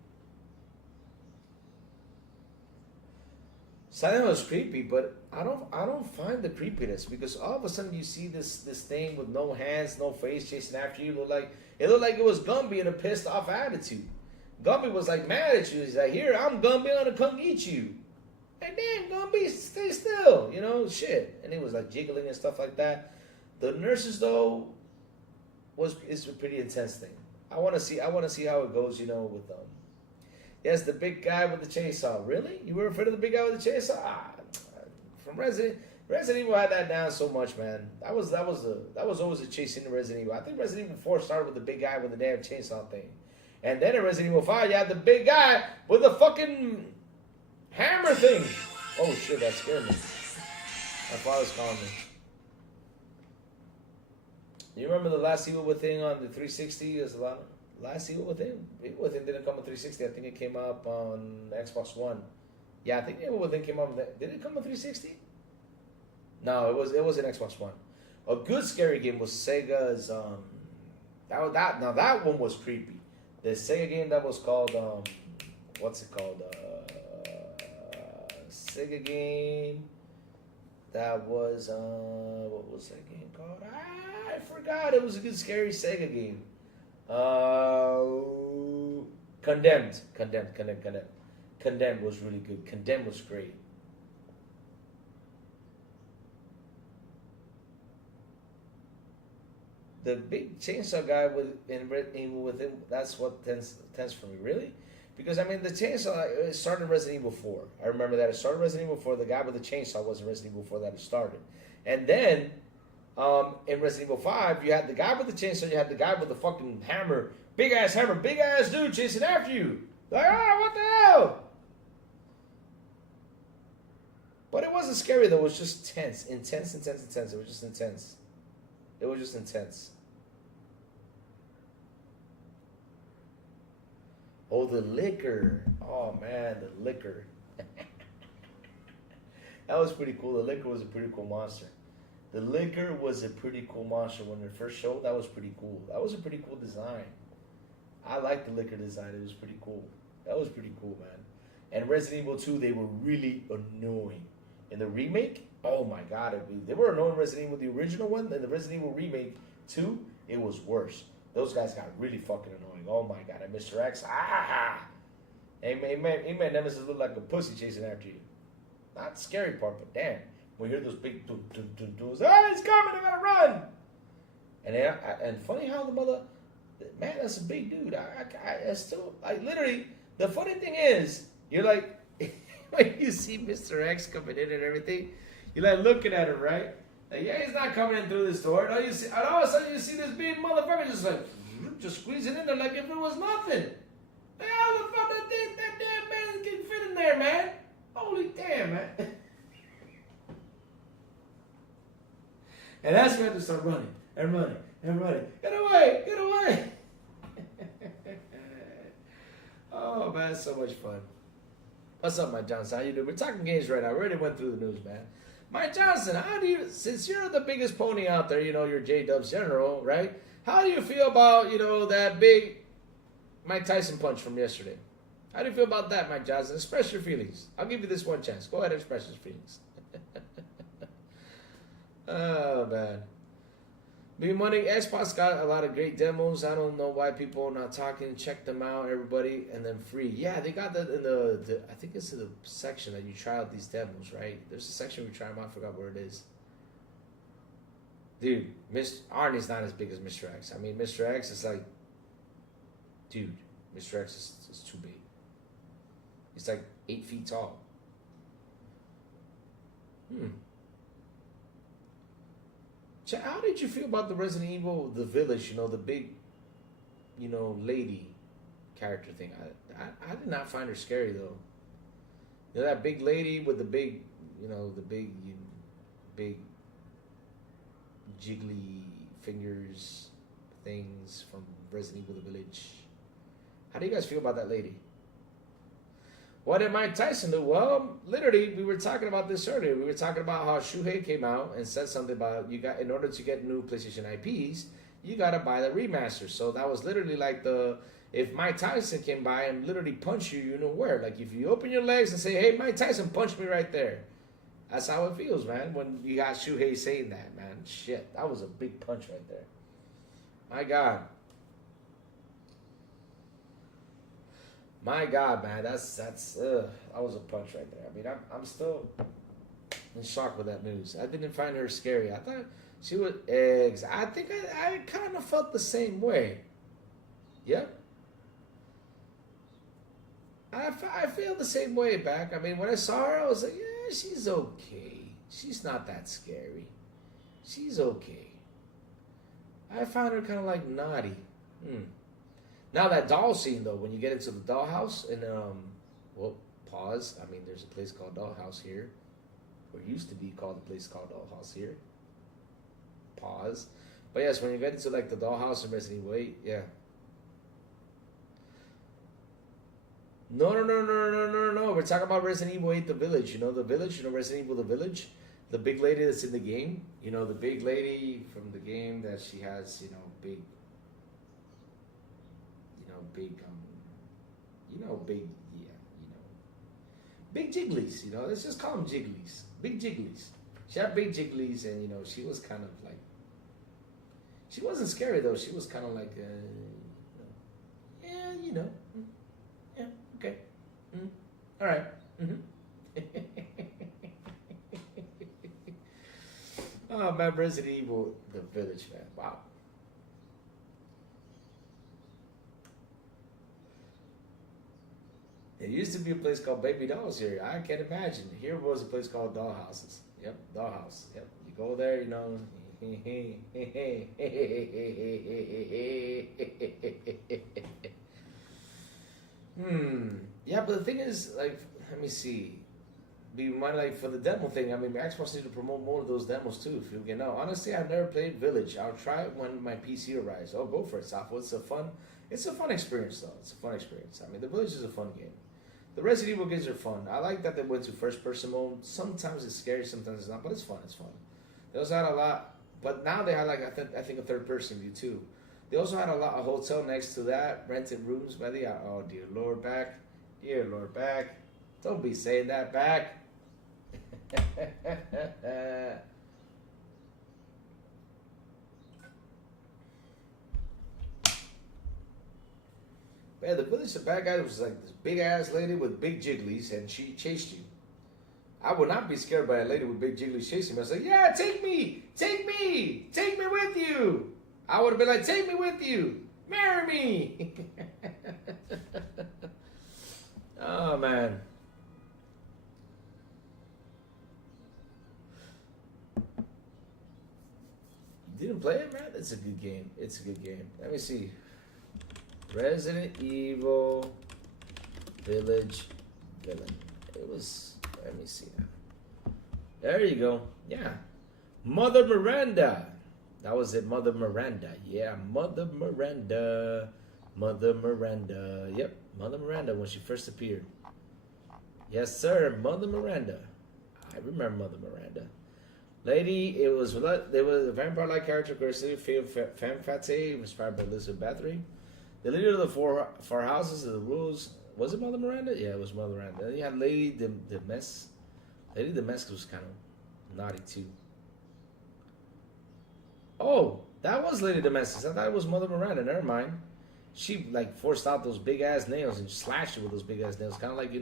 Silent was creepy, but I don't find the creepiness because all of a sudden you see this thing with no hands, no face chasing after you. It looked like it was Gumby in a pissed off attitude. Gumby was like mad at you. He's like, "Here, I'm Gumby, I'm gonna come eat you." Like, damn, Gumby, stay still, you know, shit. And he was like jiggling and stuff like that. The nurses though is a pretty intense thing. I want to see how it goes, you know, with them. Yes, the big guy with the chainsaw. Really? You were afraid of the big guy with the chainsaw? From Resident Evil had that down so much, man. That was always a chasing in Resident Evil. I think Resident Evil 4 started with the big guy with the damn chainsaw thing. And then in Resident Evil 5, you had the big guy with the fucking hammer thing. Oh shit, that scared me. My father's calling me. You remember the last Evil Within on the 360? There's a lot of last Evil Within. Evil Within didn't come with 360. I think it came up on Xbox One. Yeah, I think Evil Within came up. Did it come with 360? No, it was an Xbox One. A good scary game was Sega's. That one was creepy. The Sega game that was called what's it called? Sega game that was what was that game called? I forgot. It was a good scary Sega game. Condemned was really good. Condemned was great. The big chainsaw guy with him, that's what tends for me, really? Because, I mean, the chainsaw, it started in Resident Evil 4. I remember that. It started in Resident Evil 4. The guy with the chainsaw was in Resident Evil 4 that it started. And then, in Resident Evil 5, you had the guy with the chainsaw, you had the guy with the fucking hammer, big-ass hammer, big-ass dude chasing after you. Like, what the hell? But it wasn't scary, though. It was just tense. Intense. It was just intense. It was just intense. Oh, the liquor. Oh, man, the liquor. That was pretty cool. The liquor was a pretty cool monster. The liquor was a pretty cool monster. When it first showed, that was pretty cool. That was a pretty cool design. I liked the liquor design. It was pretty cool. That was pretty cool, man. And Resident Evil 2, they were really annoying. In the remake, oh my god, they were annoying Resident Evil, the original one, and the Resident Evil remake 2, it was worse. Those guys got really fucking annoying. Oh my god, and Mr. X, He made Nemesis look like a pussy chasing after you. Not the scary part, but damn, we hear those big dun-dun-dun-duns. Oh, he's coming, I gotta run! And funny how man, that's a big dude. I still, literally, the funny thing is, you're like, when you see Mr. X coming in and everything, you're like looking at him, right? Like, yeah, he's not coming in through this door. And all of a sudden you see this big motherfucker just squeezing in there like if it was nothing. Man, how the fuck that damn man can fit in there, man? Holy damn, man. And that's when to start running and running and running. Get away, get away. Oh, man, so much fun. What's up, Mike Johnson? How you doing? We're talking games right now. I already went through the news, man. Mike Johnson, how do you, since you're the biggest pony out there, you know, you're J-Dub's general, right? How do you feel about, you know, that big Mike Tyson punch from yesterday? How do you feel about that, Mike Johnson? Express your feelings. I'll give you this one chance. Go ahead and express your feelings. Oh, man. Big Money, Xbox got a lot of great demos. I don't know why people are not talking. Check them out, everybody. And then free. Yeah, they got that in the I think it's in the section that you try out these demos, right? There's a section we try them out. I forgot where it is. Dude, Arnie's not as big as Mr. X. I mean, Mr. X is like, dude, Mr. X is too big. He's like 8 feet tall. How did you feel about the Resident Evil, the village, you know, the big, you know, lady character thing? I did not find her scary, though. You know, that big lady with the big, you know, the big jiggly fingers things from Resident Evil, the village. How do you guys feel about that lady? What did Mike Tyson do? Well, literally, we were talking about this earlier. We were talking about how Shuhei came out and said something about in order to get new PlayStation IPs, you gotta buy the remasters. So that was literally like if Mike Tyson came by and literally punch you, you know where. Like if you open your legs and say, "Hey, Mike Tyson, punch me right there." That's how it feels, man. When you got Shuhei saying that, man. Shit, that was a big punch right there. My God. My God, man. That was a punch right there. I mean, I'm still in shock with that news. I didn't find her scary. I thought she was eggs. I think I kind of felt the same way. Yep. I feel the same way back. I mean, when I saw her, I was like, yeah, she's okay. She's not that scary. She's okay. I found her kind of like naughty. Now that doll scene, though, when you get into the dollhouse, and, well, pause. I mean, there's a place called Dollhouse here. Or used to be called a place called Dollhouse here. Pause. But yes, when you get into, like, the dollhouse in Resident Evil 8, yeah. No. We're talking about Resident Evil 8, The Village. You know The Village? You know Resident Evil, The Village? The big lady that's in the game. You know, the big lady from the game that she has, big, big jigglies, let's just call them jigglies. Big jigglies. She had big jigglies, and, she was kind of like, she wasn't scary, though. She was kind of like, yeah, okay. All right. Oh, man, Resident Evil, The Village, man. Wow. There used to be a place called Baby Dolls here. I can't imagine. Here was a place called Dollhouses. Yep, Dollhouse. Yep. You go there, Yeah, but the thing is, like, let me see. Be mind, like, for the demo thing, I mean, Xbox needs to promote more of those demos too. If you know, honestly, I've never played Village. I'll try it when my PC arrives. Oh, go for it, Safo. It's a fun experience, though. It's a fun experience. I mean, the Village is a fun game. The Resident Evil games are fun. I like that they went to first-person mode. Sometimes it's scary, sometimes it's not, but it's fun. It's fun. They also had a lot, but now they had, like, I think a third-person view too. They also had a hotel next to that, rented rooms by the, oh, dear Lord, back. Dear Lord, back. Don't be saying that, back. Man, the Village, the bad guy was like this big-ass lady with big jigglies, and she chased you. I would not be scared by a lady with big jigglies chasing me. I was like, yeah, take me with you. I would have been like, take me with you, marry me. Oh, man. You didn't play it, man? It's a good game. It's a good game. Let me see. Resident Evil Village Villain. It was, let me see now. There you go. Yeah. Mother Miranda. That was it, Mother Miranda. Yeah, Mother Miranda. Mother Miranda. Yep, Mother Miranda when she first appeared. Yes, sir, Mother Miranda. I remember Mother Miranda. Lady, there was a vampire-like character, aggressive, femme fatale, inspired by Elizabeth Bathory. The leader of the four houses of the rules. Was it Mother Miranda? Yeah, it was Mother Miranda. Then you had Lady Demes. Lady Demes was kind of naughty too. Oh, that was Lady Demes. I thought it was Mother Miranda. Never mind. She like forced out those big ass nails and slashed it with those big ass nails. Kind of like,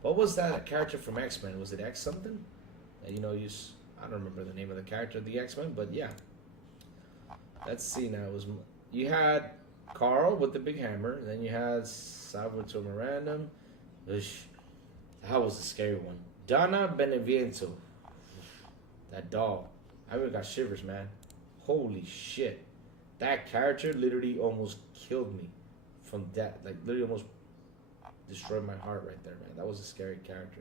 what was that character from X-Men? Was it X something? And I don't remember the name of the character of the X-Men, but yeah. Let's see now. You had Carl with the big hammer, then you had Salvatore Miranda. That was a scary one. Donna Beneviento. That doll. I really got shivers, man. Holy shit. That character literally almost killed me from that. Like, literally almost destroyed my heart right there, man. That was a scary character.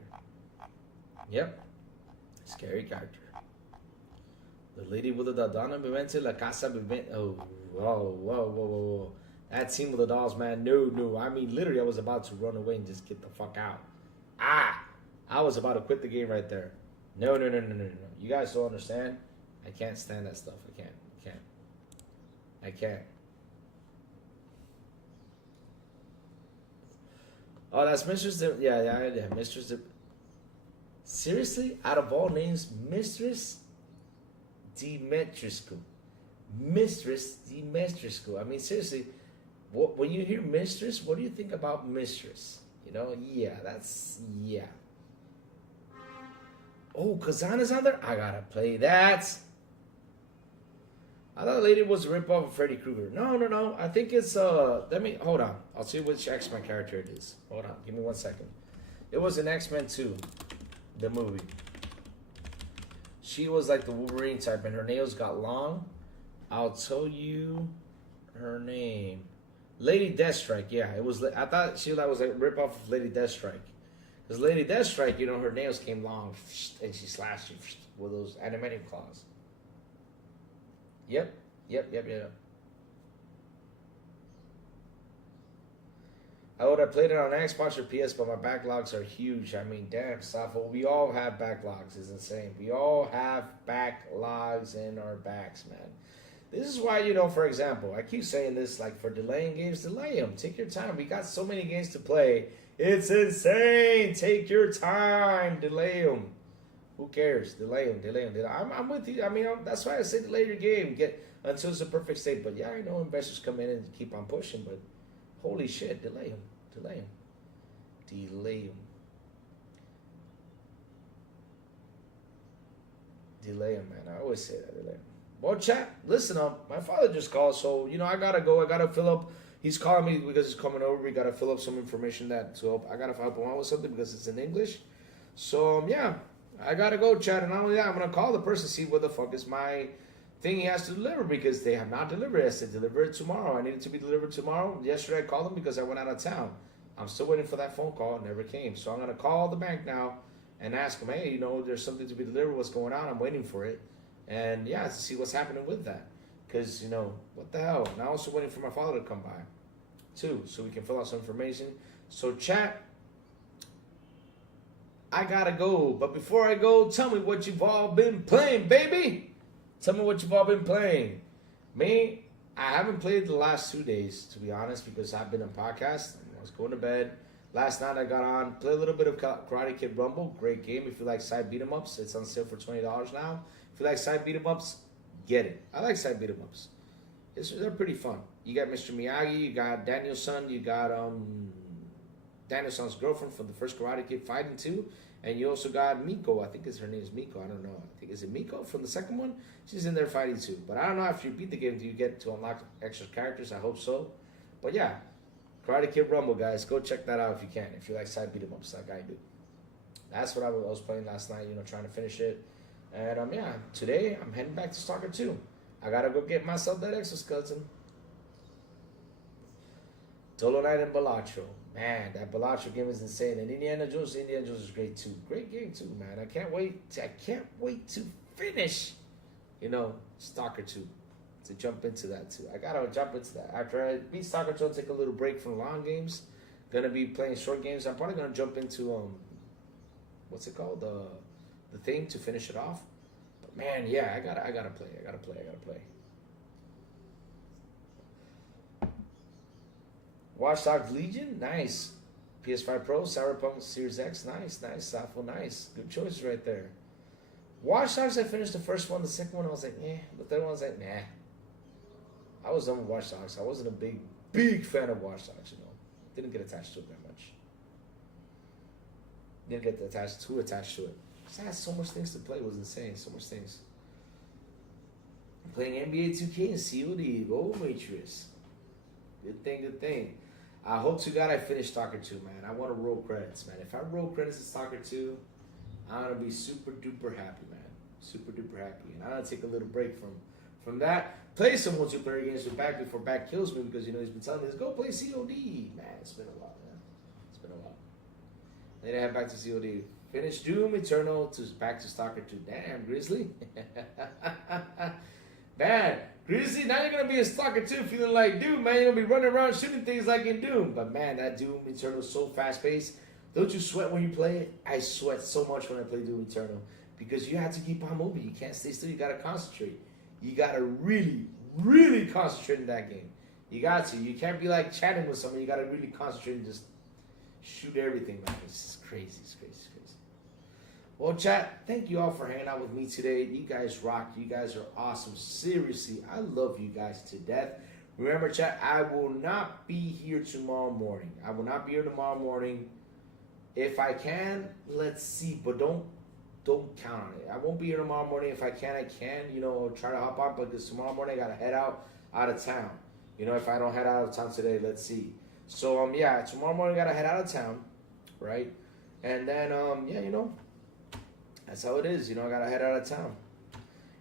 Yep. Scary character. The lady with the Donna Beneviento, La Casa Beneviento. Oh, whoa. That scene with the dolls, man. No. I mean, literally, I was about to run away and just get the fuck out. I was about to quit the game right there. No. You guys don't understand. I can't stand that stuff. I can't. Oh, that's Mistress. Yeah. Mistress. Seriously, out of all names, Mistress Dimitrescu. Mistress Dimitrescu. I mean, seriously, when you hear Mistress, what do you think about Mistress? You know, yeah. Oh, Kazana's on there? I gotta play that. I thought the lady was a ripoff of Freddy Krueger. No. I think it's, hold on. I'll see which X-Men character it is. Hold on. Give me 1 second. It was an X-Men 2, the movie. She was like the Wolverine type, and her nails got long. I'll tell you her name. Lady Deathstrike, yeah. It was. I thought she was a ripoff of Lady Deathstrike. Because Lady Deathstrike, you know, her nails came long, and she slashed you with those animated claws. Yep. I would have played it on Xbox or PS, but my backlogs are huge. I mean, damn, Safo, we all have backlogs. It's insane. We all have backlogs in our backs, man. This is why, you know, for example, I keep saying this, like, for delaying games, delay them. Take your time. We got so many games to play. It's insane. Take your time. Delay them. Who cares? Delay them. I'm with you. I mean, that's why I say delay your game. Get until it's a perfect state. But yeah, I know investors come in and keep on pushing, but holy shit, delay them. Delay them, man. I always say that. Delay them. Well, chat, listen up. My father just called, so, you know, I gotta go. I gotta fill up. He's calling me because he's coming over. We gotta fill up some information to help. I gotta help him out with something because it's in English. So, yeah. I gotta go, chat, and not only that, I'm gonna call the person, see what the fuck is my thing he has to deliver, because they have not delivered it. I said deliver it tomorrow. I need it to be delivered tomorrow. Yesterday I called them because I went out of town. I'm still waiting for that phone call. It never came. So I'm gonna call the bank now and ask them, hey, you know, there's something to be delivered. What's going on? I'm waiting for it. And yeah, to see what's happening with that. Because, you know, what the hell? And I'm also waiting for my father to come by too, so we can fill out some information. So chat, I gotta go, but before I go, tell me what you've all been playing, baby. Tell me what you've all been playing. Me, I haven't played the last 2 days, to be honest, because I've been on podcast. I was going to bed. Last night I got on, play a little bit of Karate Kid Rumble. Great game. If you like side beat 'em ups, it's on sale for $20 now. If you like side beat 'em ups, get it. I like side beat 'em ups. They're pretty fun. You got Mr. Miyagi, you got Daniel-san, you got Daniel-san's girlfriend from the first Karate Kid fighting too. And you also got Miko. I think her name is Miko. I don't know. I think, is it Miko from the second one? She's in there fighting too. But I don't know if you beat the game, do you get to unlock extra characters? I hope so. But yeah, Karate Kid Rumble, guys. Go check that out if you can. If you like side beat 'em ups like I do. That's what I was playing last night, you know, trying to finish it. And yeah, today I'm heading back to Stalker 2. I gotta go get myself that exoskeleton. Tolo Knight and Balacho. Man, that Balacho game is insane. And Indiana Jones is great too. Great game too, man. I can't wait to finish, you know, Stalker 2. To jump into that too. I gotta jump into that. After I beat Stalker 2, I'll take a little break from long games. Gonna be playing short games. I'm probably gonna jump into what's it called? The thing to finish it off. But man, yeah, I gotta play. Watch Dogs Legion, nice. PS5 Pro, Cyberpunk Series X, nice, Safo, nice. Good choices right there. Watch Dogs, I finished the first one. The second one, I was like, eh. The third one, I was like, nah. I was done with Watch Dogs. I wasn't a big fan of Watch Dogs, you know. Didn't get attached to it that much. Didn't get attached to it. Just had so much things to play. It was insane. So much things. I'm playing NBA 2K and COD. Go Matrix. Good thing. I hope to God I finish Stalker 2, man. I want to roll credits, man. If I roll credits in Stalker 2, I'm going to be super duper happy, man. Super duper happy. And I'm going to take a little break from that. Play some multiplayer games with Back before Back kills me, because, you know, he's been telling me, go play COD. Man, it's been a while, man. It's been a while. Then I head back to COD. Finish Doom Eternal to back to Stalker 2. Damn, Grizzly. Man, Grizzly, now you're going to be a Stalker 2 feeling like Doom, man. You're going to be running around shooting things like in Doom. But, man, that Doom Eternal is so fast-paced. Don't you sweat when you play it? I sweat so much when I play Doom Eternal, because you have to keep on moving. You can't stay still. You got to concentrate. You got to really, really concentrate in that game. You got to. You can't be like chatting with someone. You got to really concentrate and just shoot everything, man. It's just crazy. It's crazy. It's crazy. Well, chat, thank you all for hanging out with me today. You guys rock. You guys are awesome. Seriously, I love you guys to death. Remember, chat, I will not be here tomorrow morning. I will not be here tomorrow morning. If I can, let's see, but don't count on it. I won't be here tomorrow morning. If I can, try to hop on, but this tomorrow morning I gotta head out of town. If I don't head out of town today, let's see. So tomorrow morning I gotta head out of town, right? And then that's how it is. I gotta head out of town.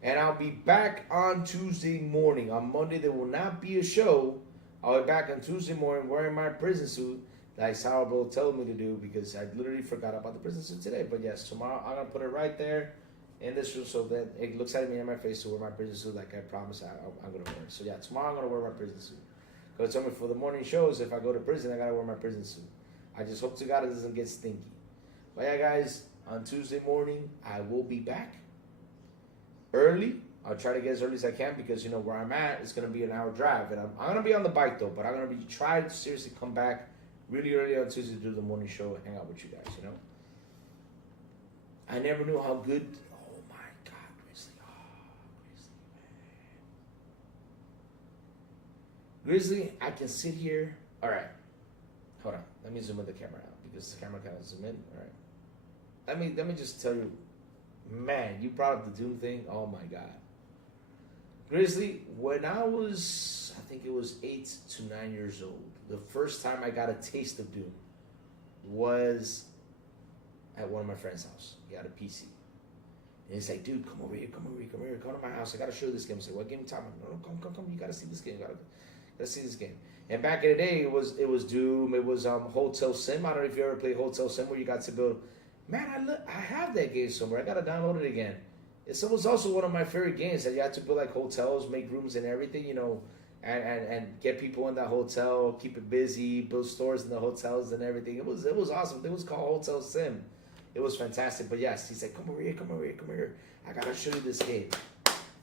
And I'll be back on Tuesday morning. On Monday there will not be a show. I'll be back on Tuesday morning wearing my prison suit, like Sourblow told me to do, because I literally forgot about the prison suit today. But yes, tomorrow I'm going to put it right there in this room so that it looks at me in my face to wear my prison suit like I promised I'm going to wear it. So yeah, tomorrow I'm going to wear my prison suit. Because told me for the morning shows, if I go to prison, I got to wear my prison suit. I just hope to God it doesn't get stinky. But yeah, guys, on Tuesday morning, I will be back early. I'll try to get as early as I can because, where I'm at, it's going to be an hour drive. And I'm going to be on the bike, though. But I'm going to be trying to seriously come back really early on Tuesday to do the morning show and hang out with you guys, I never knew how good... Oh, my God, Grizzly. Oh, Grizzly, man. Grizzly, I can sit here... All right. Hold on. Let me zoom in the camera out because the camera kind of zoom in. All right. Let me just tell you... Man, you brought up the Doom thing. Oh, my God. Grizzly, when I was... I think it was 8 to 9 years old. The first time I got a taste of Doom was at one of my friend's house. He had a PC. And he's like, dude, come over here, come to my house. I got to show you this game. I said, what game you talking about? No, come. You got to see this game. You got to see this game. And back in the day, it was Doom. It was Hotel Sim. I don't know if you ever played Hotel Sim where you got to build... Man, I have that game somewhere. I got to download it again. It was also one of my favorite games that you had to build like hotels, make rooms and everything, and get people in that hotel, keep it busy, build stores in the hotels and everything. It was awesome. It was called Hotel Sim. It was fantastic. But yes, he said, come over here. I gotta show you this game.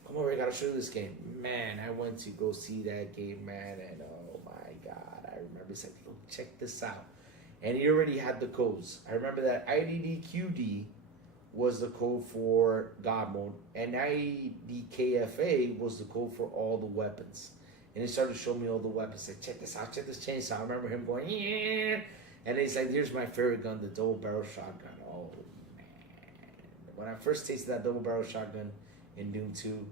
Come over here, I gotta show you this game. Man, I went to go see that game, man, and oh my God, I remember he said, look, check this out. And he already had the codes. I remember that IDDQD was the code for God mode, and IDKFA was the code for all the weapons. And he started to show me all the weapons. Like, check this out, check this chainsaw. I remember him going, yeah. And he's like, here's my favorite gun, the double barrel shotgun. Oh, man. When I first tasted that double barrel shotgun in Doom 2,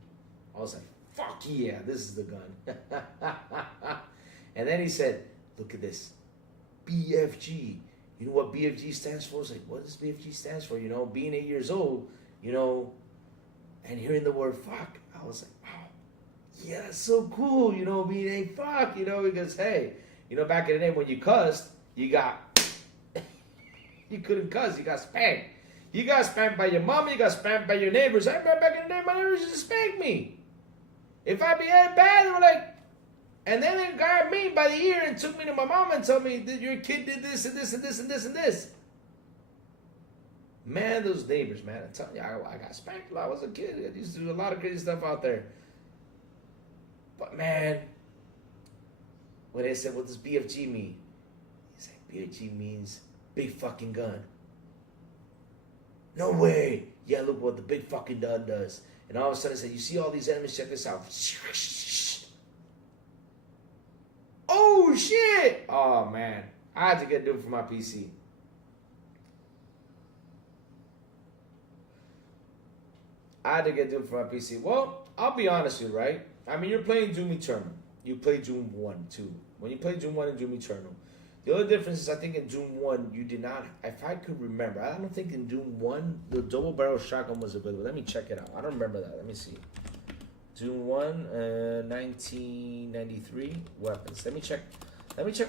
I was like, fuck yeah, this is the gun. And then he said, look at this. BFG. You know what BFG stands for? I was like, what does BFG stands for? Being 8 years old, and hearing the word fuck, I was like, wow, yeah, that's so cool, being a fuck, because, hey, back in the day when you cussed, you couldn't cuss, you got spanked. You got spanked by your mom, you got spanked by your neighbors. I remember back in the day, my neighbors used to spank me. If I behaved bad, they were like, and then they grabbed me by the ear and took me to my mom and told me that your kid did this and this and this and this and this. Man, those neighbors, man. I'm telling you, I got spanked when I was a kid. I used to do a lot of crazy stuff out there. But man, when they said, what does BFG mean? He said, BFG means big fucking gun. No way. Yeah, look what the big fucking gun does. And all of a sudden I said, you see all these enemies? Check this out. Oh, shit! Oh, man. I had to get Doom for my PC. Well, I'll be honest with you, right? I mean, you're playing Doom Eternal. You play Doom 1, too. When you play Doom 1 and Doom Eternal, the only difference is I think in Doom 1, you did not, if I could remember, I don't think in Doom 1, the double barrel shotgun was available. Let me check it out. I don't remember that. Let me see. Doom 1, 1993 weapons. Let me check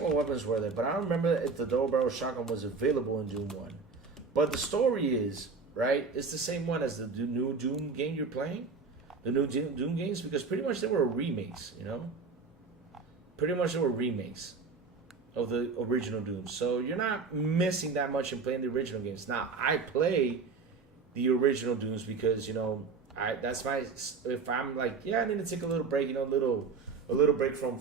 what weapons were there. But I don't remember if the double barrel shotgun was available in Doom 1. But the story is, right, it's the same one as the new Doom game you're playing. The new Doom games, because pretty much they were remakes, Pretty much they were remakes of the original Doom. So you're not missing that much in playing the original games. Now, I play the original Dooms because, that's my, if I'm like, yeah, I need to take a little break, a little break from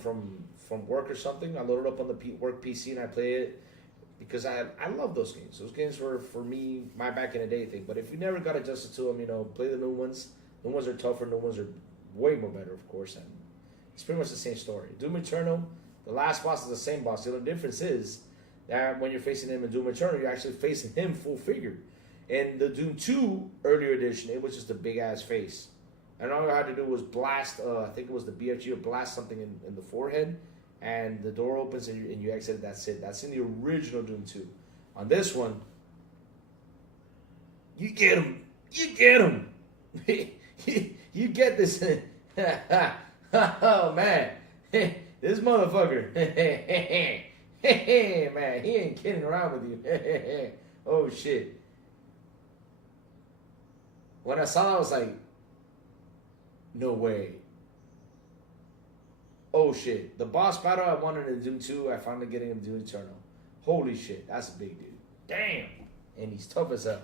work or something. I load it up on the work PC and I play it because I love those games. Those games were, for me, my back in the day thing. But if you never got adjusted to them, you know, play the new ones. New ones are tougher. New ones are way more better, of course. And it's pretty much the same story. Doom Eternal, the last boss is the same boss. The only difference is that when you're facing him in Doom Eternal, you're actually facing him full figure. In the Doom 2 earlier edition, it was just a big-ass face. And all you had to do was blast, I think it was the BFG, or blast something in the forehead, and the door opens and you exit. That's it. That's in the original Doom 2. On this one, you get him. You get him. You get this. Oh, man. This motherfucker. Man, he ain't kidding around with you. Oh, shit. When I saw it, I was like, no way. Oh shit. The boss battle I wanted in Doom 2, I finally getting him Doom Eternal. Holy shit, that's a big dude. Damn. And he's tough as hell.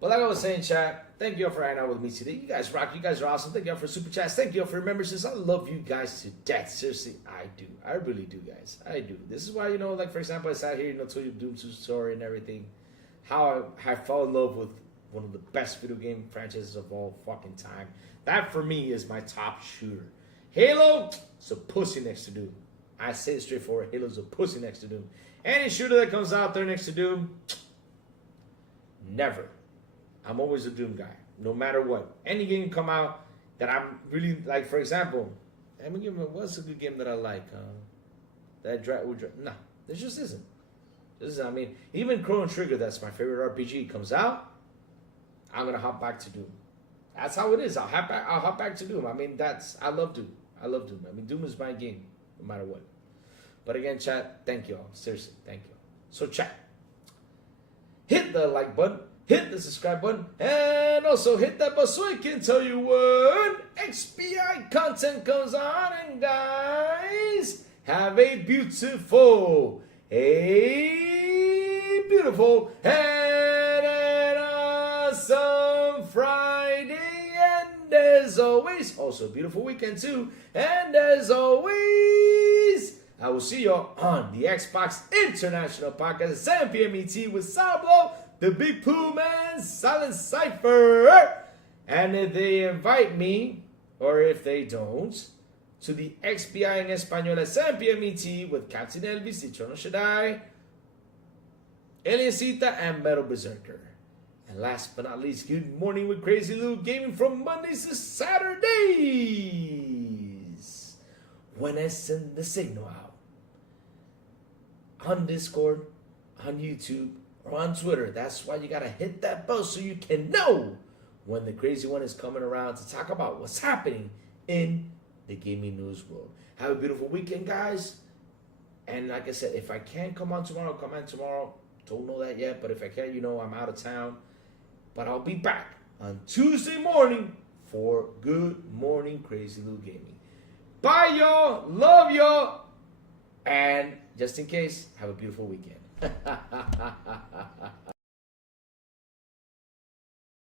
But like I was saying, chat, thank you all for hanging out with me today. You guys rock. You guys are awesome. Thank you all for super chats. Thank you all for your memberships. I love you guys to death. Seriously, I do. I really do, guys. I do. This is why, you know, like, for example, I sat here, you know, told you Doom 2 story and everything. How I fell in love with one of the best video game franchises of all fucking time. That, for me, is my top shooter. Halo is a pussy next to Doom. I say it straightforward. Halo's a pussy next to Doom. Any shooter that comes out there next to Doom, never. I'm always a Doom guy, no matter what. Any game come out that I'm really, like, for example, let me give me, what's a good game that I like? No, there just isn't. I mean, even Chrono Trigger, that's my favorite RPG, comes out, I'm gonna hop back to Doom. That's how it is. I'll hop back to Doom. I mean, I love Doom. I love Doom. I mean, Doom is my game, no matter what. But again, chat, thank you all. Seriously, thank you all. So, chat, hit the like button, hit the subscribe button, and also hit that bell so I can tell you when XBI content comes on. And guys, have a beautiful, and an awesome Friday. And as always, also a beautiful weekend too. And as always, I will see y'all on the Xbox International Podcast at 7 p.m. ET with Sourblow, the Big Plume, and Silent Cypher. And if they invite me, or if they don't, to the XBI in Espanol at 7 p.m. ET with Captain Elvis, Eternal Shaddai, Aliencita, and Metal Berserker. And last but not least, good morning with Crazy Luke Gaming from Mondays to Saturdays, when I send the signal out on Discord, on YouTube, or on Twitter. That's why you gotta hit that bell so you can know when the crazy one is coming around to talk about what's happening in the gaming news world. Have a beautiful weekend, guys. And like I said, if I can come on tomorrow, come on tomorrow. Don't know that yet, but if I can, you know, I'm out of town. But I'll be back on Tuesday morning for Good Morning Crazy Luke Gaming. Bye, y'all. Love y'all. And just in case, have a beautiful weekend.